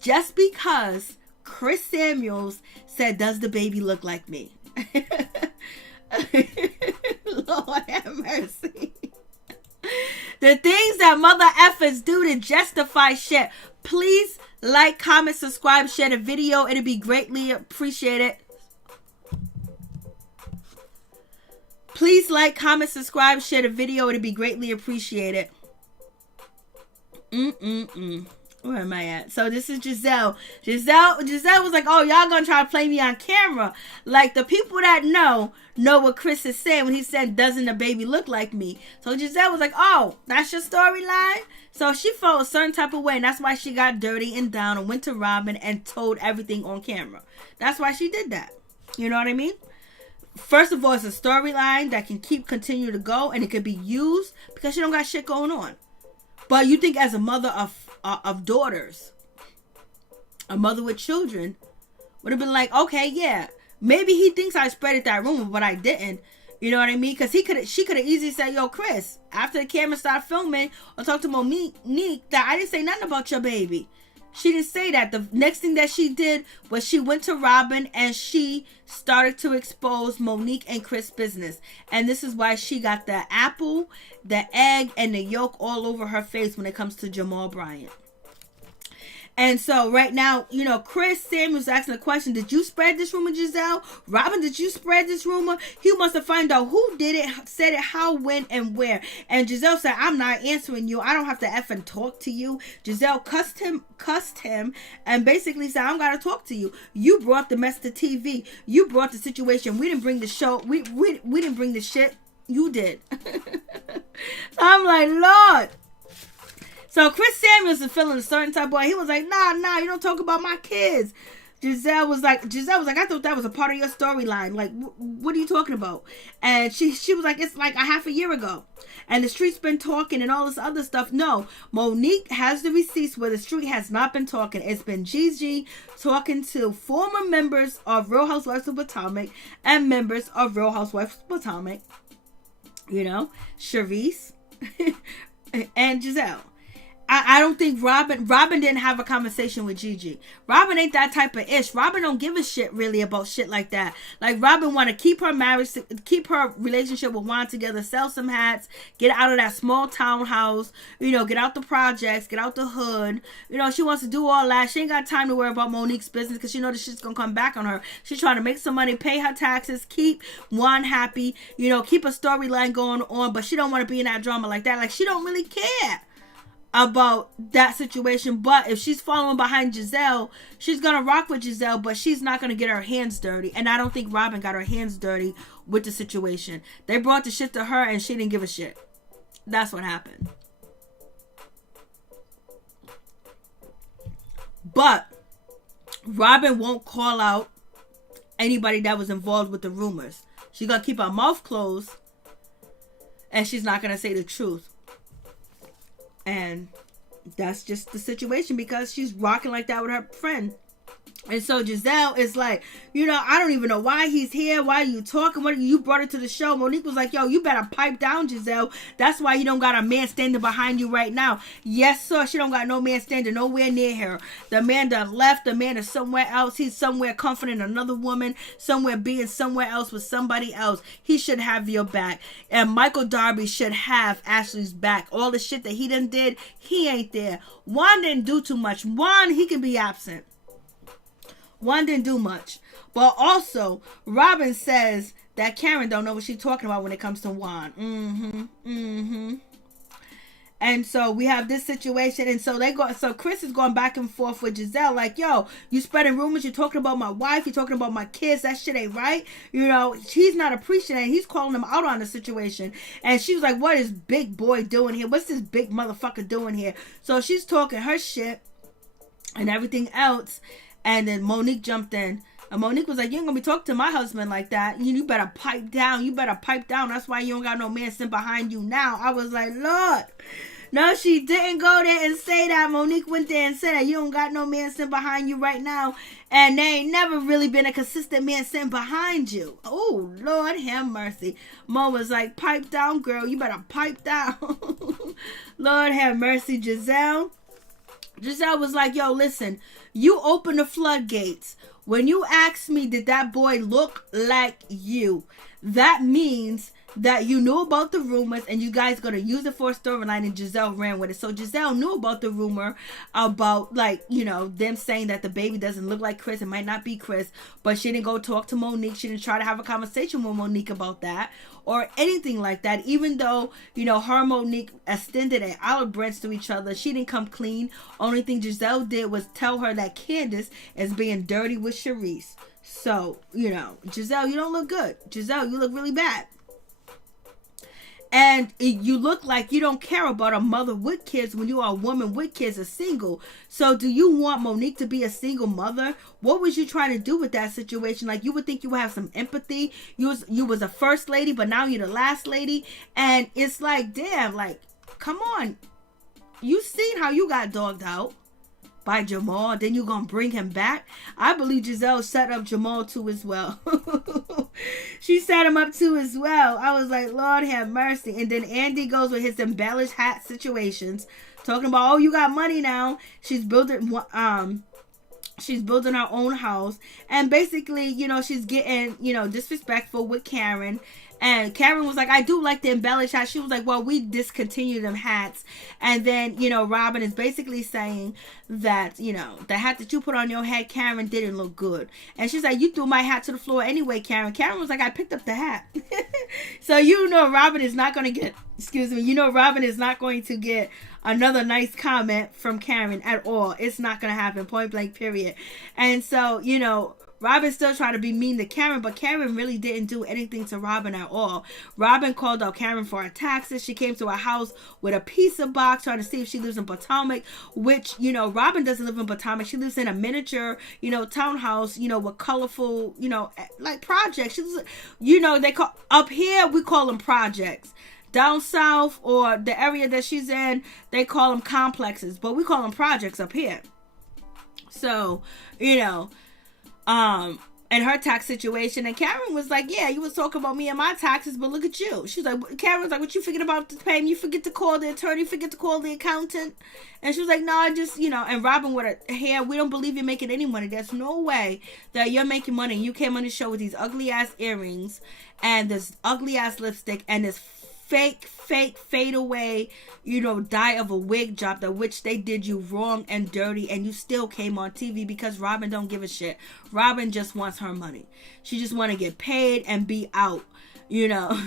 just because Chris Samuels said, does the baby look like me? Lord have mercy. The things that mother effers do to justify shit. Please like, comment, subscribe, share the video. It'll be greatly appreciated. Please like, comment, subscribe, share the video. It'll be greatly appreciated. Where am I at? So this is Giselle. Giselle was like, oh, y'all gonna try to play me on camera. Like, the people that know what Chris is saying when he said, doesn't the baby look like me? So Giselle was like, oh, that's your storyline? So she felt a certain type of way, and that's why she got dirty and down and went to Robin and told everything on camera. That's why she did that. You know what I mean? First of all, it's a storyline that can continue to go, and it could be used because she don't got shit going on. But you think as a mother of daughters, a mother with children, would have been like, okay, yeah, maybe he thinks I spreaded that rumor, but I didn't. You know what I mean? Because she could have easily said, yo, Chris, after the camera started filming, or talk to Monique, that I didn't say nothing about your baby. She didn't say that. The next thing that she did was she went to Robin and she started to expose Monique and Chris' business. And this is why she got the apple, the egg, and the yolk all over her face when it comes to GizelleBryant. And so right now, you know, Chris Samuel's asking the question, did you spread this rumor, Giselle? Robin, did you spread this rumor? He wants to find out who did it, said it, how, when, and where. And Giselle said, I'm not answering you. I don't have to effing talk to you. Giselle cussed him, and basically said, I'm going to talk to you. You brought the mess to TV. You brought the situation. We didn't bring the show. We didn't bring the shit. You did. So I'm like, Lord. So Chris Samuels is feeling a certain type of way. He was like, nah, you don't talk about my kids. Giselle was like, I thought that was a part of your storyline. Like, what are you talking about? And she was like, it's like a half a year ago. And the street's been talking and all this other stuff. No, Monique has the receipts where the street has not been talking. It's been Gigi talking to former members of Real Housewives of Potomac and members of Real Housewives of Potomac. You know, Charisse and Giselle. I don't think Robin didn't have a conversation with Gigi. Robin ain't that type of ish. Robin don't give a shit really about shit like that. Like, Robin want to keep her marriage, keep her relationship with Juan together, sell some hats, get out of that small townhouse, you know, get out the projects, get out the hood. You know, she wants to do all that. She ain't got time to worry about Monique's business because she know this shit's going to come back on her. She's trying to make some money, pay her taxes, keep Juan happy, you know, keep a storyline going on, but she don't want to be in that drama like that. Like, she don't really care about that situation. But if she's following behind Giselle, she's gonna rock with Giselle, but she's not gonna get her hands dirty. And I don't think Robin got her hands dirty with the situation. They brought the shit to her and she didn't give a shit. That's what happened. But Robin won't call out anybody that was involved with the rumors. She's gonna keep her mouth closed and she's not gonna say the truth. And that's just the situation because she's rocking like that with her friend. And so Giselle is like, you know, I don't even know why he's here. Why are you talking? What, you brought it to the show. Monique was like, yo, you better pipe down, Giselle. That's why you don't got a man standing behind you right now. Yes, sir. She don't got no man standing nowhere near her. The man done left. The man is somewhere else. He's somewhere comforting another woman. Somewhere being somewhere else with somebody else. He should have your back. And Michael Darby should have Ashley's back. All the shit that he done did, he ain't there. Juan didn't do too much. Juan, he can be absent. One didn't do much. But also, Robin says that Karen don't know what she's talking about when it comes to Juan. And so we have this situation. And so so Chris is going back and forth with Giselle. Like, yo, you spreading rumors. You're talking about my wife. You're talking about my kids. That shit ain't right. You know, he's not appreciating. He's calling him out on the situation. And she was like, what is big boy doing here? What's this big motherfucker doing here? So she's talking her shit and everything else. And then Monique jumped in. And Monique was like, you ain't gonna be talking to my husband like that. You better pipe down. You better pipe down. That's why you don't got no man sitting behind you now. I was like, Lord. No, she didn't go there and say that. Monique went there and said that you don't got no man sitting behind you right now. And there ain't never really been a consistent man sitting behind you. Oh, Lord have mercy. Mo was like, pipe down, girl. You better pipe down. Lord have mercy, Giselle. Giselle was like, yo, listen, you open the floodgates. When you asked me, did that boy look like you? That means that you knew about the rumors and you guys going to use it for a storyline, and Giselle ran with it. So Giselle knew about the rumor about, like, you know, them saying that the baby doesn't look like Chris. It might not be Chris, but she didn't go talk to Monique. She didn't try to have a conversation with Monique about that or anything like that. Even though, you know, her and Monique extended an olive branch to each other, she didn't come clean. Only thing Giselle did was tell her that Candace is being dirty with Charisse. So, you know, Giselle, you don't look good. Giselle, you look really bad. And you look like you don't care about a mother with kids when you are a woman with kids, a single. So do you want Monique to be a single mother? What was you trying to do with that situation? Like, you would think you would have some empathy. You was a first lady, but now you're the last lady. And it's like, damn, like, come on. You seen how you got dogged out by Jamal, then you gonna bring him back? I believe Giselle set up Jamal too as well. She set him up too as well. I was like, Lord have mercy. And then Andy goes with his embellished hat situations, talking about, oh, you got money now. She's building her own house, and basically, you know, she's getting, you know, disrespectful with Karen. And Karen was like, I do like the embellished hat. She was like, well, we discontinued them hats. And then, you know, Robin is basically saying that, you know, the hat that you put on your head, Karen, didn't look good. And she's like, you threw my hat to the floor anyway, Karen. Karen was like, I picked up the hat. So, you know, Robin is not going to get, Robin is not going to get another nice comment from Karen at all. It's not going to happen, point blank, period. And so, you know, Robin still trying to be mean to Karen, but Karen really didn't do anything to Robin at all. Robin called out Karen for her taxes. She came to her house with a pizza box trying to see if she lives in Potomac, which, you know, Robin doesn't live in Potomac. She lives in a miniature, you know, townhouse, you know, with colorful, you know, like projects. She's, you know, they call, up here, we call them projects. Down south, or the area that she's in, they call them complexes, but we call them projects up here. So, you know, and her tax situation, and Karen was like, yeah, you was talking about me and my taxes, but look at you. She was like, Karen was like, what you forget about the payment? You forget to call the attorney, forget to call the accountant. And she was like, no, I just, you know, and Robin with her hair, we don't believe you're making any money. There's no way that you're making money. And you came on the show with these ugly ass earrings and this ugly ass lipstick and this fake fade away, you know, dye of a wig job, that which they did you wrong and dirty, and you still came on TV because Robin don't give a shit. Robin just wants her money. She just want to get paid and be out, you know.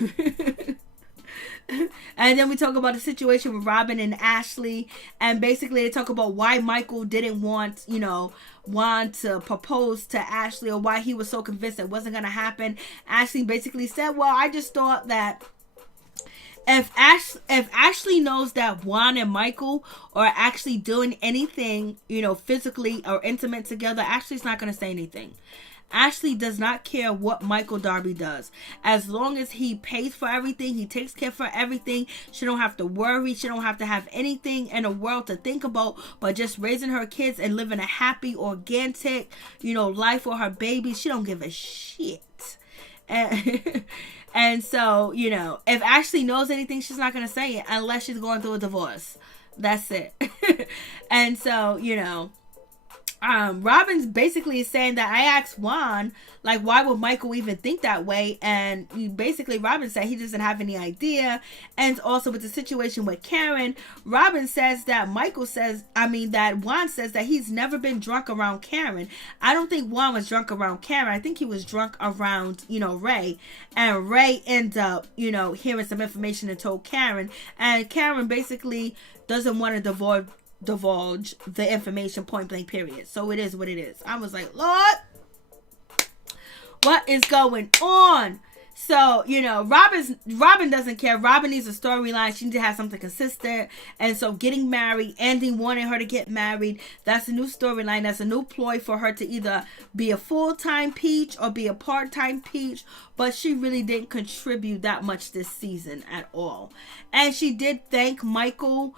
And then we talk about the situation with Robin and Ashley, and basically they talk about why Michael didn't want to propose to Ashley, or why he was so convinced it wasn't going to happen. Ashley basically said, well, I just thought that if Ashley knows that Juan and Michael are actually doing anything, you know, physically or intimate together, Ashley's not going to say anything. Ashley does not care what Michael Darby does. As long as he pays for everything, he takes care for everything, she don't have to worry. She don't have to have anything in the world to think about but just raising her kids and living a happy, organic, you know, life for her baby. She don't give a shit. And so, you know, if Ashley knows anything, she's not going to say it unless she's going through a divorce. That's it. And so, you know, Robin's basically saying that I asked Juan, like, why would Michael even think that way? And basically Robin said he doesn't have any idea. And also with the situation with Karen, Robin says that that Juan says that he's never been drunk around Karen. I don't think Juan was drunk around Karen. I think he was drunk around, you know, Ray. And Ray ended up, you know, hearing some information and told Karen. And Karen basically doesn't want to divulge the information, point blank, period. So it is what it is. I was like, Lord, what is going on? So, you know, Robin doesn't care. Robin needs a storyline. She needs to have something consistent. And so getting married, Andy wanted her to get married, that's a new storyline. That's a new ploy for her to either be a full-time peach or be a part-time peach. But she really didn't contribute that much this season at all. And she did thank Michael.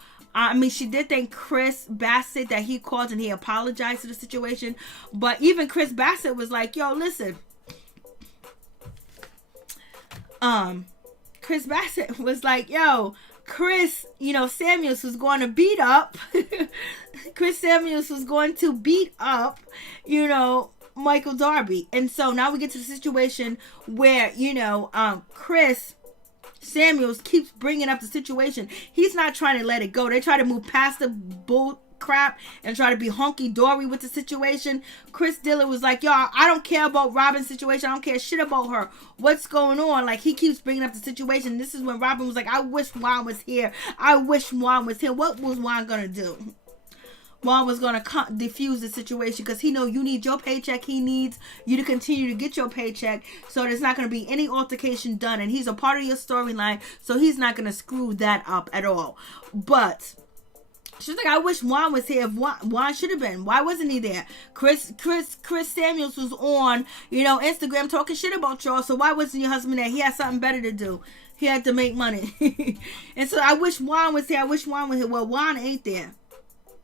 She did thank Chris Bassett that he called and he apologized to the situation. But even Chris Bassett was like, yo, listen. Chris Bassett was like, yo, Chris, you know, Samuels was going to beat up. Chris Samuels was going to beat up, you know, Michael Darby. And so now we get to the situation where, you know, Chris Samuels keeps bringing up the situation. He's not trying to let it go. They try to move past the bull crap and try to be honky-dory with the situation. Chris Dillard was like, y'all, I don't care about Robin's situation. I don't care shit about her. What's going on? Like, he keeps bringing up the situation. This is when Robin was like, I wish Juan was here. I wish Juan was here. What was Juan gonna do? Juan was going to diffuse the situation because he know you need your paycheck. He needs you to continue to get your paycheck. So there's not going to be any altercation done. And he's a part of your storyline. So he's not going to screw that up at all. But she's like, I wish Juan was here. If Juan should have been. Why wasn't he there? Chris Samuels was on, Instagram talking shit about y'all. So why wasn't your husband there? He had something better to do. He had to make money. And so I wish Juan was here. I wish Juan was here. Well, Juan ain't there.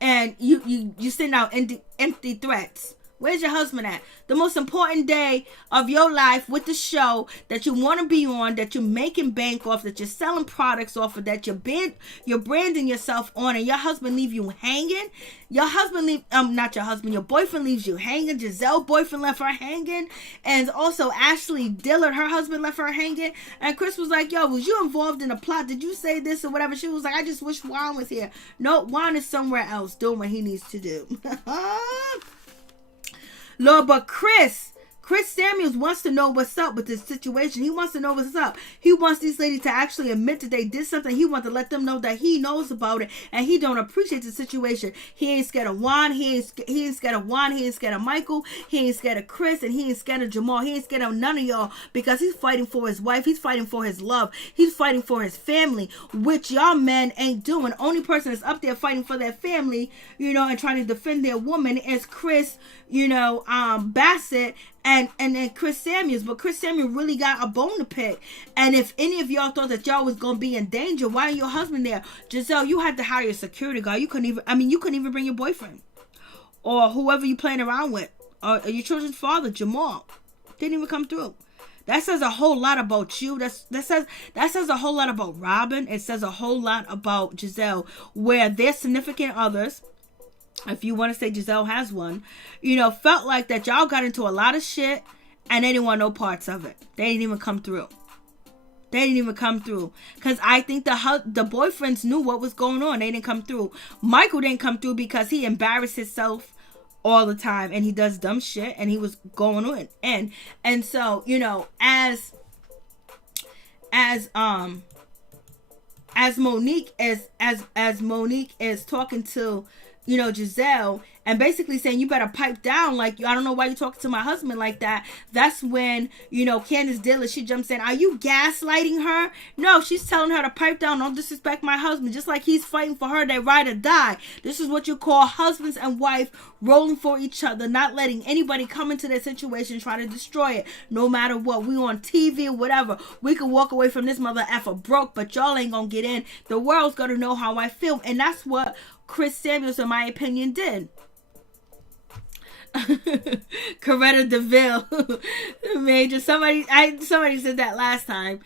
And you send out empty threats. Where's your husband at? The most important day of your life with the show that you want to be on, that you're making bank off, that you're selling products off of, that you're branding yourself on, and your husband leave you hanging. Your boyfriend leaves you hanging. Giselle boyfriend left her hanging. And also Ashley Dillard, her husband, left her hanging. And Chris was like, yo, was you involved in a plot? Did you say this or whatever? She was like, I just wish Juan was here. No, Juan is somewhere else doing what he needs to do. Lord, but Chris Samuels wants to know what's up with this situation. He wants to know what's up. He wants these ladies to actually admit that they did something. He wants to let them know that he knows about it and he don't appreciate the situation. He ain't scared of Juan. He ain't scared of Juan. He ain't scared of Michael. He ain't scared of Chris, and he ain't scared of Jamal. He ain't scared of none of y'all because he's fighting for his wife. He's fighting for his love. He's fighting for his family, which y'all men ain't doing. Only person that's up there fighting for their family, and trying to defend their woman is Chris, Bassett and then Chris Samuels. But Chris Samuels really got a bone to pick. And if any of y'all thought that y'all was gonna be in danger, why ain't your husband there? Giselle, you had to hire a security guard. You couldn't even bring your boyfriend or whoever you playing around with, or your children's father, Jamal. Didn't even come through. That says a whole lot about you. That says a whole lot about Robin. It says a whole lot about Giselle, where their significant others, if you want to say Giselle has one, felt like that y'all got into a lot of shit and they didn't want no parts of it. They didn't even come through. Because I think the boyfriends knew what was going on. They didn't come through. Michael didn't come through because he embarrassed himself all the time and he does dumb shit and he was going on. And so, as Monique is talking to Giselle and basically saying, you better pipe down. Like, I don't know why you're talking to my husband like that. That's when, Candace Dillard, she jumps in. Are you gaslighting her? No, she's telling her to pipe down. Don't disrespect my husband. Just like he's fighting for her, they ride or die. This is what you call husbands and wife rolling for each other, not letting anybody come into their situation, try to destroy it. No matter what. We on TV or whatever. We could walk away from this mother effer broke, but y'all ain't gonna get in. The world's gonna know how I feel. And that's what Chris Samuels, in my opinion, did. Coretta DeVille. Major. Somebody said that last time.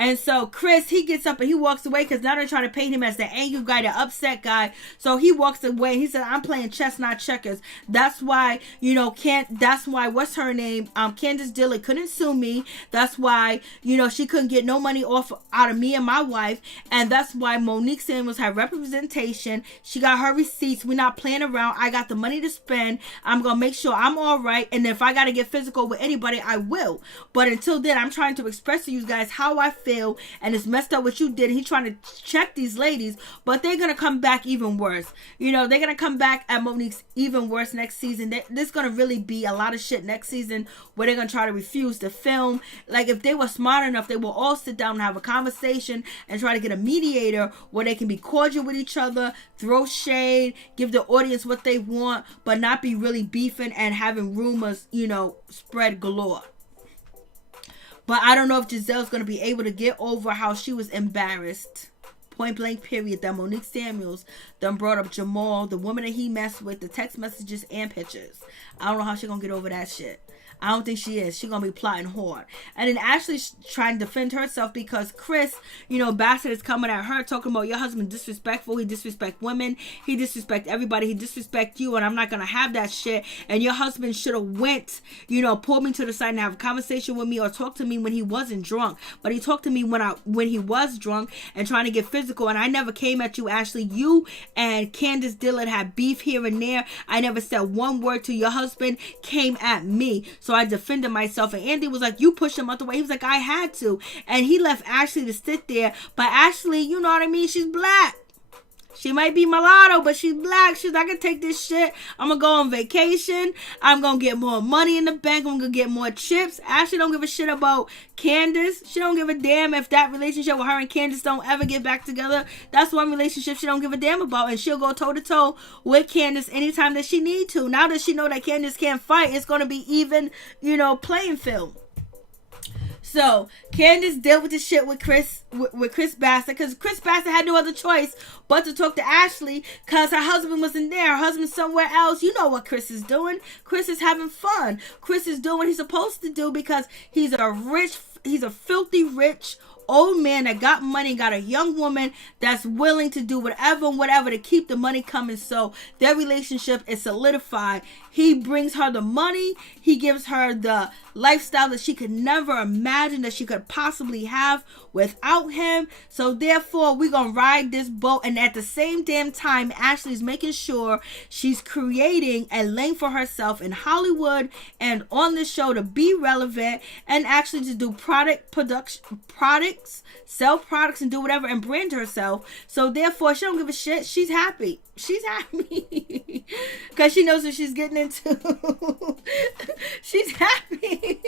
And so Chris, he gets up and he walks away because now they're trying to paint him as the angry guy, the upset guy. So he walks away. He said, I'm playing chess, not checkers. That's why, what's her name? Candace Dillard couldn't sue me. That's why, she couldn't get no money out of me and my wife. And that's why Monique Samuels had representation. She got her receipts. We're not playing around. I got the money to spend. I'm going to make sure I'm all right. And if I got to get physical with anybody, I will. But until then, I'm trying to express to you guys how I feel. And it's messed up what you did. He's trying to check these ladies, but they're gonna come back even worse. They're gonna come back at Monique's even worse next season. There's gonna really be a lot of shit next season where they're gonna try to refuse to film. Like, if they were smart enough, they will all sit down and have a conversation and try to get a mediator where they can be cordial with each other, throw shade, give the audience what they want, but not be really beefing and having rumors, spread galore. But I don't know if Giselle's going to be able to get over how she was embarrassed. point blank period, that Monique Samuels done brought up Jamal, the woman that he messed with, the text messages and pictures. I don't know how she gonna get over that shit. I don't think she is. She gonna be plotting hard. And then Ashley's trying to defend herself because Chris, Bassett is coming at her talking about your husband disrespectful. He disrespect women. He disrespect everybody. He disrespect you, and I'm not gonna have that shit. And your husband should have went, pulled me to the side and have a conversation with me or talk to me when he wasn't drunk. But he talked to me when he was drunk and trying to get physical. And I never came at you, Ashley. You and Candace Dillard had beef here and there. I never said one word to your husband. Came at me. So I defended myself, and Andy was like, you pushed him out the way. He was like, I had to. And he left Ashley to sit there. But Ashley, you know what I mean? She's black. She might be mulatto, but she's black. She's like, I can take this shit. I'm going to go on vacation. I'm going to get more money in the bank. I'm going to get more chips. Ashley don't give a shit about Candace. She don't give a damn if that relationship with her and Candace don't ever get back together. That's one relationship she don't give a damn about. And she'll go toe to toe with Candace anytime that she need to. Now that she know that Candace can't fight, it's going to be even, playing field. So Candace dealt with the shit with Chris Bassett, because Chris Bassett had no other choice but to talk to Ashley because her husband wasn't there. Her husband's somewhere else. You know what Chris is doing. Chris is having fun. Chris is doing what he's supposed to do because he's a filthy rich old man that got money, got a young woman that's willing to do whatever to keep the money coming. So their relationship is solidified. He brings her the money. He gives her the lifestyle that she could never imagine that she could possibly have without him. So therefore, we're going to ride this boat. And at the same damn time, Ashley's making sure she's creating a lane for herself in Hollywood and on this show to be relevant and actually to do sell products and do whatever and brand herself. So therefore, she don't give a shit. She's happy. She's happy because she knows what she's getting into. She's happy.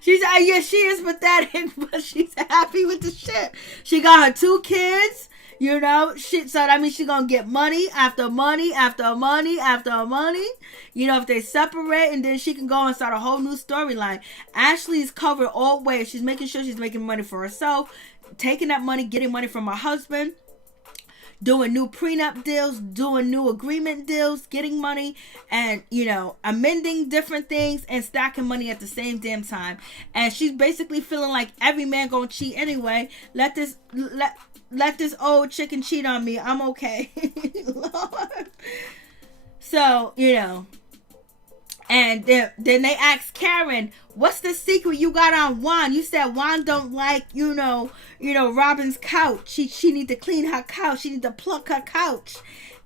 She is pathetic, but she's happy with the shit. She got her 2 kids. So that means she's gonna get money after money after money after money. If they separate, and then she can go and start a whole new storyline. Ashley's covered all ways. She's making sure she's making money for herself, taking that money, getting money from her husband, doing new prenup deals, doing new agreement deals, getting money, and, amending different things and stacking money at the same damn time. And she's basically feeling like every man gonna cheat anyway. Let this old chicken cheat on me. I'm okay. Lord. So, and then they asked Karen, what's the secret you got on Juan? You said Juan don't like, Robin's couch. She need to clean her couch. She need to pluck her couch.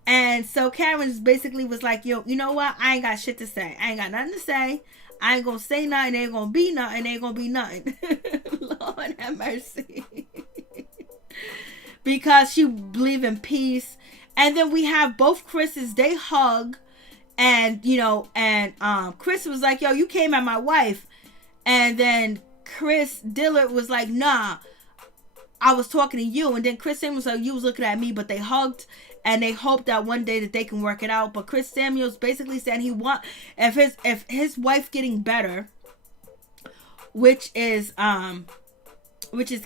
And so Karen basically was like, you know what? I ain't got shit to say. I ain't got nothing to say. I ain't gonna say nothing. Ain't gonna be nothing. Ain't gonna be nothing. Lord have mercy. Because she believe in peace. And then we have both Chris's, they hug. And, Chris was like, yo, you came at my wife. And then Chris Dillard was like, nah, I was talking to you. And then Chris Samuels was like, you was looking at me. But they hugged and they hoped that one day that they can work it out. But Chris Samuels basically said if his wife getting better, which is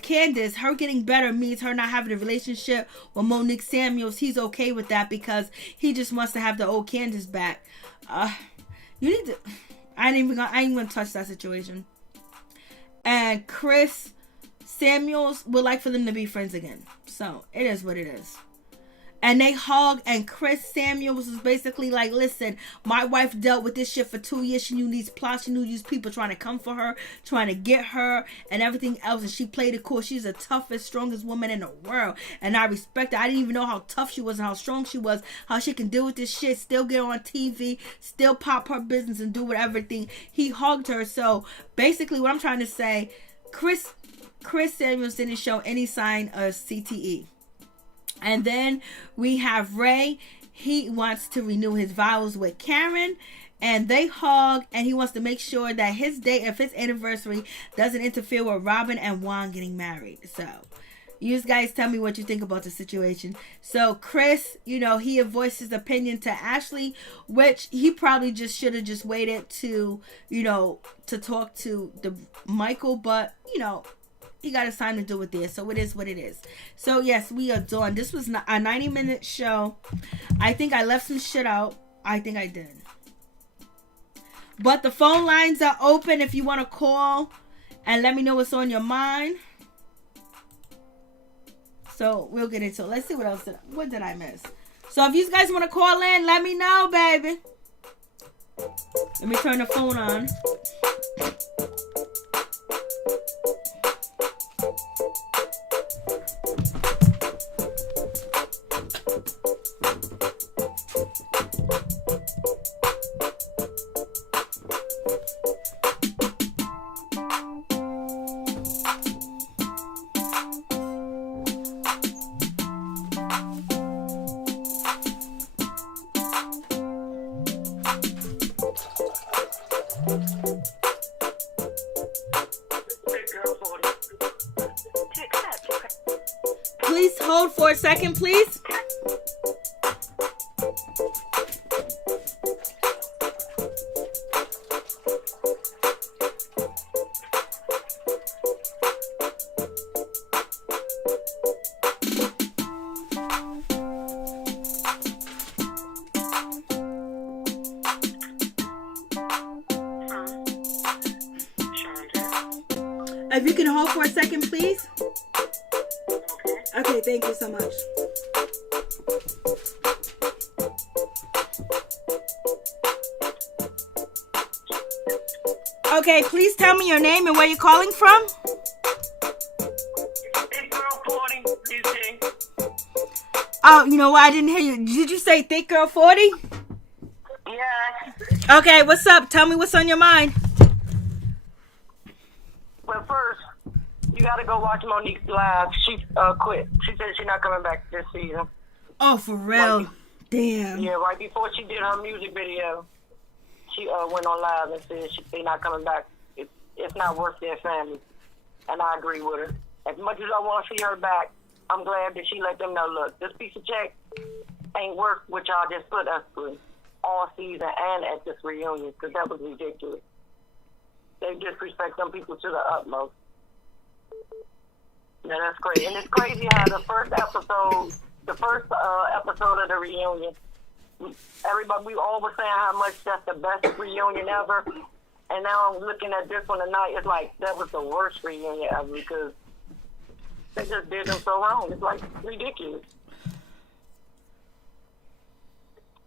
Candace, her getting better means her not having a relationship with Monique Samuels. He's okay with that because he just wants to have the old Candace back. You need to. I ain't even gonna touch that situation. And Chris Samuels would like for them to be friends again. So it is what it is. And they hug, and Chris Samuels was basically like, listen, my wife dealt with this shit for 2 years. She knew these plots. She knew these people trying to come for her, trying to get her, and everything else. And she played it cool. She's the toughest, strongest woman in the world. And I respect her. I didn't even know how tough she was and how strong she was, how she can deal with this shit, still get on TV, still pop her business and do whatever thing. He hugged her. So basically what I'm trying to say, Chris Samuels didn't show any sign of CTE. And then we have Ray. He wants to renew his vows with Karen. And they hug. And he wants to make sure that his day of his anniversary doesn't interfere with Robin and Juan getting married. So, you guys tell me what you think about the situation. So, Chris, he voiced his opinion to Ashley. Which he probably just should have just waited to, to talk to the Michael. But, he got his time to do it there. So it is what it is. So yes, we are done. This was a 90-minute show. I think I left some shit out. I think I did. But the phone lines are open if you want to call and let me know what's on your mind. So we'll get into it. Let's see what else what did I miss. So if you guys want to call in, let me know, baby. Let me turn the phone on. Please hold for a second, please. If you can hold for a second, please. Okay, thank you so much. Okay, please tell me your name and where you're calling from. Thick Girl 40, DC. Oh, you know what? I didn't hear you. Did you say Thick Girl 40? Yes. Okay, what's up? Tell me what's on your mind. Well, first, you got to go watch Monique's live. She quit. She said she's not coming back this season. Oh, for real? Damn. Yeah, right before she did her music video, she went on live and said she's not coming back. It's not worth their family. And I agree with her. As much as I want to see her back, I'm glad that she let them know, look, this piece of check ain't worth what y'all just put us through all season and at this reunion, because that was ridiculous. They disrespect some people to the utmost. Yeah, that's crazy. And it's crazy how the first episode of the reunion, everybody, we all were saying how much that's the best reunion ever. And now I'm looking at this one tonight, it's like that was the worst reunion ever because they just did them so wrong. It's like ridiculous.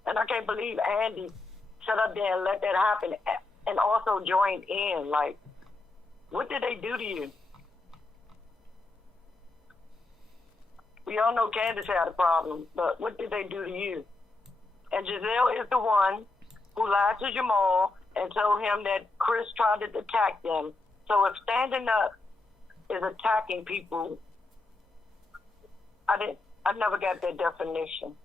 And I can't believe Andy sat up there and let that happen and also joined in. Like, what did they do to you? We all know Candace had a problem, but what did they do to you? And Giselle is the one who lied to Jamal and told him that Chris tried to attack them. So if standing up is attacking people, I never got that definition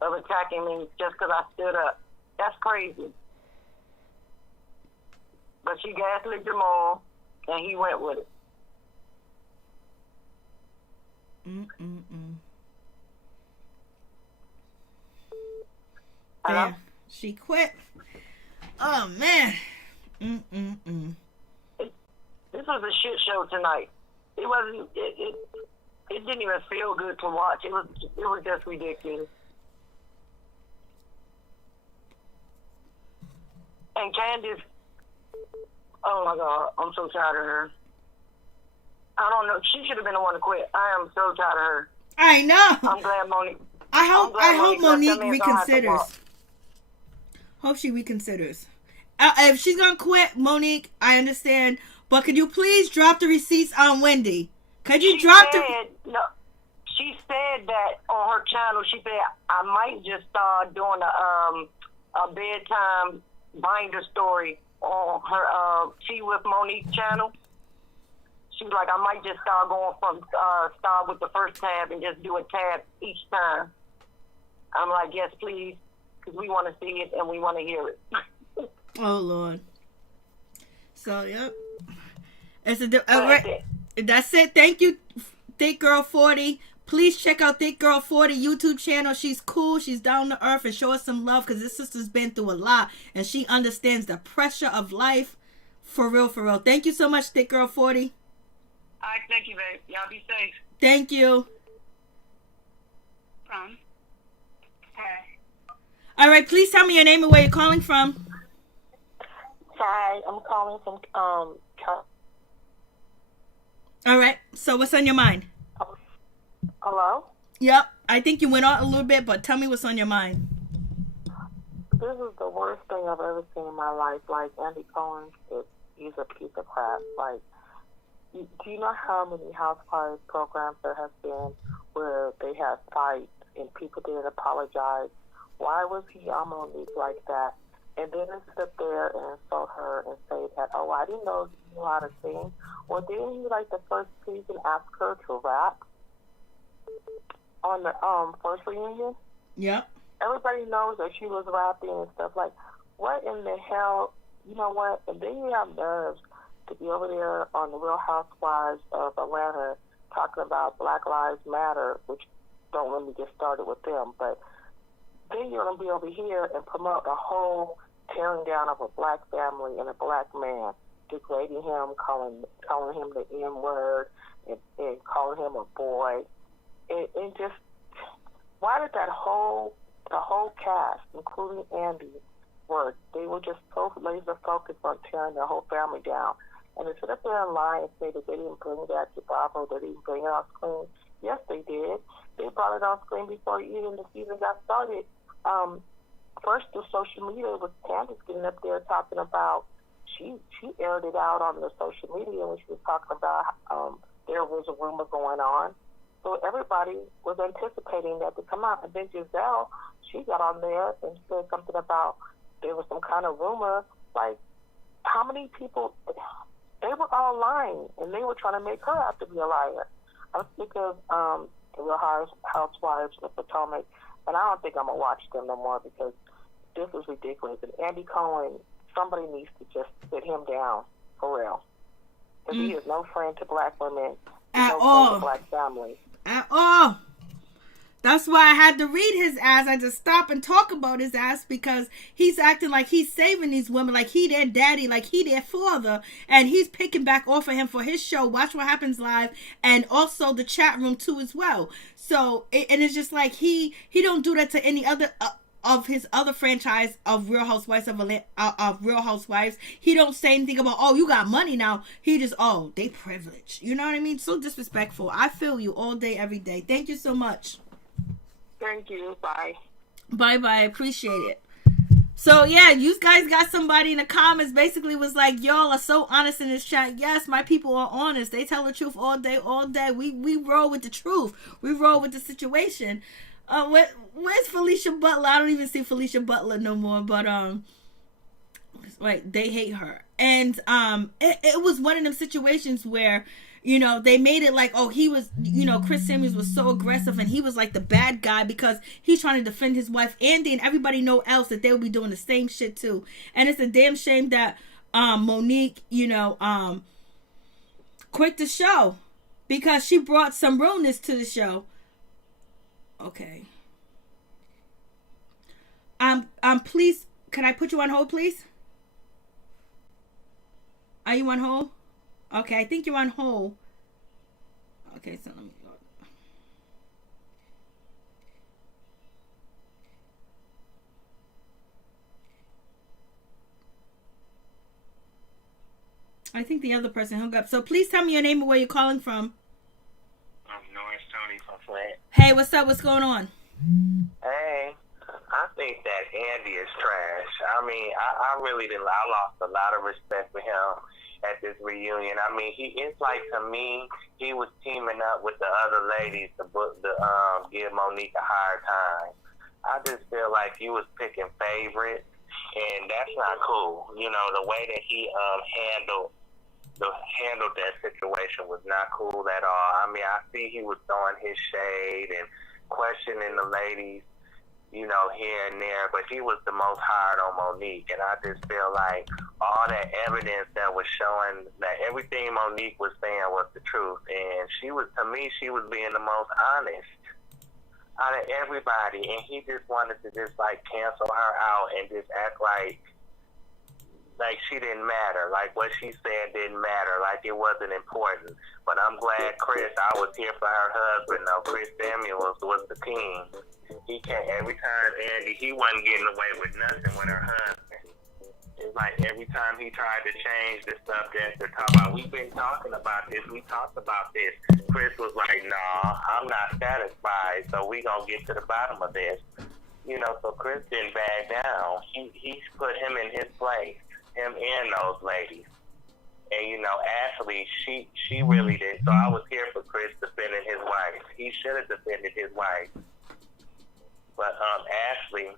of attacking me just because I stood up. That's crazy. But she gaslit Jamal, and he went with it. Damn, she quit. Oh man. This was a shit show tonight. It wasn't. It didn't even feel good to watch. It was just ridiculous. And Candace, oh my God, I'm so tired of her. I don't know. She should have been the one to quit. I am so tired of her. I know. I'm glad Monique. I hope Monique reconsiders. Hope she reconsiders. If she's gonna quit, Monique, I understand. But could you please drop the receipts on Wendy? Could you drop the? No. She said that on her channel. She said I might just start doing a bedtime binder story on her Tea with Monique channel. She was like, I might just start going from start with the first tab and just do a tab each time. I'm like, yes, please, because we want to see it and we want to hear it. Oh Lord. So yep, it's that's it. Thank you, Thick Girl 40. Please check out Thick Girl 40 YouTube channel. She's cool. She's down to earth and show us some love because this sister's been through a lot and she understands the pressure of life. For real, for real. Thank you so much, Thick Girl 40. All right, thank you, babe. Y'all be safe. Thank you. Hey. All right, please tell me your name and where you're calling from. Hi, I'm calling from All right, so what's on your mind? Hello? Yep, I think you went out a little bit, but tell me what's on your mind. This is the worst thing I've ever seen in my life. Like, Andy Cohen, he's a piece of crap. Like, do you know how many Housewives programs there have been where they had fights and people didn't apologize? Why was he on Monique like that? And then to sit there and insult her and say that, oh, I didn't know you knew how to sing. Well, didn't he, like, the first season ask her to rap on the first reunion? Yep. Everybody knows that she was rapping and stuff. Like, what in the hell? You know what? And then you have nerves to be over there on the Real Housewives of Atlanta talking about Black Lives Matter, which don't let me get started with them. But then you're going to be over here and promote a whole tearing down of a black family and a black man, degrading him, calling him the N-word, and calling him a boy. And just, why did the whole cast, including Andy, they were just so laser focused on tearing their whole family down. And to sit up there and lie and say that they didn't bring that to Bravo, they didn't bring it on screen. Yes, they did. They brought it on screen before even the season got started. First, the social media was Candace getting up there talking about, she aired it out on the social media when she was talking about there was a rumor going on. So everybody was anticipating that to come out. And then Giselle, she got on there and said something about there was some kind of rumor. Like, how many people, they were all lying, and they were trying to make her have to be a liar. I'm sick of the Real Housewives of Potomac, and I don't think I'm going to watch them no more because this is ridiculous. And Andy Cohen, somebody needs to just sit him down, for real. Because he is no friend to black women. At no all. friend to black families. At all. That's why I had to read his ass. I just stop and talk about his ass because he's acting like he's saving these women, like he their daddy, like he their father, and he's picking back off of him for his show, Watch What Happens Live, and also the chat room too as well. So, and it's just like he don't do that to any other of his other franchise of Real Housewives of Real Housewives. He don't say anything about, oh, you got money now. He just, oh, they privileged. You know what I mean? So disrespectful. I feel you all day, every day. Thank you so much. Thank you. Bye. Bye. Appreciate it. So, yeah, you guys got somebody in the comments basically was like, y'all are so honest in this chat. Yes, my people are honest. They tell the truth all day. We roll with the truth. We roll with the situation. Where's Felicia Butler? I don't even see Felicia Butler no more, but, right, they hate her. And, it was one of them situations where, you know, they made it like, oh, he was, you know, Chris Samuels was so aggressive and he was like the bad guy because he's trying to defend his wife, Andy, and everybody know else that they will be doing the same shit too. And it's a damn shame that Monique, you know, quit the show because she brought some realness to the show. Okay. Please, can I put you on hold, please? Are you on hold? Okay, I think you're on hold. Okay, so let me go. I think the other person hung up. So please tell me your name and where you're calling from. I'm Norris Tony from Flint. Hey, what's up? What's going on? Hey, I think that Andy is trash. I mean, I really didn't. I lost a lot of respect for him at this reunion. I mean, it's like, to me, he was teaming up with the other ladies to give Monique a hard time. I just feel like he was picking favorites, and that's not cool. You know, the way that he handled that situation was not cool at all. I mean, I see he was throwing his shade and questioning the ladies, you know, here and there, but he was the most hard on Monique, and I just feel like all that evidence that was showing that everything Monique was saying was the truth, and to me, she was being the most honest out of everybody, and he just wanted to just, like, cancel her out and just act like like she didn't matter. Like what she said didn't matter. Like it wasn't important. But I'm glad Chris, I was here for her husband though. Chris Samuels was the king. He came every time Andy, he wasn't getting away with nothing with her husband. It's like every time he tried to change the subject or talk about, we've been talking about this, we talked about this. Chris was like, nah, I'm not satisfied, so we gonna get to the bottom of this. You know, so Chris didn't back down. He put him in his place, him and those ladies. And, you know, Ashley, she really did. So I was here for Chris defending his wife. He should have defended his wife. But Ashley,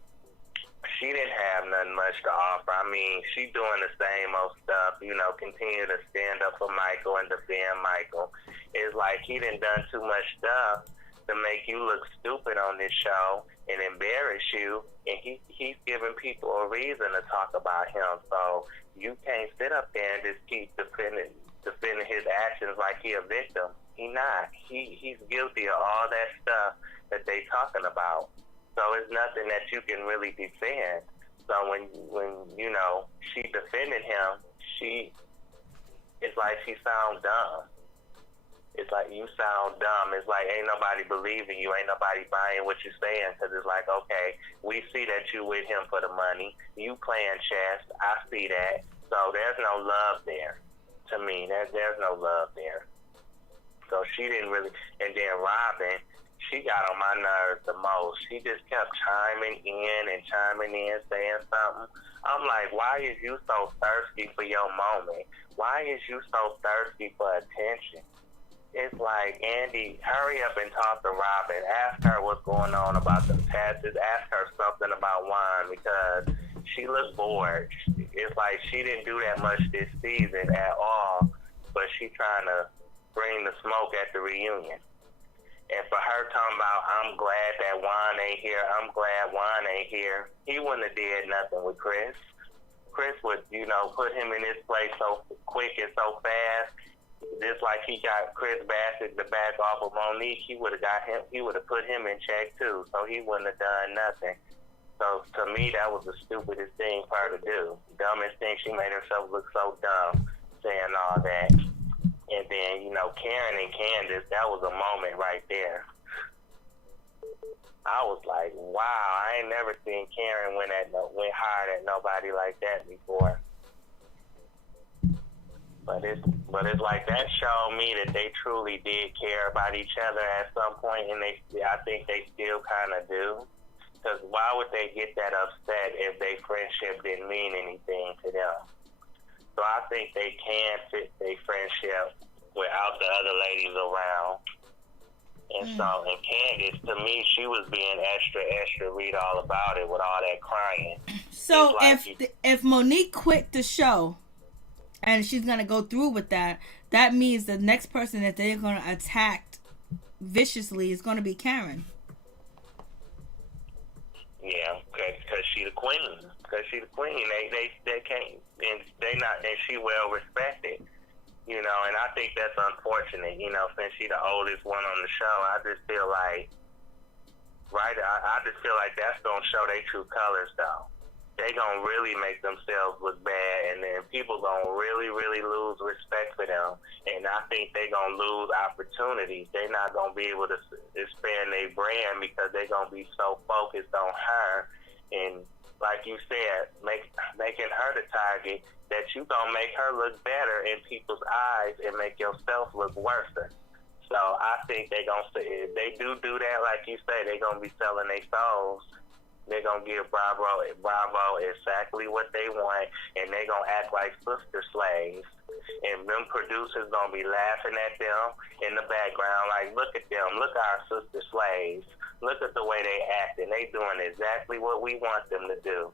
she didn't have nothing much to offer. I mean, she doing the same old stuff, you know, continue to stand up for Michael and defend Michael. It's like he done too much stuff to make you look stupid on this show and embarrass you, and he's giving people a reason to talk about him. So you can't sit up there and just keep defending his actions like he a victim. He not. He's guilty of all that stuff that they talking about. So it's nothing that you can really defend. So when you know she defended him, it's like she sounds dumb. It's like you sound dumb. It's like ain't nobody believing you, ain't nobody buying what you're saying, because it's like, okay, we see that you with him for the money. You playing chess. I see that. So there's no love there. To me, there's no love there. So she didn't really. And then Robin, she got on my nerves the most. She just kept chiming in, saying something. I'm like, why is you so thirsty for your moment? Why is you so thirsty for attention? It's like, Andy, hurry up and talk to Robin. Ask her what's going on about the passes. Ask her something about Juan, because she looks bored. It's like she didn't do that much this season at all, but she trying to bring the smoke at the reunion. And for her talking about, I'm glad that Juan ain't here, I'm glad Juan ain't here, he wouldn't have did nothing with Chris. Chris would, you know, put him in his place so quick and so fast. Just like he got Chris Bassett to back off of Monique, he would have put him in check too, so he wouldn't have done nothing. So to me, that was the stupidest thing for her to do. Dumbest thing, she made herself look so dumb saying all that. And then, you know, Karen and Candace, that was a moment right there. I was like, wow, I ain't never seen Karen went hard at nobody like that before. But it's like that showed me that they truly did care about each other at some point, and I think they still kind of do. Because why would they get that upset if their friendship didn't mean anything to them? So I think they can fit their friendship without the other ladies around. And so, and Candace, to me, she was being extra, read all about it with all that crying. So like if Monique quit the show, and she's going to go through with that, that means the next person that they're going to attack viciously is going to be Karen. Yeah, because she the queen. Because she the queen. They can't, and they not, and she well respected. You know, and I think that's unfortunate. You know, since she the oldest one on the show, I just feel like, I just feel like that's going to show their true colors, though. They gonna really make themselves look bad, and then people gonna really lose respect for them, and I think they gonna lose opportunities. They not gonna be able to expand their brand because they gonna be so focused on her, and like you said, making her the target, that you gonna make her look better in people's eyes and make yourself look worse. So I think they gonna say, if they do that, like you say, they gonna be selling their souls. They're going to give Bravo exactly what they want, and they're going to act like sister slaves. And them producers going to be laughing at them in the background like, look at them. Look at our sister slaves. Look at the way they act, and they doing exactly what we want them to do.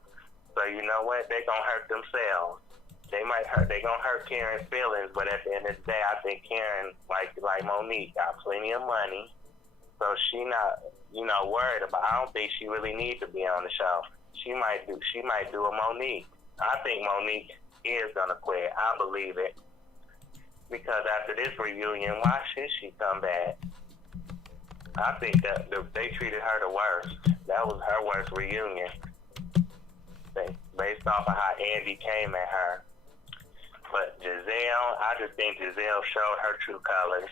So you know what? They're going to hurt themselves. They're going to hurt Karen's feelings, but at the end of the day, I think Karen, like Monique, got plenty of money. So she not, you know, worried about. I don't think she really needs to be on the show. She might do a Monique. I think Monique is gonna quit. I believe it, because after this reunion, why should she come back? I think that they treated her the worst. That was her worst reunion, based based off of how Andy came at her. But Giselle, I just think Giselle showed her true colors.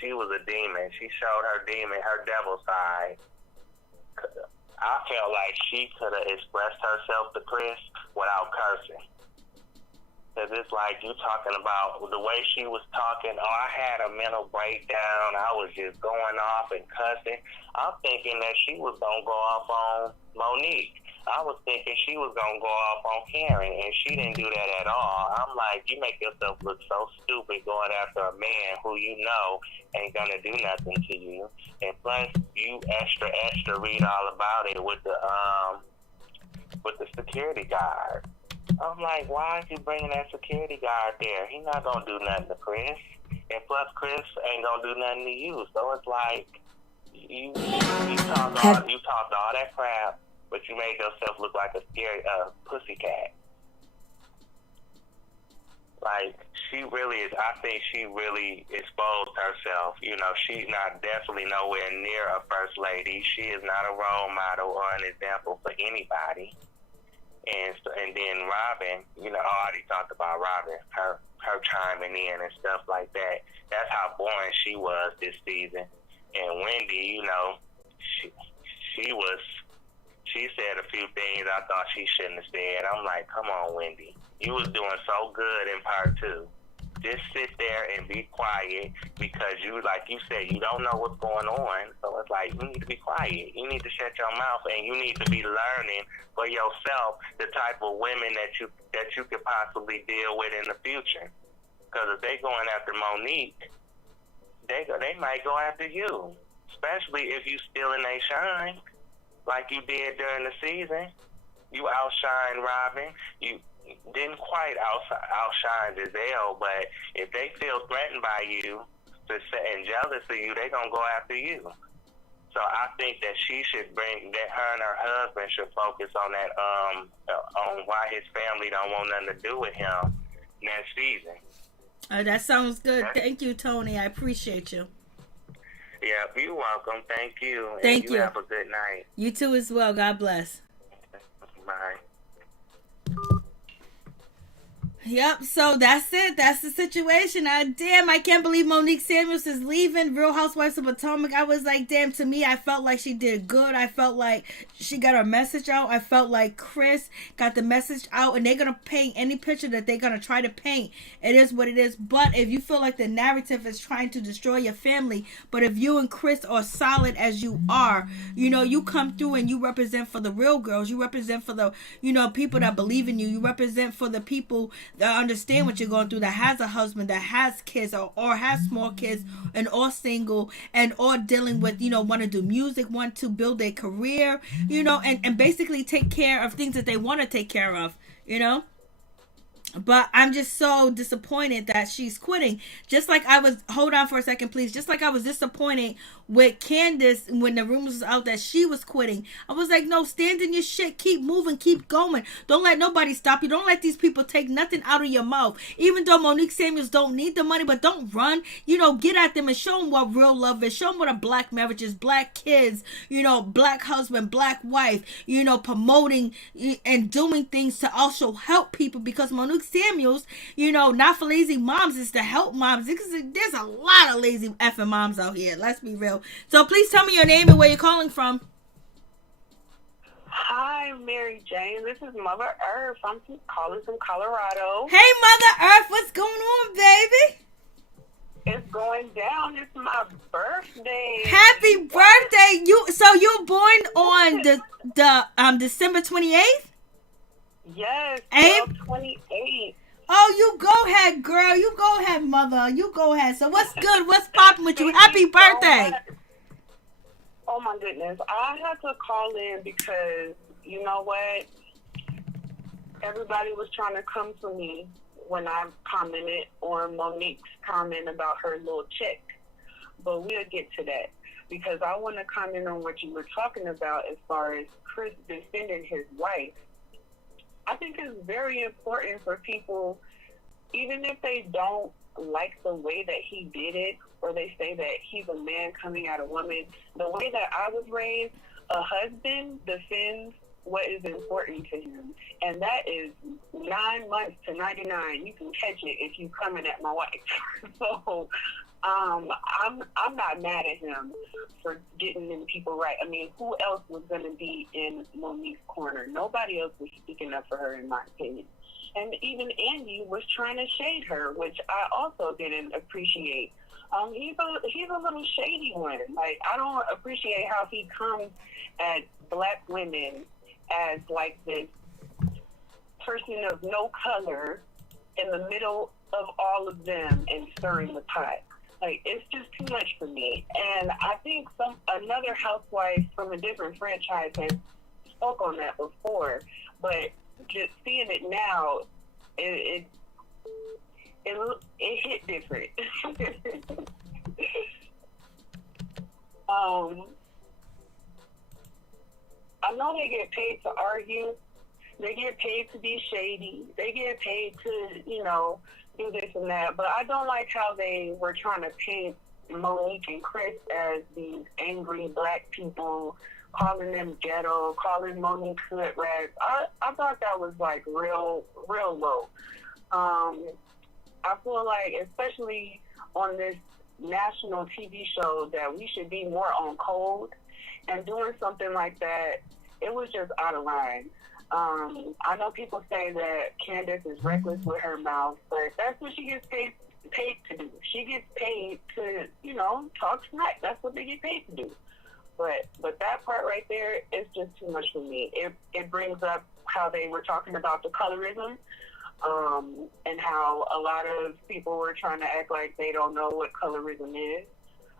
She was a demon. She showed her demon, her devil side. I felt like she could have expressed herself to Chris without cursing. Because it's like you talking about the way she was talking. Oh, I had a mental breakdown. I was just going off and cussing. I'm thinking that she was going to go off on Monique. I was thinking she was going to go off on Karen, and she didn't do that at all. I'm like, you make yourself look so stupid going after a man who you know ain't going to do nothing to you. And plus, you extra read all about it with the security guard. I'm like, why is you bringing that security guard there? He's not going to do nothing to Chris. And plus, Chris ain't going to do nothing to you. So it's like, you talked all that crap, but you made yourself look like a scary pussycat. Like, she really is, I think she really exposed herself. You know, she's not definitely nowhere near a first lady. She is not a role model or an example for anybody. And then Robin, you know, I already talked about Robin, her chiming in and stuff like that. That's how boring she was this season. And Wendy, you know, she said a few things I thought she shouldn't have said. I'm like, come on, Wendy. You was doing so good in part 2. Just sit there and be quiet because you, like you said, you don't know what's going on. So it's like, you need to be quiet. You need to shut your mouth, and you need to be learning for yourself the type of women that you could possibly deal with in the future. Because if they going after Monique, they might go after you, especially if you still in they shine like you did during the season. You outshine Robin. You didn't quite outshine Giselle, but if they feel threatened by you and jealous of you, they're going to go after you. So I think that she should that her and her husband should focus on that, on why his family don't want nothing to do with him next season. That sounds good. Thank you, Tony. I appreciate you. Yeah, you're welcome. Thank you. Thank you. Have a good night. You too as well. God bless. Bye. Yep, so that's it. That's the situation. Damn, I can't believe Monique Samuels is leaving Real Housewives of Potomac. I was like, damn, to me, I felt like she did good. I felt like she got her message out. I felt like Chris got the message out, and they're going to paint any picture that they're going to try to paint. It is what it is. But if you feel like the narrative is trying to destroy your family, but if you and Chris are solid as you are, you know, you come through and you represent for the real girls. You represent for the, you know, people that believe in you. You represent for the people that understand what you're going through, that has a husband, that has kids or has small kids, and all single, and all dealing with, you know, want to do music, want to build a career, you know, and basically take care of things that they want to take care of, you know. But I'm just so disappointed that she's quitting. Just like I was, hold on for a second, please. Just like I was disappointed with Candace when the rumors was out that she was quitting. I was like, no, stand in your shit. Keep moving. Keep going. Don't let nobody stop you. Don't let these people take nothing out of your mouth. Even though Monique Samuels don't need the money, but don't run. You know, get at them and show them what real love is. Show them what a black marriage is. Black kids, you know, black husband, black wife, you know, promoting and doing things to also help people, because Monique Samuels, you know, not for lazy moms, is to help moms. There's a lot of lazy effing moms out here. Let's be real. So please tell me your name and where you're calling from. Hi, Mary Jane. This is Mother Earth. I'm calling from Colorado. Hey, Mother Earth. What's going on, baby? It's going down. It's my birthday. Happy birthday. You were born on the December 28th? Yes, 28th. Oh, you go ahead, girl. You go ahead, mother. You go ahead. So what's good? What's popping with you? Happy birthday. Oh, my goodness. I had to call in because, you know what? Everybody was trying to come for me when I commented on Monique's comment about her little check. But we'll get to that, because I want to comment on what you were talking about as far as Chris defending his wife. I think it's very important for people, even if they don't like the way that he did it, or they say that he's a man coming at a woman, the way that I was raised, a husband defends what is important to him, and that is 9 months to 99. You can catch it if you coming at my wife. So I'm not mad at him for getting them people right. I mean, who else was going to be in Monique's corner? Nobody else was speaking up for her, in my opinion. And even Andy was trying to shade her, which I also didn't appreciate. He's a little shady one. Like, I don't appreciate how he comes at black women as like this person of no color in the middle of all of them and stirring the pot. Like, it's just too much for me. And I think another housewife from a different franchise has spoke on that before, but just seeing it now, it hit different. I know they get paid to argue. They get paid to be shady. They get paid to, do this and that. But I don't like how they were trying to paint Monique and Chris as these angry black people, calling them ghetto, calling Monique hood rats. I thought that was like real low. I feel like, especially on this national TV show, that we should be more on code, and doing something like that, it was just out of line. I know people say that Candace is reckless with her mouth, but that's what she gets paid to do. She gets paid to, talk smack. That's what they get paid to do. But that part right there is just too much for me. It brings up how they were talking about the colorism, and how a lot of people were trying to act like they don't know what colorism is.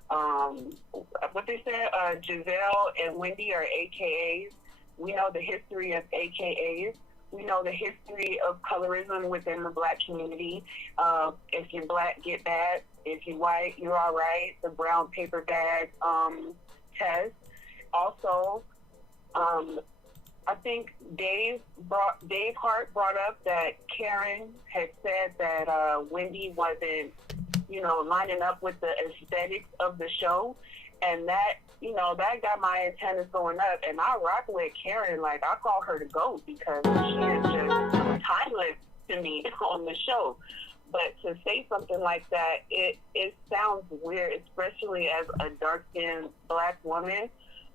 What they said, Giselle and Wendy are AKAs. We know the history of AKAs. We know the history of colorism within the black community. If you're black, get bad. If you're white, you're all right. The brown paper bag test. Also, I think Dave Hart brought up that Karen had said that Wendy wasn't, lining up with the aesthetics of the show, and that, that got my antennas going up. And I rock with Karen. Like, I call her the GOAT because she is just timeless to me on the show. But to say something like that, it sounds weird, especially as a dark-skinned black woman.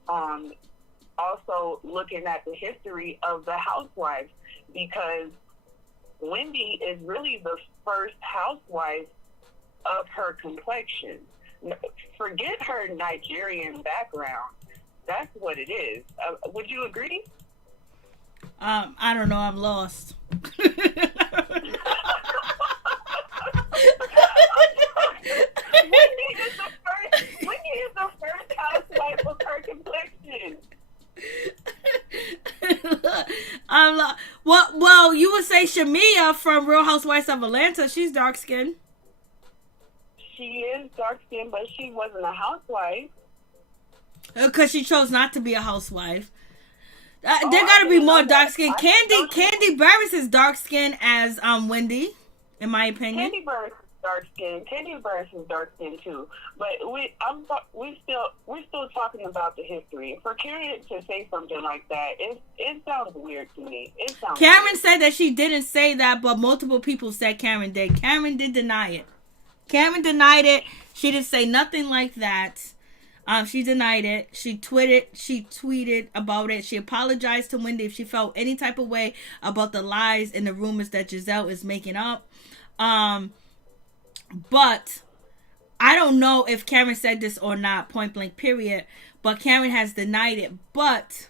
Also looking at the history of the housewives, because Wendy is really the first housewife of her complexion. Forget her Nigerian background. That's what it is. Would you agree? I don't know. I'm lost. Wendy is the first housewife of her complexion. Well, you would say Shamia from Real Housewives of Atlanta. She's dark skinned. She is dark skinned, but she wasn't a housewife. Because she chose not to be a housewife. There gotta be more dark skinned. Candy Burris is dark skinned as Wendy, in my opinion. Candy Burris is dark skinned. Candy Burris is dark skinned too. But we're still talking about the history. For Karen to say something like that, it sounds weird to me. Karen weird. said that she didn't say that, but multiple people said Karen did. Karen did deny it. Karen denied it. She didn't say nothing like that. She denied it. She tweeted about it. She apologized to Wendy if she felt any type of way about the lies and the rumors that Giselle is making up. But I don't know if Karen said this or not, point blank period. But Karen has denied it. But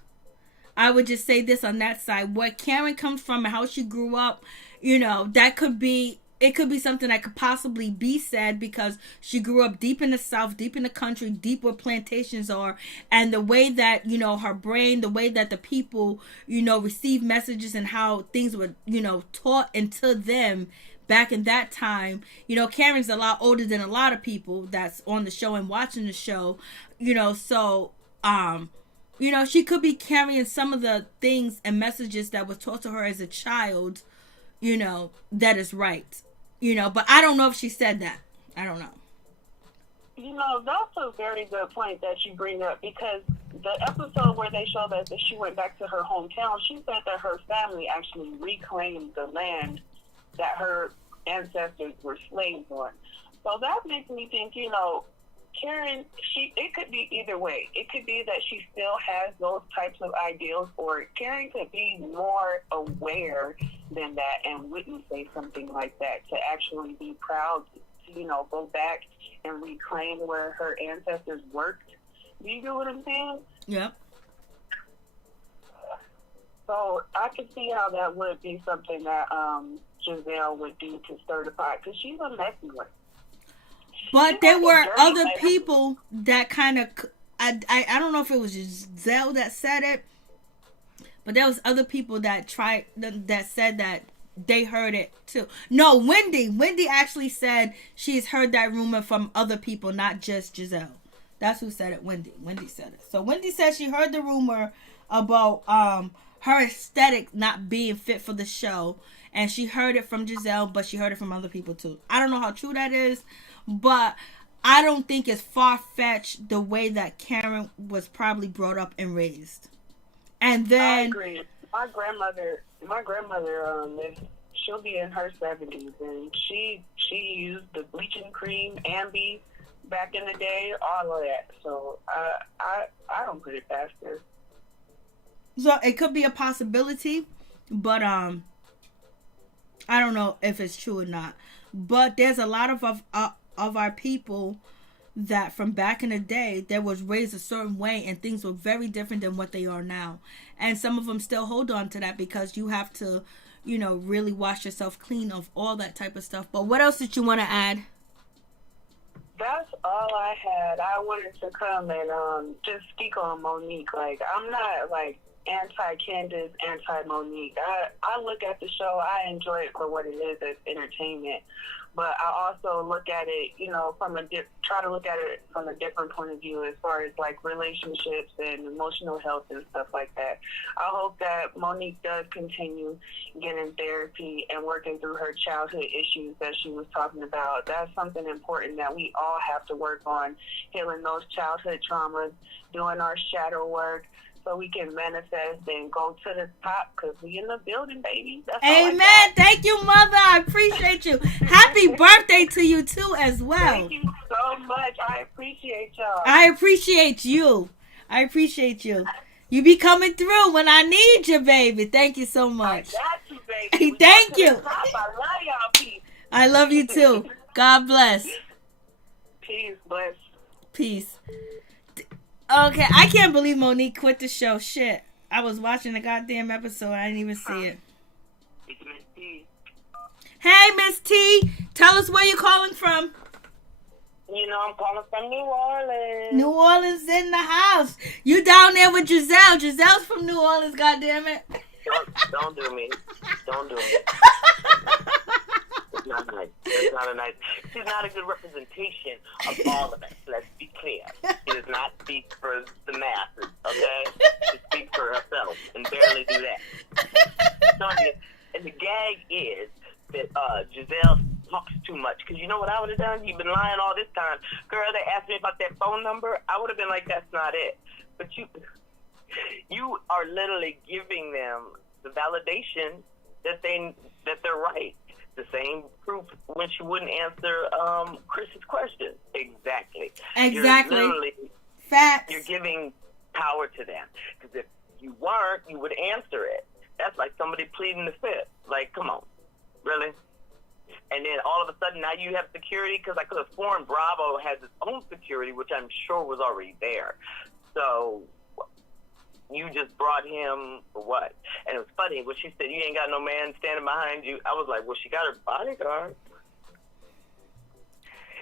I would just say this on that side. Where Karen comes from and how she grew up, that could be... It could be something that could possibly be said because she grew up deep in the South, deep in the country, deep where plantations are. And the way that, her brain, the way that the people, receive messages and how things were, taught into them back in that time. Karen's a lot older than a lot of people that's on the show and watching the show, so, she could be carrying some of the things and messages that were taught to her as a child, that is right. But I don't know if she said that. I don't know. That's a very good point that you bring up, because the episode where they showed that she went back to her hometown, she said that her family actually reclaimed the land that her ancestors were slaves on. So that makes me think, Karen, it could be either way. It could be that she still has those types of ideals, or Karen could be more aware than that and wouldn't say something like that to actually be proud to, go back and reclaim where her ancestors worked. Do you get what I'm saying? Yep. So I could see how that would be something that Giselle would do to certify, because she's a messy one. But there were other people that kind of, I don't know if it was Giselle that said it, but there was other people that said that they heard it too. No, Wendy actually said she's heard that rumor from other people, not just Giselle. That's who said it. Wendy said it. So Wendy said she heard the rumor about her aesthetic not being fit for the show, and she heard it from Giselle, but she heard it from other people too. I don't know how true that is, but I don't think it's far-fetched the way that Karen was probably brought up and raised. And then I agree. My grandmother, she'll be in her 70s, and she used the bleaching cream, Ambi, back in the day, all of that. So I don't put it past her. So it could be a possibility, but I don't know if it's true or not. But there's a lot of our people that from back in the day that was raised a certain way, and things were very different than what they are now. And some of them still hold on to that because you have to, really wash yourself clean of all that type of stuff. But what else did you want to add? That's all I had. I wanted to come and just speak on Monique. Like, I'm not like anti-Candace, anti-Monique. I look at the show, I enjoy it for what it is, as entertainment. But I also look at it, try to look at it from a different point of view as far as like relationships and emotional health and stuff like that. I hope that Monique does continue getting therapy and working through her childhood issues that she was talking about. That's something important that we all have to work on, healing those childhood traumas, doing our shadow work, so we can manifest and go to the top, because we in the building, baby. That's Amen. Thank you, Mother. I appreciate you. Happy birthday to you, too, as well. Thank you so much. I appreciate y'all. I appreciate you. You be coming through when I need you, baby. Thank you so much. I got you, baby. Thank you. I love y'all. Peace. I love you, too. God bless. Peace. Bless. Peace. Okay, I can't believe Monique quit the show. Shit. I was watching the goddamn episode. I didn't even see it. It's Miss T. Hey, Miss T. Tell us where you're calling from. I'm calling from New Orleans. New Orleans in the house. You down there with Giselle. Giselle's from New Orleans, goddammit. Don't do me. Don't do me. It's not nice. It's not a nice. She's not a good representation of all of us. Let's be clear. She does not speak for the masses, okay? She speaks for herself and barely do that. And the gag is that Giselle talks too much. Because you know what I would have done? You've been lying all this time. Girl, they asked me about that phone number. I would have been like, that's not it. But you are literally giving them the validation that they're right. The same proof when she wouldn't answer Chris's question. Exactly. Facts. You're giving power to them. Because if you weren't, you would answer it. That's like somebody pleading the fifth. Like, come on. Really? And then all of a sudden now you have security, because I could have sworn Bravo has its own security, which I'm sure was already there. So you just brought him for what? And it was funny when she said, you ain't got no man standing behind you. I was like, well, she got her bodyguard.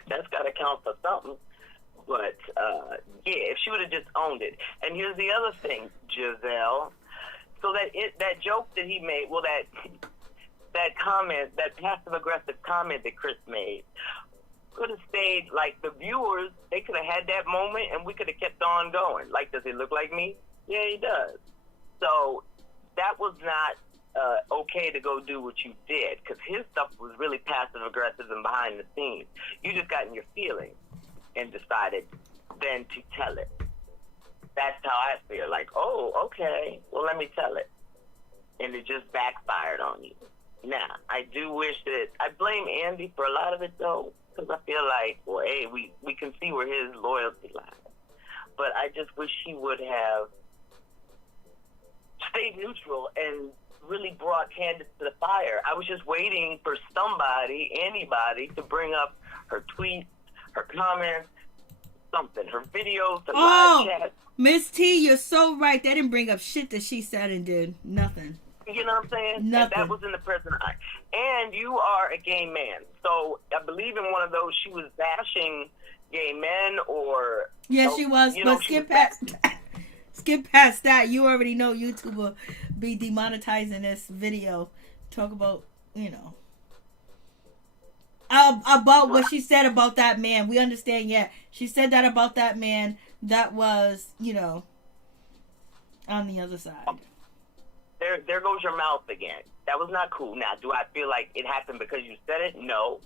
That's got to count for something. But, yeah, if she would have just owned it. And here's the other thing, Giselle. So that joke that he made, well, that comment, that passive-aggressive comment that Chris made, could have stayed, like, the viewers, they could have had that moment, and we could have kept on going. Like, does he look like me? Yeah, he does. So that was not okay to go do what you did, because his stuff was really passive-aggressive and behind the scenes. You just got in your feelings and decided then to tell it. That's how I feel. Like, oh, okay, well, let me tell it. And it just backfired on you. Now, I do wish that, I blame Andy for a lot of it, though, because I feel like, well, hey, we can see where his loyalty lies. But I just wish he would have stayed neutral and really brought Candace to the fire. I was just waiting for somebody, anybody, to bring up her tweets, her comments, something, her videos, her live chat. Miss T, you're so right. They didn't bring up shit that she said and did. Nothing. You know what I'm saying? Nothing. And that was in the present eye. And you are a gay man. So I believe in one of those, she was bashing gay men or... Yeah, she was. But skip past that. You already know YouTube will be demonetizing this video. Talk about, about what she said about that man. We understand, yeah. She said that about that man that was, on the other side. There goes your mouth again. That was not cool. Now, do I feel like it happened because you said it? No.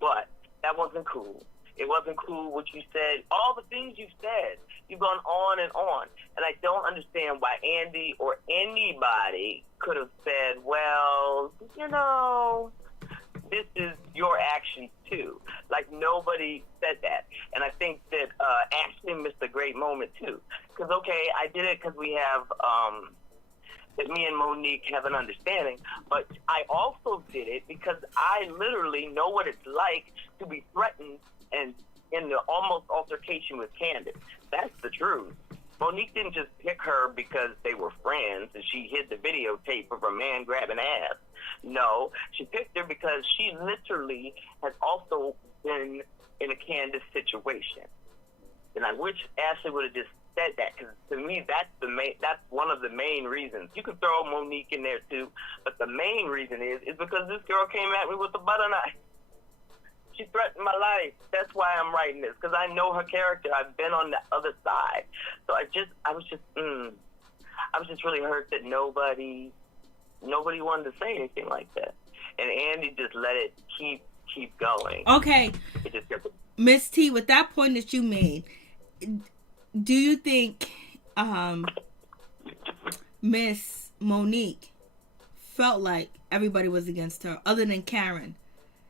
But that wasn't cool. It wasn't cool what you said. All the things you said. You've gone on and on. And I don't understand why Andy or anybody could have said, well, this is your action too. Like, nobody said that. And I think that Ashley missed a great moment too. Because, okay, I did it because we have... that me and Monique have an understanding, but I also did it because I literally know what it's like to be threatened and in the almost altercation with Candace. That's the truth. Monique didn't just pick her because they were friends and she hid the videotape of her man grabbing ass. No, she picked her because she literally has also been in a Candace situation. And I wish Ashley would have just said that, because to me that's one of the main reasons. You could throw Monique in there too, but the main reason is because this girl came at me with a butter knife. She threatened my life. That's why I'm writing this, because I know her character. I've been on the other side. So I was just really hurt that nobody wanted to say anything like that, and Andy just let it keep going. Okay, Miss T, with that point that you made, do you think Miss Monique felt like everybody was against her, other than Karen,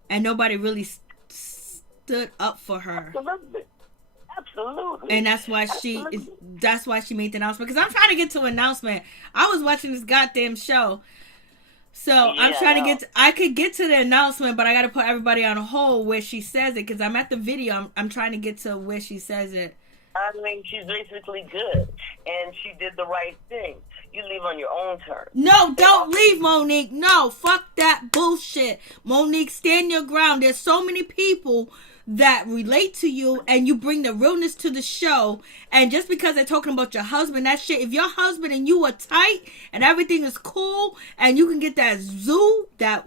and nobody really stood up for her? Absolutely. And that's why she made the announcement. Because I'm trying to get to an announcement. I was watching this goddamn show, so yeah, I'm trying to I could get to the announcement, but I got to put everybody on hold where she says it, because I'm at the video. I'm trying to get to where she says it. I mean, she's basically good, and she did the right thing. You leave on your own terms. No, don't leave, Monique. No, fuck that bullshit. Monique, stand your ground. There's so many people that relate to you, and you bring the realness to the show. And just because they're talking about your husband, that shit, if your husband and you are tight and everything is cool, and you can get that zoo, that,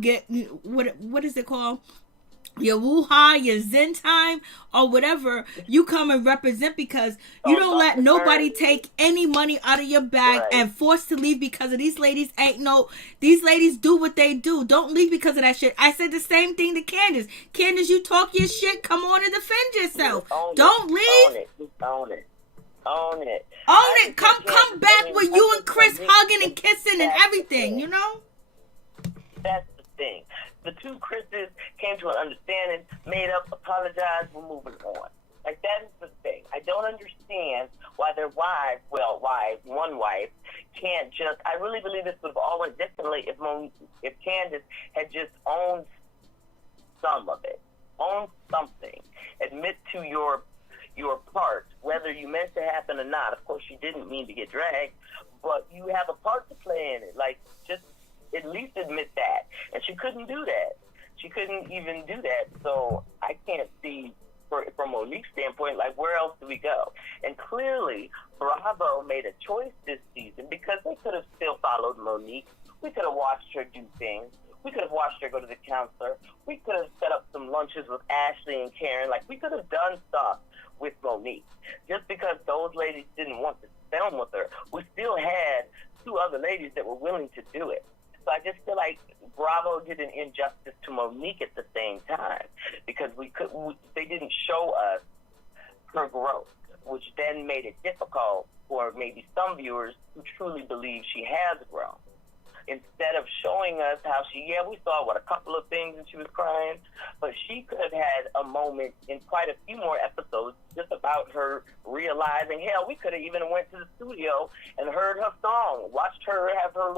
get, what is it called? Your woo-ha, your zen time, or whatever, you come and represent, because you don't let nobody take any money out of your bag and force to leave because of these ladies. These ladies do what they do. Don't leave because of that shit. I said the same thing to Candace. Candace, you talk your shit, come on and defend yourself. Don't leave. Own it. Come back with you and Chris hugging and kissing and everything, That's the thing. The two Chris's came to an understanding, made up, apologized, we're moving on. Like, that is the thing. I don't understand why their wives, one wife, can't just, I really believe this would have all went differently if Candace had just owned some of it. Own something. Admit to your part, whether you meant to happen or not. Of course, you didn't mean to get dragged, but you have a part to play in it. Like, just at least admit that. And she couldn't do that. She couldn't even do that. So I can't see, from Monique's standpoint, like, where else do we go? And clearly, Bravo made a choice this season, because they could have still followed Monique. We could have watched her do things. We could have watched her go to the counselor. We could have set up some lunches with Ashley and Karen. Like, we could have done stuff with Monique. Just because those ladies didn't want to film with her, we still had two other ladies that were willing to do it. So I just feel like Bravo did an injustice to Monique at the same time, because they didn't show us her growth. which then made it difficult for maybe some viewers who truly believe she has grown. Instead of showing us how we saw a couple of things and she was crying, but she could have had a moment in quite a few more episodes just about her realizing, hell, we could have even went to the studio and heard her song, watched her have her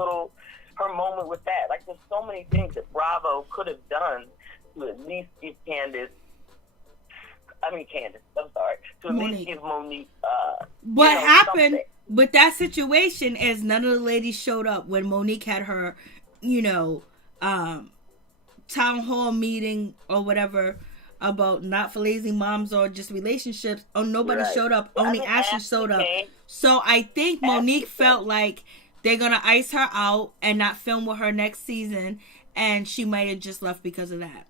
moment with that. Like, there's so many things that Bravo could have done to at least give Candace, to at least give Monique, what happened something. With that situation is none of the ladies showed up when Monique had her, town hall meeting or whatever about not for lazy moms or just relationships. Oh, nobody showed up. Only Ashley showed up. So I think Monique felt like they're going to ice her out and not film with her next season. And she might have just left because of that.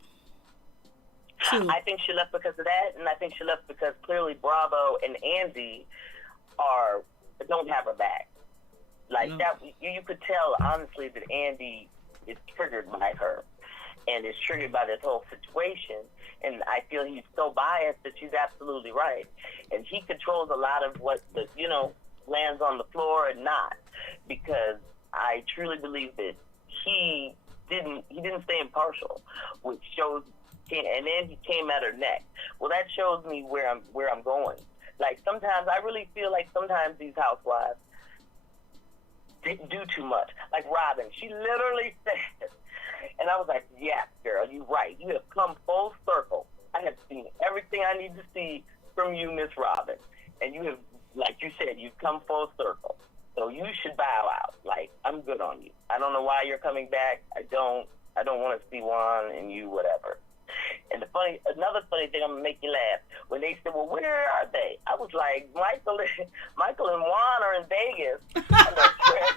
Too. I think she left because of that. And I think she left because clearly Bravo and Andy don't have her back. Like that, you could tell honestly that Andy is triggered by her and is triggered by this whole situation. And I feel he's so biased that she's absolutely right. And he controls a lot of what lands on the floor and not, because I truly believe that he didn't stay impartial, which shows. And then he came at her neck. Well, that shows me where I'm going. Like, sometimes I really feel like sometimes these housewives didn't do too much. Like Robin, she literally said, and I was like, yes, girl, you're right. You have come full circle. I have seen everything I need to see from you, Miss Robin. And you have, like you said, you've come full circle. So you should bow out. Like, I'm good on you. I don't know why you're coming back. I don't want to see Juan and you, whatever. And another funny thing, I'm gonna make you laugh. When they said, "Well, where are they?" I was like, "Michael and Juan are in Vegas on that trip.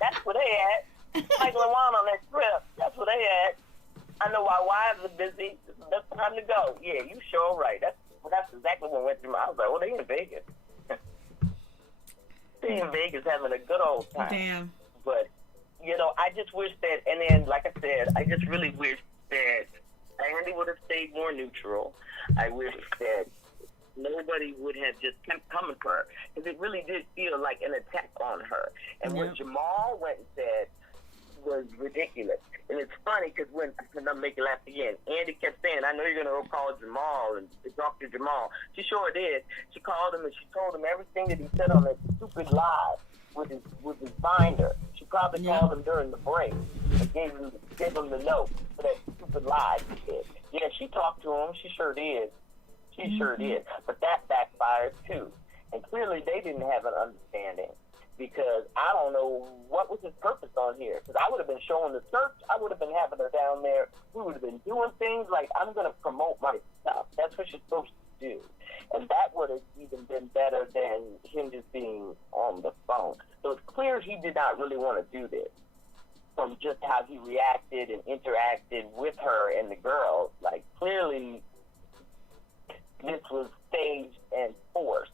That's where they at. Michael and Juan on that trip. That's where they at. I know why wives are busy. That's time to go. Yeah, you sure right. That's exactly what went through my. I was like, "Well, they in Vegas. They in Vegas having a good old time." Damn. But I just wish that. And then, like I said, I just really wish that Andy would have stayed more neutral. I wish that nobody would have just kept coming for her, because it really did feel like an attack on her. And what Jamal went and said was ridiculous. And it's funny because when I'm making laugh again, Andy kept saying, "I know you're going to go call Jamal and talk to Jamal." She sure did. She called him and she told him everything that he said on that stupid live with his binder. She probably called him during the break and gave him the note for that stupid lie he did. Yeah, she talked to him. She sure did. She sure did. But that backfired too. And clearly they didn't have an understanding, because I don't know what was his purpose on here. Because I would have been showing the search. I would have been having her down there. We would have been doing things like, I'm going to promote my stuff. That's what you're supposed to do. And that would have even been better than him just being on the phone. So it's clear he did not really want to do this, from just how he reacted and interacted with her and the girls. Like, clearly this was staged and forced.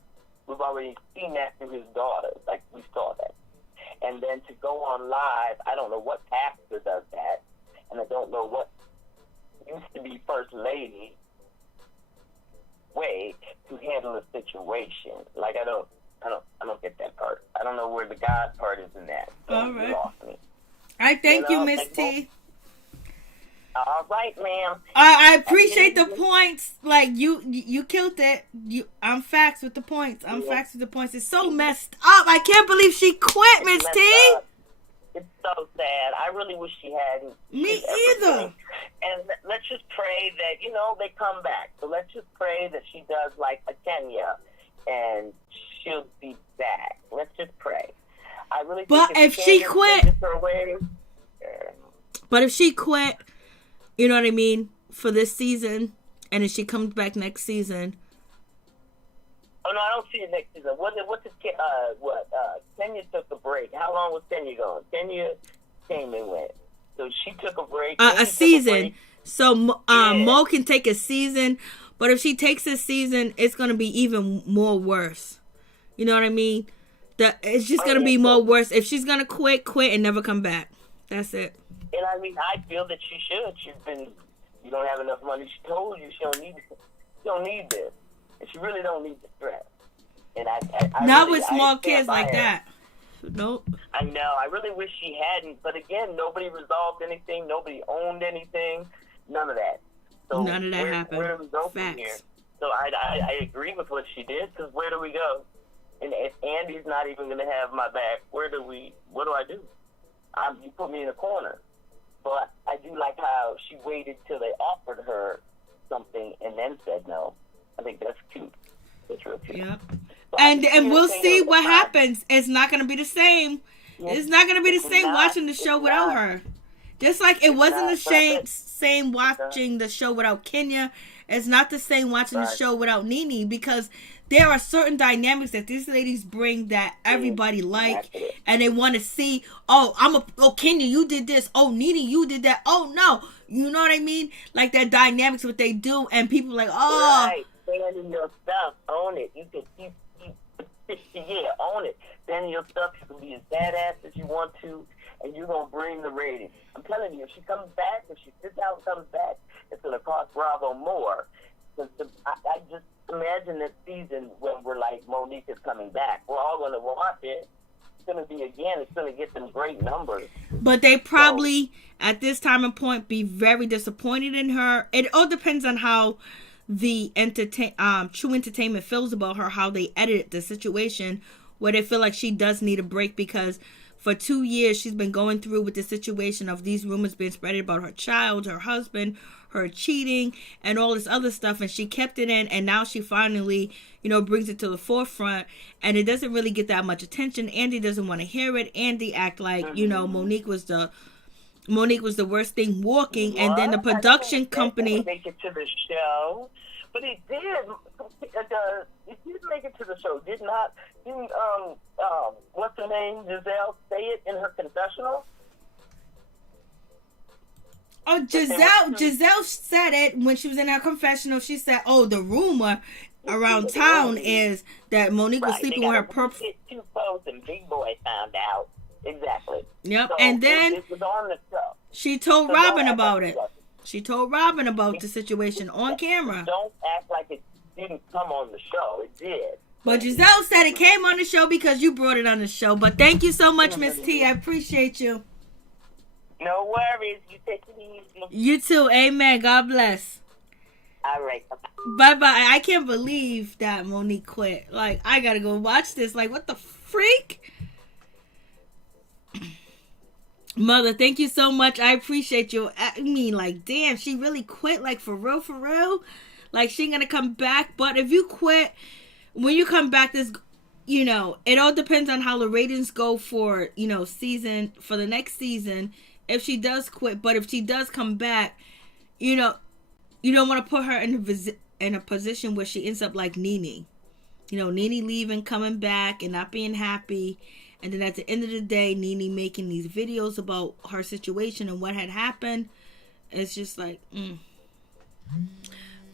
We've already seen that through his daughters. Like, we saw that. And then to go on live, I don't know what pastor does that, and I don't know what used to be First Lady way to handle a situation. Like, I don't get that part. I don't know where the God part is in that. So all right. You lost me. All right, thank you, Miss T. All right, ma'am. I appreciate the points. Like, you killed it. I'm facts with the points. Facts with the points. It's so messed up. I can't believe she quit, Miss T. It's so sad. I really wish she hadn't. Me either. And let's just pray that, they come back. So let's just pray that she does like a Kenya and she'll be back. Let's just pray. I really think but if she quit, but if she quit, you know what I mean, for this season, and if she comes back next season. Oh no, I don't see it next season. Kenya took a break. How long was Kenya gone? Kenya came and went. So she took a break. A season. So Mo can take a season, but if she takes a season, it's gonna be even more worse. You know what I mean? It's just gonna be more worse. If she's gonna quit and never come back. That's it. And I mean, I feel that she should. You don't have enough money. She told you she don't need this. And she really don't need the stress. And I Not really, with small I stand kids by like her. that. Nope. I know. I really wish she hadn't. But again, nobody resolved anything. Nobody owned anything. None of that. So None of that happened. Where do we go from Facts. here? So I agree with what she did, because where do we go? And if Andy's not even going to have my back, what do I do? You put me in a corner. But I do like how she waited till they offered her something and then said no. I think that's cute. That's real cute. Yep. So And I we'll think see it was what fine. happens. It's not going to be the same. Yeah. It's not going to be the It's same not. watching the It's show without not. her. Just like it wasn't not. the same watching the show without Kenya. It's not the same watching the Right. show without Nene, because there are certain dynamics that these ladies bring that everybody like, Exactly. and they want to see. Oh, Kenya, you did this. Oh, Nene, you did that. Oh no, you know what I mean? Like that dynamics, what they do, and people like, oh, Right. Stand in your stuff. Own it. You can keep own it. Stand in your stuff. You can be as badass as you want to, and you're going to bring the ratings. I'm telling you, if she comes back, if she sits out and comes back, it's going to cost Bravo more. I just imagine this season when we're like, Monique is coming back. We're all going to watch it. It's going to be, again, it's going to get some great numbers. but they probably at this time and point be very disappointed in her. It all depends on how the True Entertainment feels about her, how they edit the situation, where they feel like she does need a break, because for 2 years she's been going through with the situation of these rumors being spread about her child, her husband, her cheating, and all this other stuff, and she kept it in, and now she finally, brings it to the forefront, and it doesn't really get that much attention. Andy doesn't want to hear it. Andy act like, Monique was the worst thing walking, and then the production company. Make it to the show, but it did. It did make it to the show. Did not? Didn't what's her name? Giselle say it in her confessional? Oh, Giselle said it when she was in her confessional. She said, "Oh, the rumor around town is that Monique was sleeping with her Too close, and Big Boy found out." Exactly. Yep, So and then it was on the show. she told So Robin don't act about like it. it wasn't. She told Robin about the situation on camera. Don't act like it didn't come on the show. It did. But Giselle said it came on the show because you brought it on the show. But thank you so much, Miss T. I appreciate you. No worries. You take it easy. You too. Amen. God bless. All right. Bye-bye. I can't believe that Monique quit. Like, I gotta go watch this. Like, what the freak? Mother, thank you so much. I appreciate you. I mean, like, damn, she really quit. Like, for real, for real. Like, she ain't gonna come back. But if you quit, when you come back, this, it all depends on how the ratings go for, for the next season. If she does quit, but if she does come back, you don't want to put her in a position where she ends up like Nene. Nene leaving, coming back, and not being happy. And then at the end of the day, Nene making these videos about her situation and what had happened. It's just like,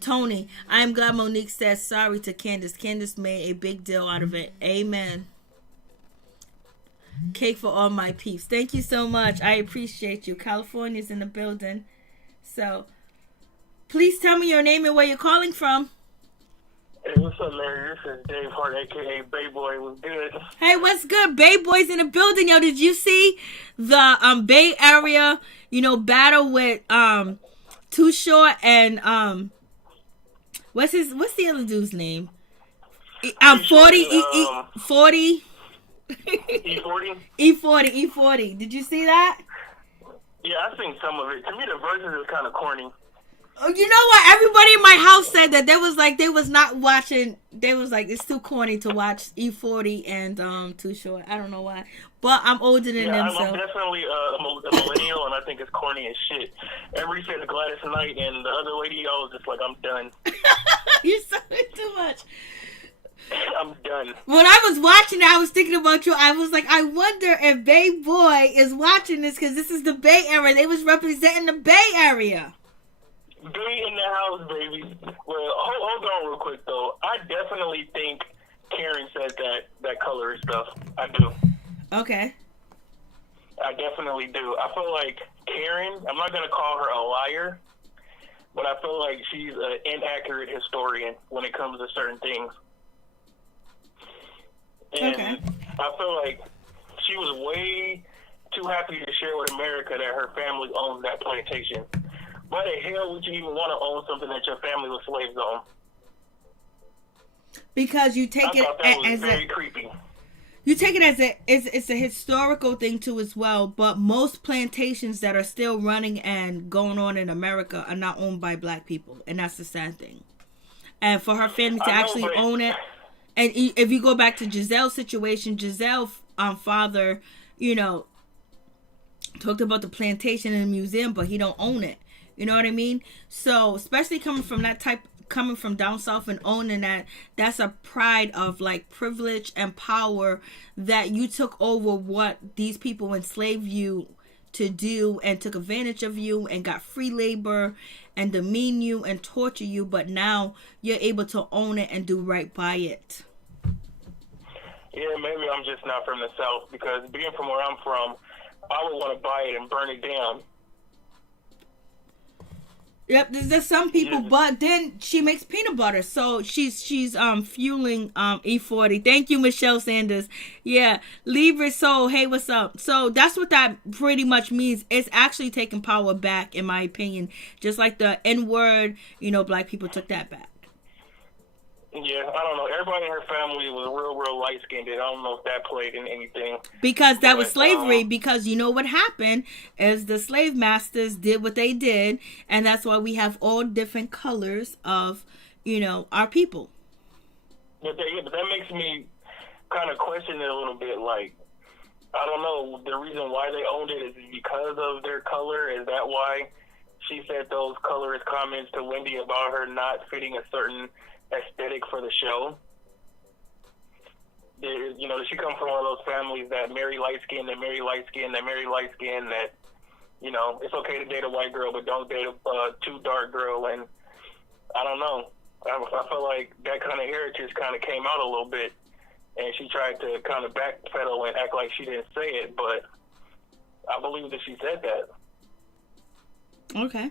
Tony, I am glad Monique says sorry to Candace. Candace made a big deal out of it. Amen. Cake for all my peeps. Thank you so much. I appreciate you. California's in the building. So, please tell me your name and where you're calling from. Hey, what's up, Larry? This is Dave Hart, a.k.a. Bay Boy. What's good? Hey, what's good? Bay Boy's in the building. Yo, did you see the Bay Area, battle with Too Short and what's the other dude's name? 40 E40? E40. Did you see that? Yeah, I seen some of it. To me, the verses is kind of corny. Oh, you know what? Everybody in my house said that they was not watching. They was like, it's too corny to watch E40 and Too Short. I don't know why, but I'm older than them. I'm definitely a millennial, and I think it's corny as shit. Everybody said Gladys Knight and the other lady. I was just like, I'm done. You said it too much. I'm done. When I was watching it, I was thinking about you. I was like, I wonder if Bay Boy is watching this, because this is the Bay Area. They was representing the Bay Area. Bay in the house, baby. Well, hold on real quick, though. I definitely think Karen said that color stuff. I do. Okay. I definitely do. I feel like Karen, I'm not going to call her a liar, but I feel like she's an inaccurate historian when it comes to certain things. And Okay. I feel like she was way too happy to share with America that her family owns that plantation. Why the hell would you even want to own something that your family was slaves on? Because you take I thought that was very creepy. You take it as it's a historical thing too as well, but most plantations that are still running and going on in America are not owned by black people, and that's the sad thing. And for her family to actually own it, and if you go back to Gizelle's situation, Gizelle's father, you know, talked about the plantation in the museum, but he don't own it. You know what I mean? So especially coming from down south and owning that's a pride of like privilege and power that you took over what these people enslaved you to do and took advantage of you and got free labor and demean you and torture you, but now you're able to own it and do right by it. Yeah, maybe I'm just not from the South, because being from where I'm from, I would want to buy it and burn it down. Yep, there's some people, but then she makes peanut butter, so she's fueling E40. Thank you, Michelle Sanders. Yeah, Libra Soul. Hey, what's up? So that's what that pretty much means. It's actually taking power back, in my opinion. Just like the N word, you know, black people took that back. Yeah, I don't know. Everybody in her family was real light-skinned. I don't know if that played in anything. Because that was slavery. Because you know what happened is the slave masters did what they did. And that's why we have all different colors of, you know, our people. But that makes me kind of question it a little bit. Like, I don't know. The reason why they owned it is because of their color. Is that why she said those colorist comments to Wendy about her not fitting a certain aesthetic for the show? You know, she come from one of those families that marry light skin, that marry light skin, that marry light skin, that, you know, it's okay to date a white girl, but don't date a too dark girl. And I don't know. I feel like that kind of heritage kind of came out a little bit, and she tried to kind of backpedal and act like she didn't say it, but I believe that she said that. Okay.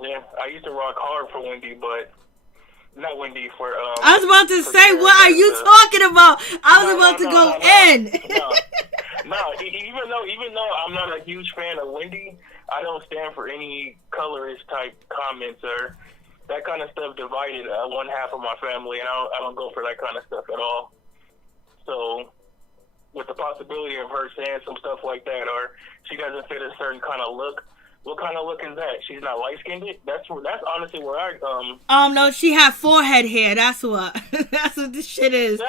Yeah, I used to rock hard for Wendy, but not Wendy for. I was about to say, what are you talking about? I was about to go in. No, even though I'm not a huge fan of Wendy, I don't stand for any colorist type comments or that kind of stuff. Divided one half of my family, and I don't go for that kind of stuff at all. So, with the possibility of her saying some stuff like that, or she doesn't fit a certain kind of look. What kind of look is that? She's not light-skinned? That's honestly where I... No, she had forehead hair. That's what. That's what this shit is. Do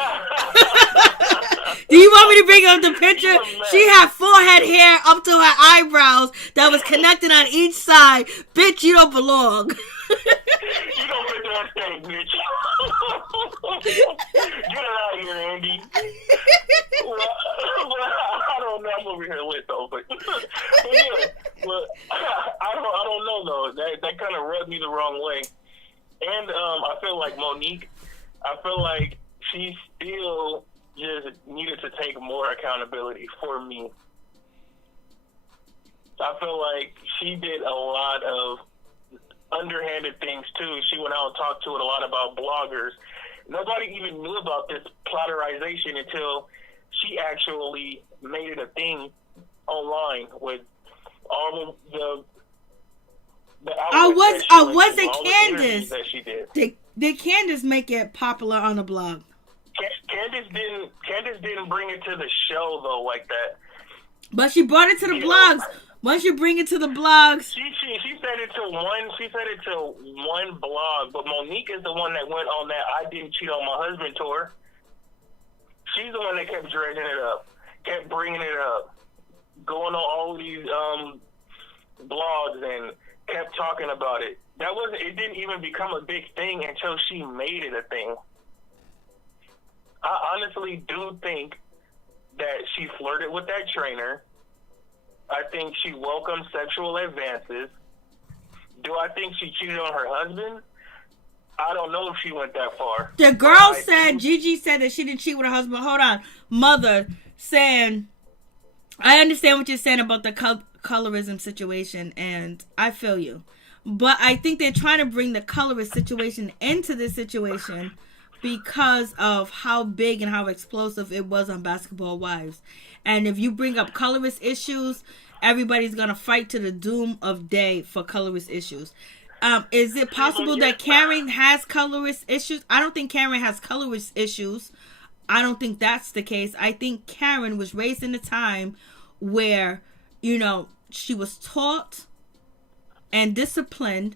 you want me to bring up the picture? She had forehead hair up to her eyebrows that was connected on each side. Bitch, you don't belong. You don't fit that thing, bitch. Get out of here, Andy. I don't know. I'm over here lit, though. But yeah. But I don't know, though. That kind of rubbed me the wrong way. And I feel like Monique, I feel like she still just needed to take more accountability for me. I feel like she did a lot of underhanded things, too. She went out and talked to it a lot about bloggers. Nobody even knew about this plotterization until she actually made it a thing online with all the was it Candace that she did. Did Candace make it popular on the blog? Candace didn't bring it to the show though like that. But she brought it to the blogs. Once you bring it to the blogs, she said it to one. She said it to one blog. But Monique is the one that went on that "I didn't cheat on my husband" tour. She's the one that kept dragging it up, kept bringing it up, going on all these blogs and kept talking about it. It didn't even become a big thing until she made it a thing. I honestly do think that she flirted with that trainer. I think she welcomed sexual advances. Do I think she cheated on her husband? I don't know if she went that far. The girl said, Gigi said that she didn't cheat with her husband. Hold on. Mother saying, I understand what you're saying about the colorism situation, and I feel you. But I think they're trying to bring the colorist situation into this situation because of how big and how explosive it was on Basketball Wives. And if you bring up colorist issues, everybody's going to fight to the doom of day for colorist issues. Is it possible that Karen has colorist issues? I don't think Karen has colorist issues. I don't think that's the case. I think Karen was raised in a time where, you know, she was taught and disciplined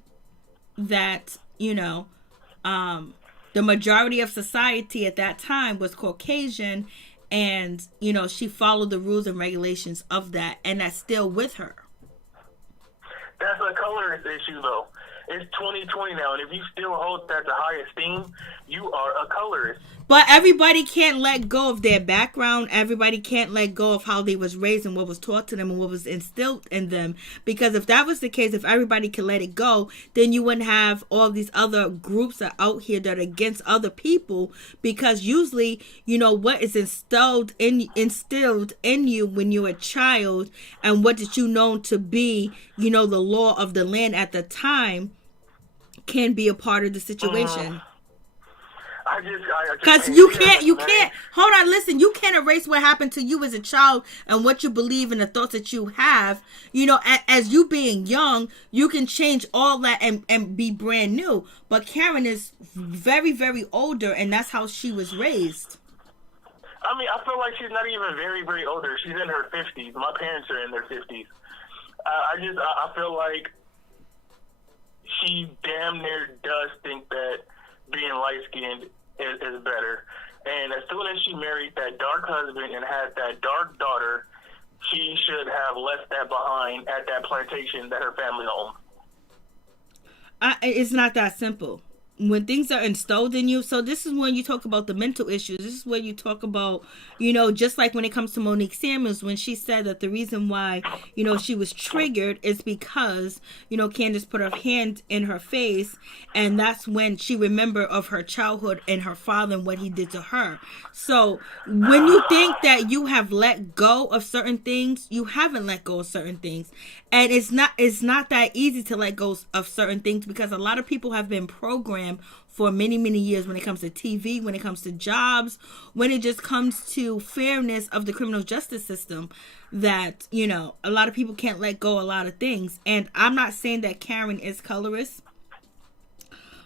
that, you know, the majority of society at that time was Caucasian, and, you know, she followed the rules and regulations of that, and that's still with her. That's a colorist issue, though. It's 2020 now, and if you still hold that to high esteem, you are a colorist. But everybody can't let go of their background. Everybody can't let go of how they was raised and what was taught to them and what was instilled in them. Because if that was the case, if everybody could let it go, then you wouldn't have all these other groups that are out here that are against other people. Because usually, you know, what is instilled in you when you're a child, and what did you know to be, you know, the law of the land at the time, can be a part of the situation. Because you can't hold on, listen, you can't erase what happened to you as a child and what you believe and the thoughts that you have. You know, as you being young, you can change all that and be brand new. But Karen is very, very older, and that's how she was raised. I mean, I feel like she's not even very, very older. She's in her 50s. My parents are in their 50s. I feel like she damn near does think that being light-skinned is better. And as soon as she married that dark husband and had that dark daughter, she should have left that behind at that plantation that her family owned. It's not that simple. When things are instilled in you, so this is when you talk about the mental issues. This is when you talk about, you know, just like when it comes to Monique Samuels, when she said that the reason why, you know, she was triggered is because, you know, Candace put her hand in her face, and that's when she remembered of her childhood and her father and what he did to her. So when you think that you have let go of certain things, you haven't let go of certain things. And it's not that easy to let go of certain things, because a lot of people have been programmed for many, many years when it comes to TV, when it comes to jobs, when it just comes to fairness of the criminal justice system, that, you know, a lot of people can't let go a lot of things. And I'm not saying that Karen is colorist,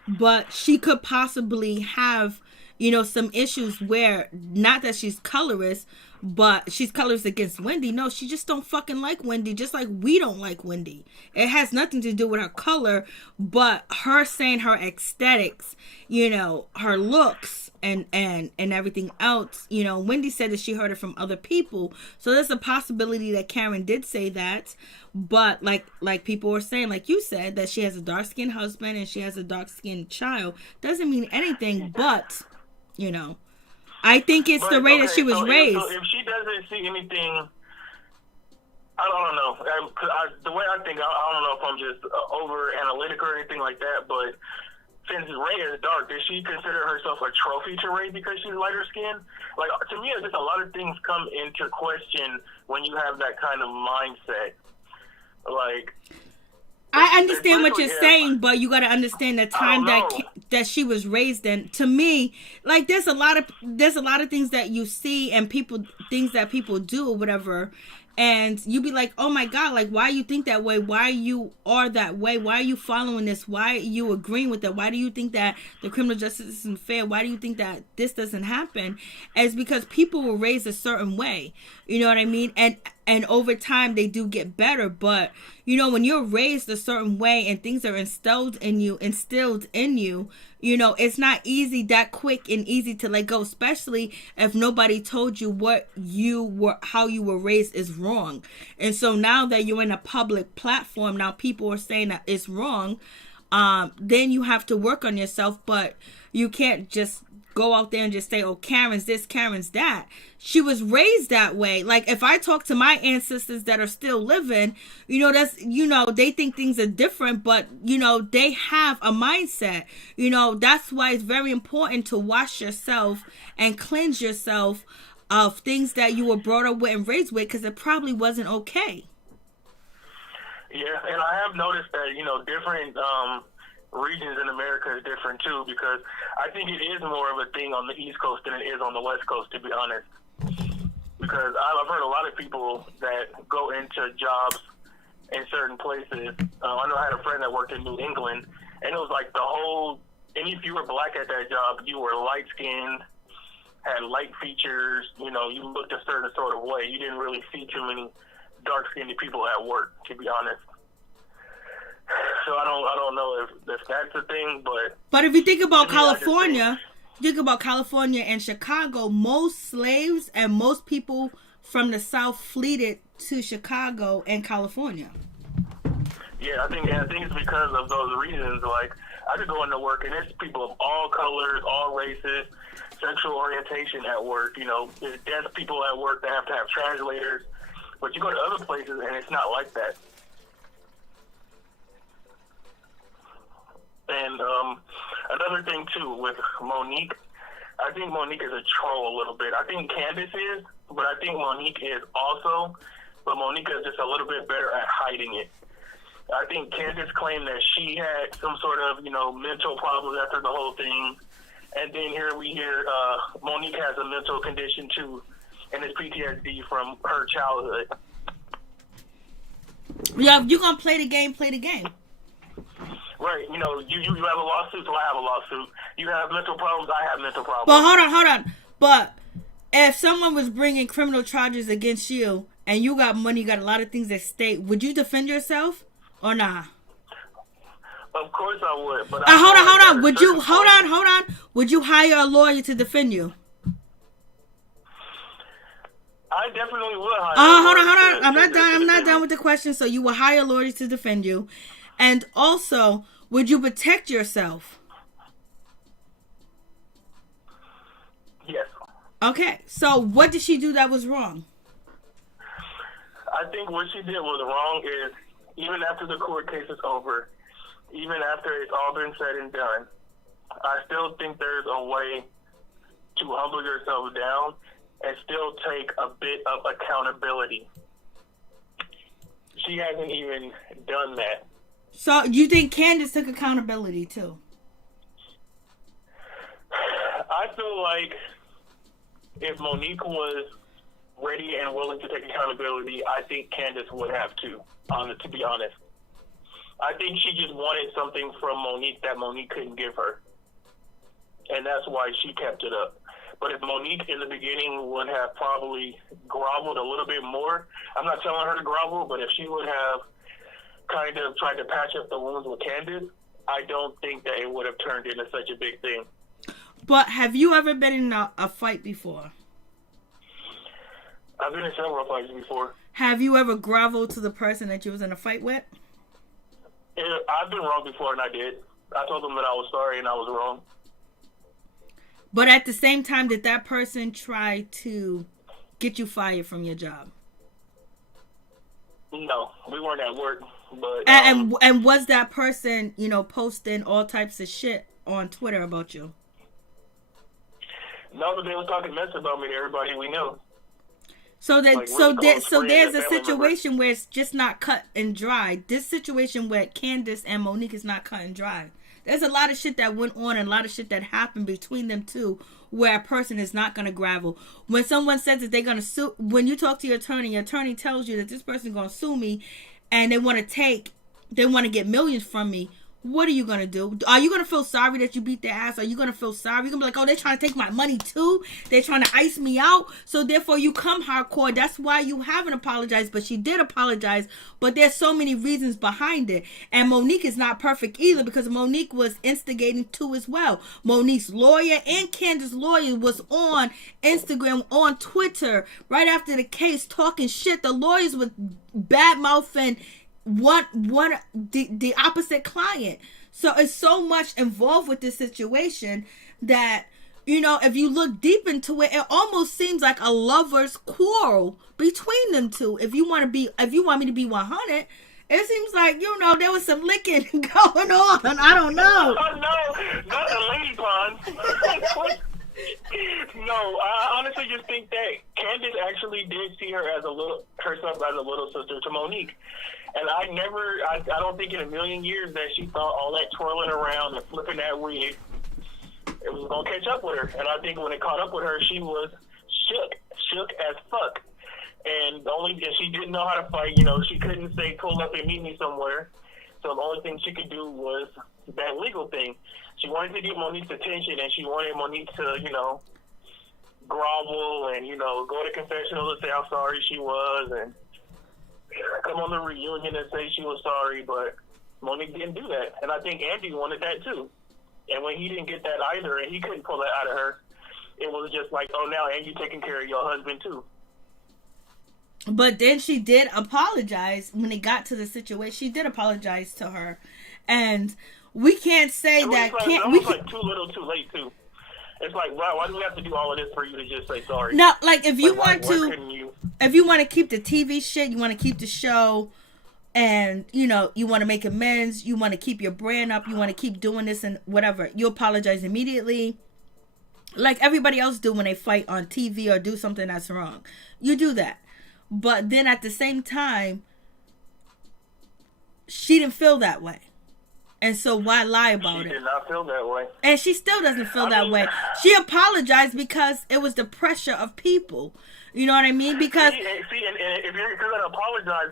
but she could possibly have, you know, some issues where, not that she's colorist, but she's colorist against Wendy. No, she just don't fucking like Wendy, just like we don't like Wendy. It has nothing to do with her color, but her saying her aesthetics, you know, her looks and everything else. You know, Wendy said that she heard it from other people. So there's a possibility that Karen did say that. But like people were saying, like you said, that she has a dark-skinned husband and she has a dark-skinned child, doesn't mean anything, but, you know, I think it's the way that she was raised. So if she doesn't see anything, I don't know. The way I think, I don't know if I'm just over analytic or anything like that, but since Ray is dark, does she consider herself a trophy to Ray because she's lighter skinned? Like, to me, it's just a lot of things come into question when you have that kind of mindset. Like, I understand what you're saying, but you got to understand the time that she was raised in. To me, like, there's a lot of things that you see and things that people do or whatever, and you be like, oh my God, like, why you think that way? Why you are that way? Why are you following this? Why are you agreeing with that? Why do you think that the criminal justice isn't fair? Why do you think that this doesn't happen? It's because people were raised a certain way. You know what I mean? And over time they do get better, but you know, when you're raised a certain way and things are instilled in you, you know, it's not easy that quick and easy to let go, especially if nobody told you how you were raised is wrong. And so now that you're in a public platform, now people are saying that it's wrong. Then you have to work on yourself, but you can't just go out there and just say, oh, Karen's this, Karen's that. She was raised that way. Like, if I talk to my ancestors that are still living, you know, that's, you know, they think things are different, but, you know, they have a mindset. You know, that's why it's very important to wash yourself and cleanse yourself of things that you were brought up with and raised with, because it probably wasn't okay. Yeah, and I have noticed that, you know, different regions in America is different too, because I think it is more of a thing on the East Coast than it is on the West Coast, to be honest. Because I've heard a lot of people that go into jobs in certain places. I know I had a friend that worked in New England, and it was like and if you were black at that job, you were light-skinned, had light features, you looked a certain sort of way. You didn't really see too many dark-skinned people at work, to be honest. So I don't know if that's a thing, but if you think about California, and Chicago, most slaves and most people from the South fleed to Chicago and California. Yeah, I think it's because of those reasons. Like, I could go into work and there's people of all colors, all races, sexual orientation at work. There's people at work that have to have translators, but you go to other places and it's not like that. And another thing too with Monique, I think Monique is a troll a little bit. I think Candace is, but I think Monique is also. But Monique is just a little bit better at hiding it. I think Candace claimed that she had some sort of, mental problems after the whole thing. And then here we hear Monique has a mental condition too, and it's PTSD from her childhood. Yeah, if you're going to play the game, play the game. Right, you have a lawsuit, so I have a lawsuit. You have mental problems, I have mental problems. But hold on. But if someone was bringing criminal charges against you and you got money, you got a lot of things at stake, would you defend yourself or nah? Of course I would. But hold on. Would you hold on? Would you hire a lawyer to defend you? I definitely would hire. Hold on. I'm not done with the question. So you will hire lawyers to defend you. And also, would you protect yourself? Yes. Okay, so what did she do that was wrong? I think what she did was wrong is, even after the court case is over, even after it's all been said and done, I still think there's a way to humble yourself down and still take a bit of accountability. She hasn't even done that. So you think Candace took accountability too? I feel like if Monique was ready and willing to take accountability, I think Candace would have too, to be honest. I think she just wanted something from Monique that Monique couldn't give her. And that's why she kept it up. But if Monique in the beginning would have probably groveled a little bit more, I'm not telling her to grovel, but if she would have kind of tried to patch up the wounds with Candace, I don't think that it would have turned into such a big thing. But have you ever been in a fight before? I've been in several fights before. Have you ever groveled to the person that you was in a fight with? Yeah, I've been wrong before, and I did. I told them that I was sorry and I was wrong. But at the same time, did that person try to get you fired from your job? No, we weren't at work. But and was that person, posting all types of shit on Twitter about you? No, but they were talking mess about me to everybody we knew. So there's a situation where it's just not cut and dry. This situation where Candace and Monique is not cut and dry. There's a lot of shit that went on and a lot of shit that happened between them two where a person is not going to gravel. When someone says that they're going to sue, when you talk to your attorney tells you that this person is going to sue me and they want to get millions from me. What are you going to do? Are you going to feel sorry that you beat their ass? Are you going to feel sorry? You're going to be like, oh, they're trying to take my money too. They're trying to ice me out. So therefore you come hardcore. That's why you haven't apologized. But she did apologize. But there's so many reasons behind it. And Monique is not perfect either because Monique was instigating too as well. Monique's lawyer and Candace's lawyer was on Instagram, on Twitter, right after the case talking shit. The lawyers were bad-mouthing the opposite client. So it's so much involved with this situation that, if you look deep into it, it almost seems like a lover's quarrel between them two. If you want me to be 100, it seems like, there was some licking going on. I don't know. Oh, no, not the lady pond. No, I honestly just think that Candace actually did see her as herself as a little sister to Monique. And I don't think in a million years that she thought all that twirling around and flipping that wig, it was going to catch up with her. And I think when it caught up with her, she was shook as fuck. And she didn't know how to fight. She couldn't say, pull up and meet me somewhere. So the only thing she could do was that legal thing. She wanted to get Monique's attention, and she wanted Monique to, grovel and, go to confessional and say how sorry she was and come on the reunion and say she was sorry. But Monique didn't do that. And I think Andy wanted that too. And when he didn't get that either, and he couldn't pull that out of her, it was just like, oh, now Andy taking care of your husband too. But then she did apologize when it got to the situation. She did apologize to her. And we can't say that. Like too little, too late, too. It's like, why do we have to do all of this for you to just say sorry? No, like if you want to, if you want to keep the TV shit, you want to keep the show, and you want to make amends, you want to keep your brand up, you want to keep doing this and whatever, you apologize immediately, like everybody else do when they fight on TV or do something that's wrong. You do that, but then at the same time, she didn't feel that way. And so why lie about it? She did not feel that way. And she still doesn't feel that way. She apologized because it was the pressure of people. You know what I mean? Because and if you're going to apologize,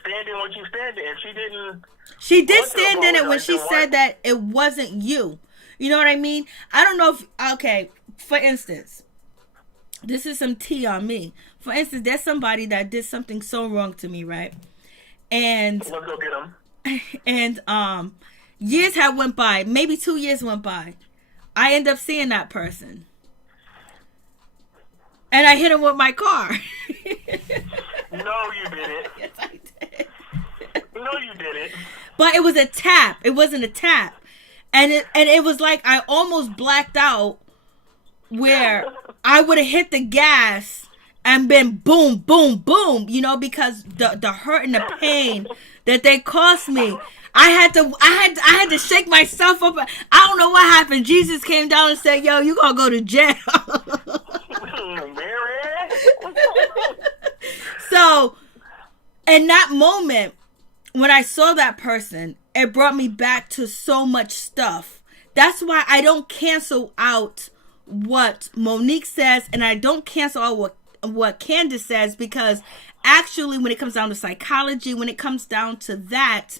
stand in what you stand in. She didn't. She did stand in it when she said that it wasn't you. You know what I mean? I don't know if, okay, for instance, this is some tea on me. For instance, there's somebody that did something so wrong to me, right? And let's go get them. And years had went by, maybe 2 years went by. I end up seeing that person, and I hit him with my car. No, you didn't. Yes, I did. No, you didn't. But it was a tap. It wasn't a tap, and it was like I almost blacked out, where I would have hit the gas and been boom, boom, boom. Because the hurt and the pain that they caused me. I had to shake myself up. I don't know what happened. Jesus came down and said, "Yo, you gonna go to jail." So, in that moment, when I saw that person, it brought me back to so much stuff. That's why I don't cancel out what Monique says, and I don't cancel out what Candace says, because actually, when it comes down to psychology, when it comes down to that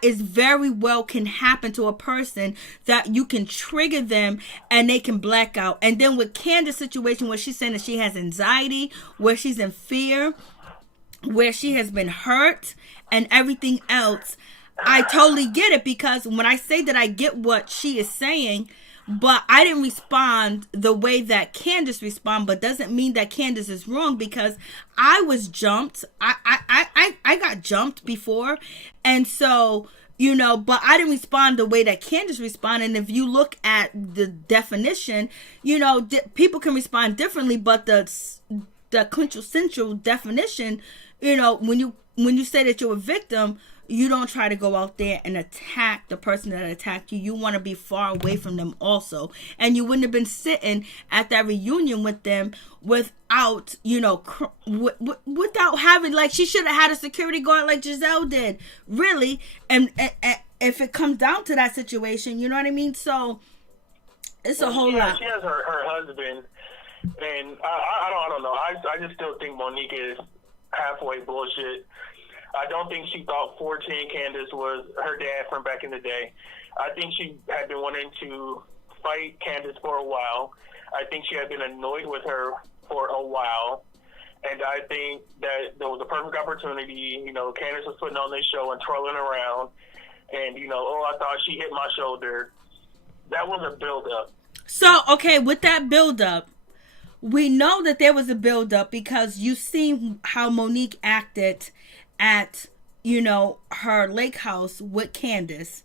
is very well can happen to a person, that you can trigger them and they can black out. And then with Candace's situation, where she's saying that she has anxiety, where she's in fear, where she has been hurt and everything else, I totally get it, because when I say that I get what she is saying, but I didn't respond the way that Candace responded, but doesn't mean that Candace is wrong, because I was jumped. I got jumped before. And so, but I didn't respond the way that Candace responded. And if you look at the definition, people can respond differently, but the quintessential definition, when you say that you're a victim, you don't try to go out there and attack the person that attacked you. You want to be far away from them also. And you wouldn't have been sitting at that reunion with them without, without having, like, she should have had a security guard like Giselle did. Really. And if it comes down to that situation, you know what I mean? So it's a whole lot. She has her husband. And I don't know. I just still think Monique is halfway bullshit. I don't think she thought 14 Candace was her dad from back in the day. I think she had been wanting to fight Candace for a while. I think she had been annoyed with her for a while. And I think that there was a perfect opportunity. Candace was putting on this show and twirling around. And, I thought she hit my shoulder. That was a build-up. So, okay, with that build-up, we know that there was a build-up because you see how Monique acted at, her lake house with Candace.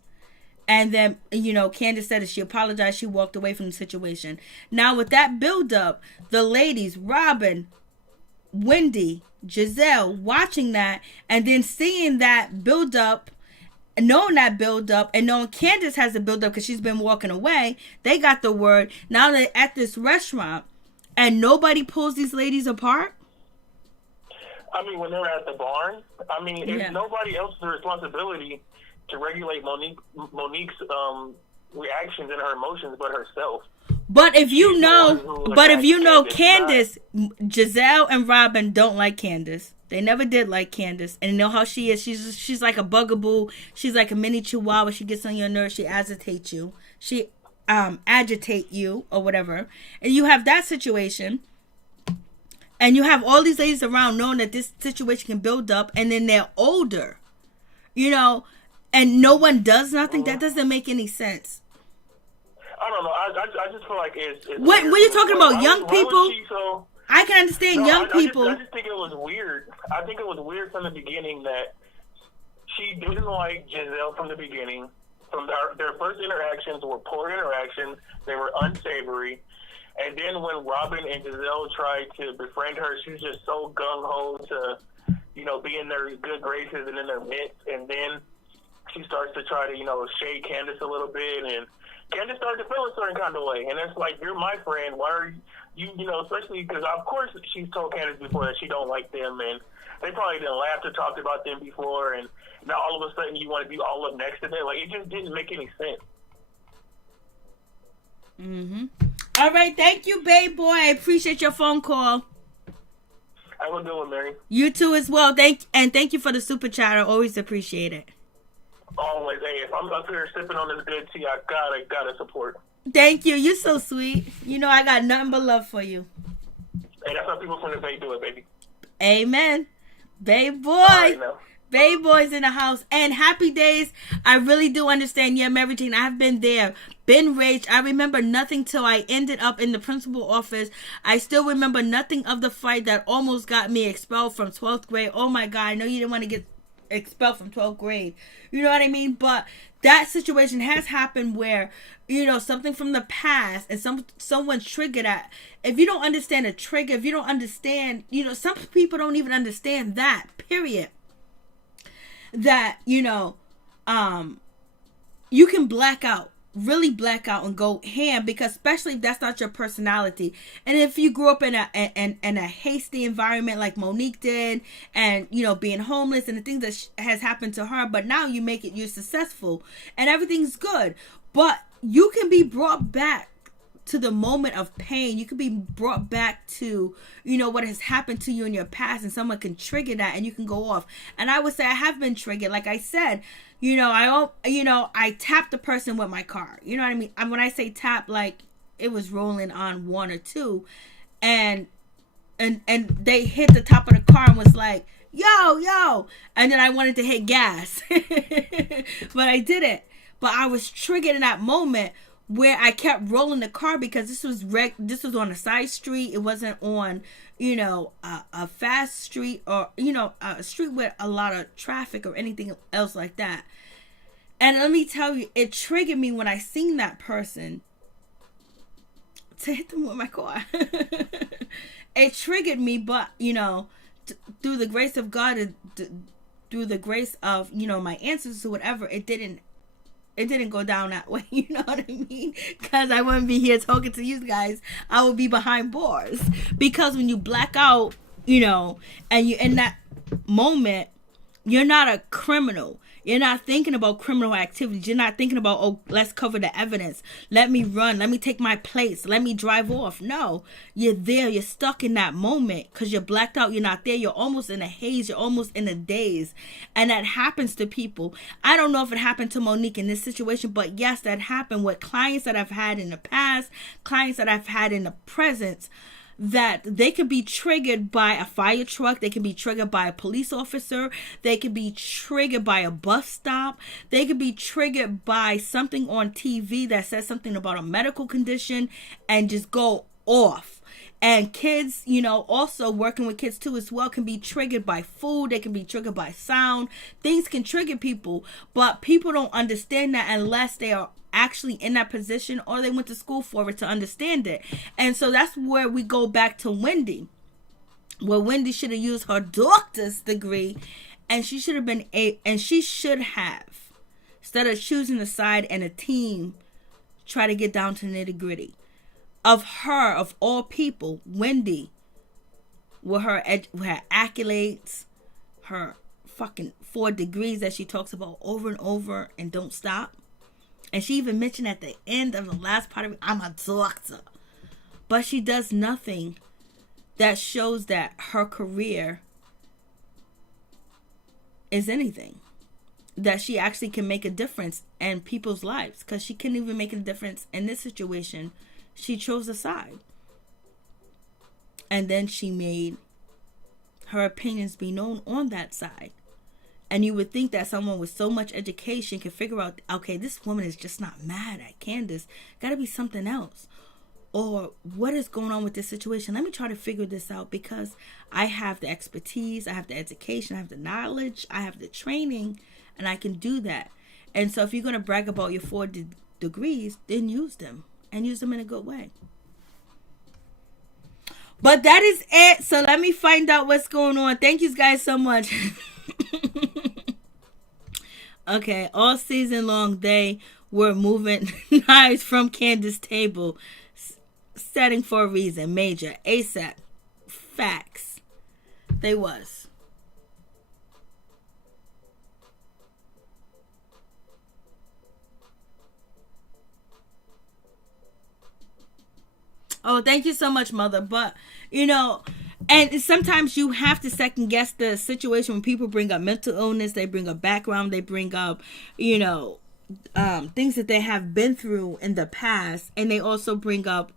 And then, Candace said that she apologized. She walked away from the situation. Now, with that build-up, the ladies, Robin, Wendy, Giselle, watching that, and then seeing that build-up knowing that build up and knowing Candace has a build up because she's been walking away, they got the word. Now they're at this restaurant and nobody pulls these ladies apart. I mean, when they're at the barn, I mean, it's nobody else's responsibility to regulate Monique's reactions and her emotions but herself. But if you know, Candace, Giselle and Robin don't like Candace. They never did like Candace, and you know how she is. She's like a bugaboo. She's like a mini chihuahua. She gets on your nerves. She agitates you. She agitate you or whatever. And you have that situation, and you have all these ladies around knowing that this situation can build up, and then they're older, you know, and no one does nothing. That doesn't make any sense. I don't know. I just feel like it's what are you talking about? Young people? I can understand young people. I just think it was weird. I think it was weird from the beginning that she didn't like Giselle from the beginning. From their first interactions were poor interactions. They were unsavory. And then when Robin and Giselle tried to befriend her, she was just so gung-ho to, you know, be in their good graces and in their midst. And then she starts to try to, you know, shade Candace a little bit. And Candace started to feel a certain kind of way. And it's like, you're my friend. Why are you know, especially because, of course, she's told Candace before that she don't like them. And they probably didn't laugh or talked about them before. And now all of a sudden you want to be all up next to them. Like, it just didn't make any sense. Mm-hmm. All right. Thank you, babe boy. I appreciate your phone call. Have a good one, Mary. You too as well. Thank you for the super chat. I always appreciate it. Always. Hey, if I'm up here sipping on this good tea, I gotta support. Thank you. You're so sweet. You know I got nothing but love for you. Hey, that's how people from the Bay do it, baby. Amen. Babe boy. Babe boy's in the house. And happy days. I really do understand. Yeah, Maryjane, I've been there. Been raged. I remember nothing till I ended up in the principal office. I still remember nothing of the fight that almost got me expelled from 12th grade. Oh my God. I know you didn't want to get expelled from 12th grade. You know what I mean? But that situation has happened where, you know, something from the past and someone's triggered at. If you don't understand a trigger, if you don't understand, you know, some people don't even understand that, period. That, you know, you can black out, really black out and go ham, because especially if that's not your personality. And if you grew up in a hasty environment like Monique did, and, you know, being homeless and the things that has happened to her, but now you make it, you're successful and everything's good. But you can be brought back to the moment of pain. You can be brought back to, you know, what has happened to you in your past, and someone can trigger that and you can go off. And I would say I have been triggered. Like I said, you know, I tapped the person with my car. You know what I mean? When I say tap, like it was rolling on 1 or 2, and they hit the top of the car and was like, yo, and then I wanted to hit gas, but I didn't. But I was triggered in that moment where I kept rolling the car, because this was on a side street. It wasn't on, you know, a fast street, or, you know, a street with a lot of traffic or anything else like that. And let me tell you, it triggered me when I seen that person to hit them with my car. It triggered me, but, you know, through the grace of God, through the grace of, you know, my ancestors or whatever, it didn't go down that way. You know what I mean? Because I wouldn't be here talking to you guys. I would be behind bars. Because when you black out, you know, and you're in that moment, you're not a criminal. You're not thinking about criminal activities. You're not thinking about, oh, let's cover the evidence. Let me run. Let me take my place. Let me drive off. No, you're there. You're stuck in that moment because you're blacked out. You're not there. You're almost in a haze. You're almost in a daze. And that happens to people. I don't know if it happened to Monique in this situation, but yes, that happened with clients that I've had in the past, clients that I've had in the present, that they could be triggered by a fire truck, they can be triggered by a police officer, they could be triggered by a bus stop, they could be triggered by something on TV that says something about a medical condition and just go off. And kids, you know, also working with kids too as well, can be triggered by food, they can be triggered by sound. Things can trigger people, but people don't understand that unless they are actually in that position or they went to school for it to understand it. And so that's where we go back to Wendy. Well, Wendy should have used her doctor's degree, and she should have instead of choosing a side and a team try to get down to the nitty gritty. Of her, of all people, Wendy, with her accolades, her fucking 4 degrees that she talks about over and over and don't stop. And she even mentioned at the end of the last part of it, I'm a doctor. But she does nothing that shows that her career is anything. That she actually can make a difference in people's lives. Because she couldn't even make a difference in this situation. She chose a side. And then she made her opinions be known on that side. And you would think that someone with so much education can figure out, okay, this woman is just not mad at Candace. Gotta be something else. Or what is going on with this situation? Let me try to figure this out because I have the expertise, I have the education, I have the knowledge, I have the training, and I can do that. And so if you're going to brag about your 4 degrees, then use them. And use them in a good way. But that is it. So let me find out what's going on. Thank you guys so much. Okay, all season long they were moving knives from Candace's table. Setting for a reason. Major. ASAP. Facts. They was. Oh, thank you so much, Mother. But, you know, and sometimes you have to second guess the situation when people bring up mental illness, they bring up background, they bring up, you know, things that they have been through in the past. And they also bring up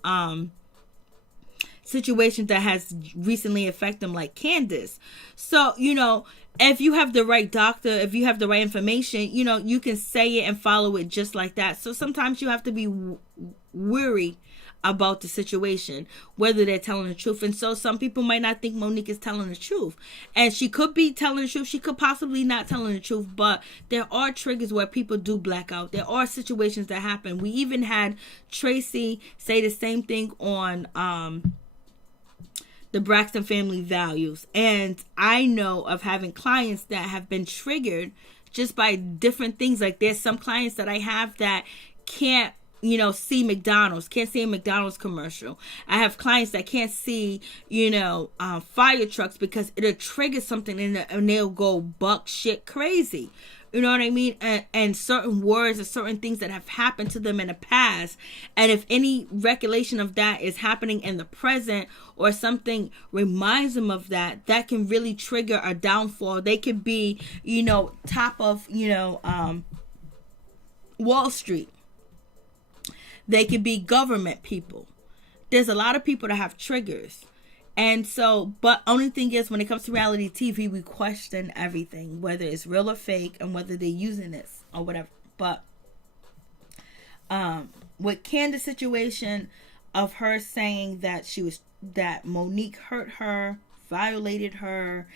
situations that has recently affected them, like Candace. So, you know, if you have the right doctor, if you have the right information, you know, you can say it and follow it just like that. So sometimes you have to be wary about the situation, whether they're telling the truth. And so some people might not think Monique is telling the truth, and she could be telling the truth, she could possibly not telling the truth, but there are triggers where people do black out. There are situations that happen. We even had Tracy say the same thing on the Braxton family values, and I know of having clients that have been triggered just by different things. Like there's some clients that I have that can't, you know, see McDonald's, can't see a McDonald's commercial. I have clients that can't see, you know, fire trucks because it'll trigger something and they'll go buck shit crazy. You know what I mean? And certain words or certain things that have happened to them in the past. And if any recollection of that is happening in the present or something reminds them of that, that can really trigger a downfall. They could be, you know, top of, you know, Wall Street. They could be government people. There's a lot of people that have triggers. And so, but only thing is, when it comes to reality TV, we question everything, whether it's real or fake and whether they're using this or whatever. But with Candace's situation of her saying that Monique hurt her, violated her,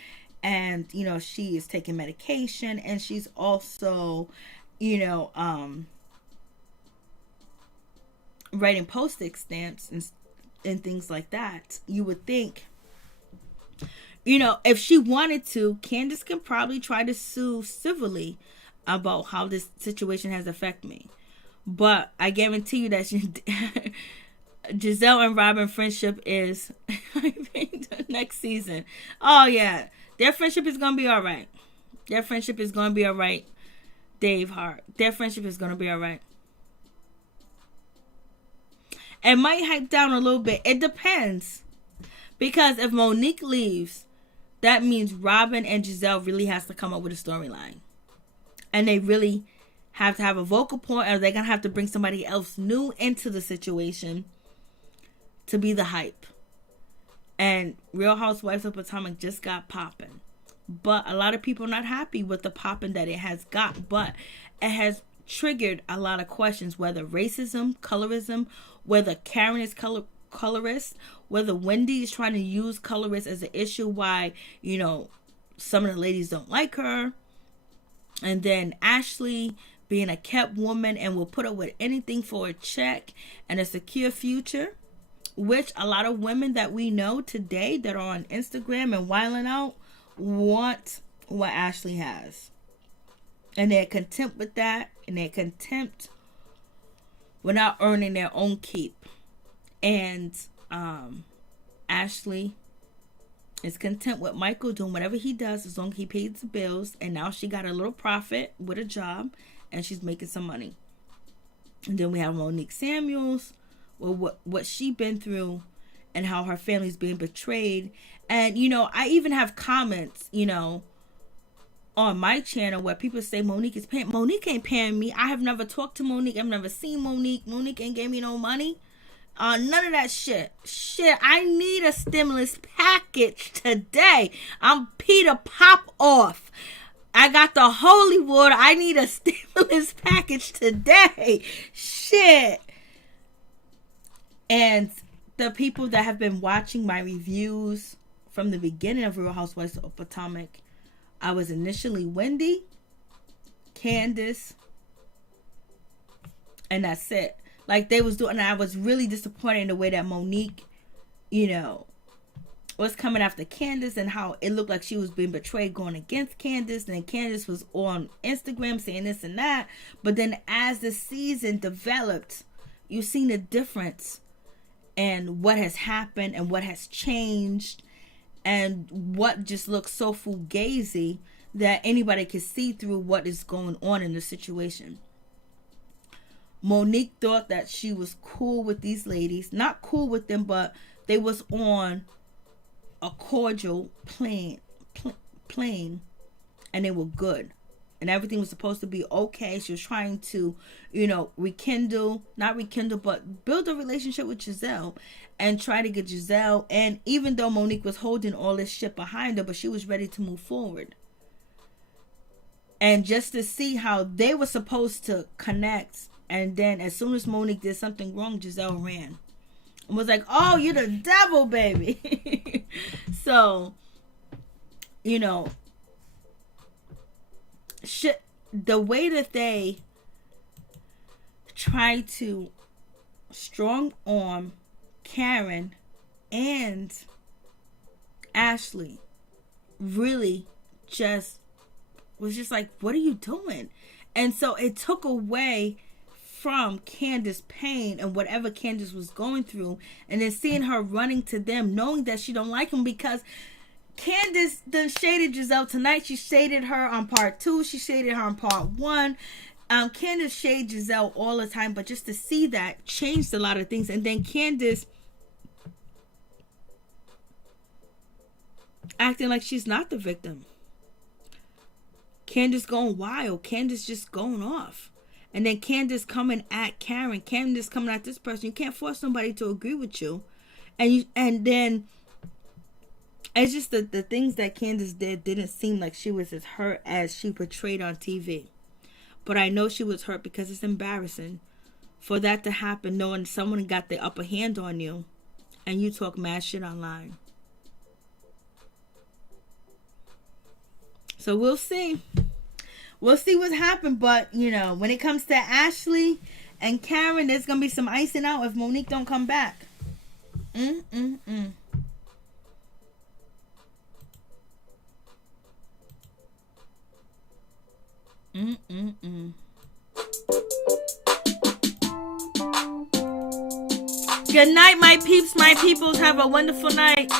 and, you know, she is taking medication, and she's also, you know, writing postage stamps and things like that. You would think, you know, if she wanted to, Candace can probably try to sue civilly about how this situation has affected me. But I guarantee you that Giselle and Robin friendship is the next season. Oh yeah, their friendship is gonna be all right. Their friendship is gonna be all right. Dave Hart. Their friendship is gonna be all right. It might hype down a little bit. It depends. Because if Monique leaves, that means Robin and Giselle really has to come up with a storyline. And they really have to have a vocal point, or they're going to have to bring somebody else new into the situation to be the hype. And Real Housewives of Potomac just got popping. But a lot of people are not happy with the popping that it has got. But it has triggered a lot of questions, whether racism, colorism, whether Karen is colorist, whether Wendy is trying to use colorist as an issue, why, you know, some of the ladies don't like her. And then Ashley being a kept woman and will put up with anything for a check and a secure future, which a lot of women that we know today that are on Instagram and wilding out want what Ashley has. And they're content with that. And they're content without earning their own keep. And Ashley is content with Michael doing whatever he does as long as he pays the bills. And now she got a little profit with a job. And she's making some money. And then we have Monique Samuels. Well, what she been through. And how her family's being betrayed. And, you know, I even have comments, you know, on my channel where people say Monique is paying. Monique ain't paying me. I have never talked to Monique. I've never seen Monique. Monique ain't gave me no money. None of that shit. I need a stimulus package today. I'm Peter Pop off. I got the holy water. I need a stimulus package today. Shit. And the people that have been watching my reviews from the beginning of Real Housewives of Potomac, I was initially Wendy, Candace, and that's it. Like they was doing, and I was really disappointed in the way that Monique, you know, was coming after Candace and how it looked like she was being betrayed going against Candace. And then Candace was on Instagram saying this and that. But then as the season developed, you've seen the difference and what has happened and what has changed and what just looks so fugazi that anybody can see through what is going on in the situation. Monique thought that she was cool with these ladies. Not cool with them, but they was on a cordial plane and they were good. And everything was supposed to be okay. She was trying to, you know, not rekindle, but build a relationship with Giselle and try to get Giselle. And even though Monique was holding all this shit behind her, but she was ready to move forward. And just to see how they were supposed to connect. And then as soon as Monique did something wrong, Giselle ran. And was like, oh, you're the devil, baby. So, you know, shit, the way that they try to strong arm Karen and Ashley really was just like, what are you doing? And so it took away from Candace's pain and whatever Candace was going through, and then seeing her running to them, knowing that she don't like him because Candace done shaded Giselle tonight. She shaded her on part 2. She shaded her on part 1. Candace shaded Giselle all the time, but just to see that changed a lot of things. And then Candace acting like she's not the victim. Candace going wild. Candace just going off. And then Candace coming at Karen. Candace coming at this person. You can't force somebody to agree with you. And then it's just the things that Candace didn't seem like she was as hurt as she portrayed on TV. But I know she was hurt because it's embarrassing for that to happen, knowing someone got the upper hand on you and you talk mad shit online. So we'll see. We'll see what happens. But, you know, when it comes to Ashley and Karen, there's going to be some icing out if Monique don't come back. Good night, my peeps, my peoples. Have a wonderful night.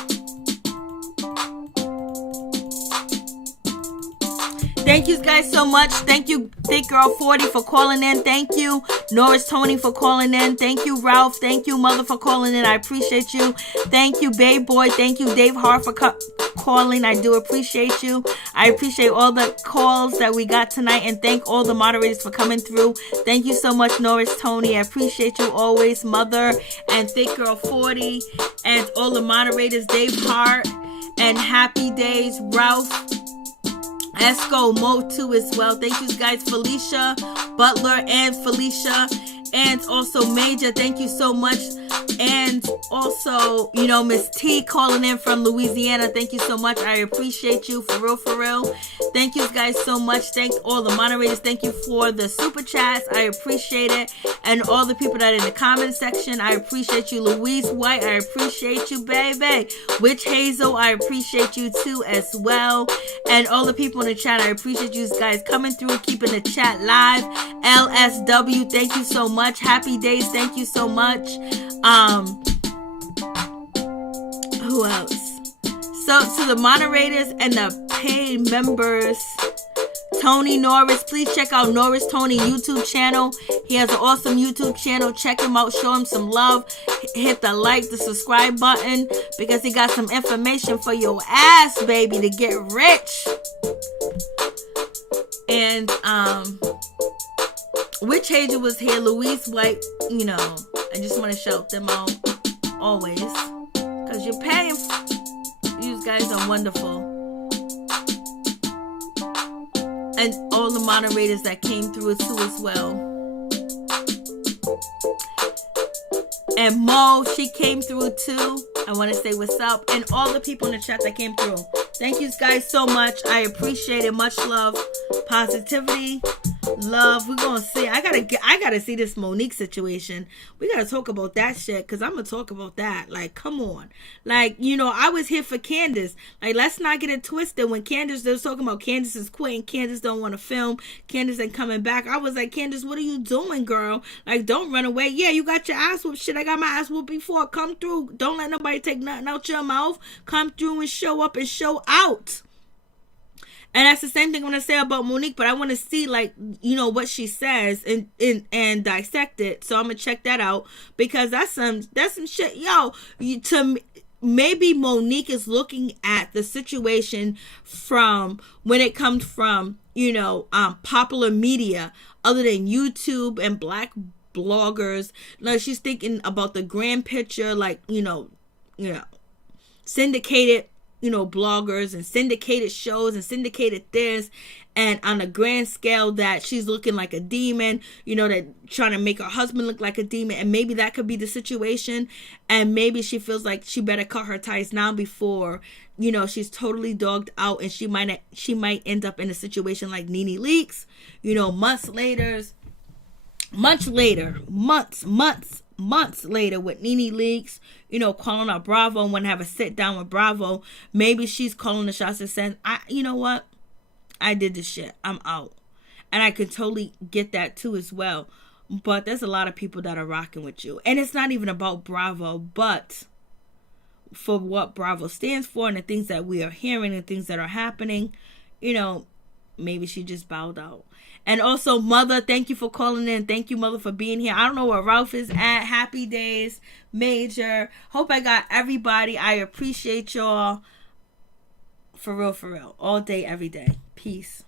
Thank you guys so much. Thank you, Thick Girl 40, for calling in. Thank you, Norris Tony, for calling in. Thank you, Ralph. Thank you, Mother, for calling in. I appreciate you. Thank you, Babe Boy. Thank you, Dave Hart, for calling. I do appreciate you. I appreciate all the calls that we got tonight, and thank all the moderators for coming through. Thank you so much, Norris Tony. I appreciate you always, Mother, and Thick Girl 40, and all the moderators, Dave Hart, and Happy Days, Ralph, Esco, Mo too as well. Thank you guys, Felicia, Butler, and Felicia, and also Major. Thank you so much. And also, Miss T calling in from Louisiana. Thank you so much. I appreciate you, for real, for real. Thank you guys so much. Thank all the moderators. Thank you for the super chats. I appreciate it. And all the people that are in the comment section, I appreciate you. Louise White, I appreciate you, baby. Witch Hazel, I appreciate you too as well. And all the people in the chat, I appreciate you guys coming through, keeping the chat live. LSW, thank you so much. Happy Days, thank you so much. Who else? So to the moderators and the paid members, Tony Norris, please check out Norris Tony YouTube channel. He has an awesome YouTube channel. Check him out, show him some love. Hit the like, the subscribe button, because he got some information for your ass, baby, to get rich. And Witch Hazel was here, Louise White, I just want to shout them out always, because you're paying. You guys are wonderful. And all the moderators that came through too as well. And Mo, she came through too. I want to say what's up. And all the people in the chat that came through. Thank you guys so much. I appreciate it. Much love. Positivity. Love. We're going to see. I gotta see this Monique situation. We got to talk about that shit, because I'm going to talk about that. Like, come on. Like, I was here for Candace. Like, let's not get it twisted. When Candace, they was talking about Candace is quitting. Candace don't want to film. Candace ain't coming back. I was like, Candace, what are you doing, girl? Like, don't run away. Yeah, you got your ass whooped. Shit, I got my ass whooped before. Come through. Don't let nobody take nothing out your mouth. Come through and show up and show out. And that's the same thing I'm going to say about Monique, but I want to see, like, what she says and dissect it. So I'm going to check that out, because that's some shit. Maybe Monique is looking at the situation from when it comes from, popular media other than YouTube and black bloggers. Like, she's thinking about the grand picture, like, syndicated, bloggers and syndicated shows and syndicated this, and on a grand scale that she's looking like a demon, that trying to make her husband look like a demon, and maybe that could be the situation, and maybe she feels like she better cut her ties now before, she's totally dogged out, and she might end up in a situation like Nene Leakes, months later with Nene Leakes, calling out Bravo and want to have a sit down with Bravo. Maybe she's calling the shots and saying, you know what? I did this shit. I'm out. And I could totally get that too as well. But there's a lot of people that are rocking with you. And it's not even about Bravo, but for what Bravo stands for and the things that we are hearing and things that are happening, maybe she just bowed out. And also, Mother, thank you for calling in. Thank you, Mother, for being here. I don't know where Ralph is at. Happy Days, Major. Hope I got everybody. I appreciate y'all. For real, all day, every day. Peace.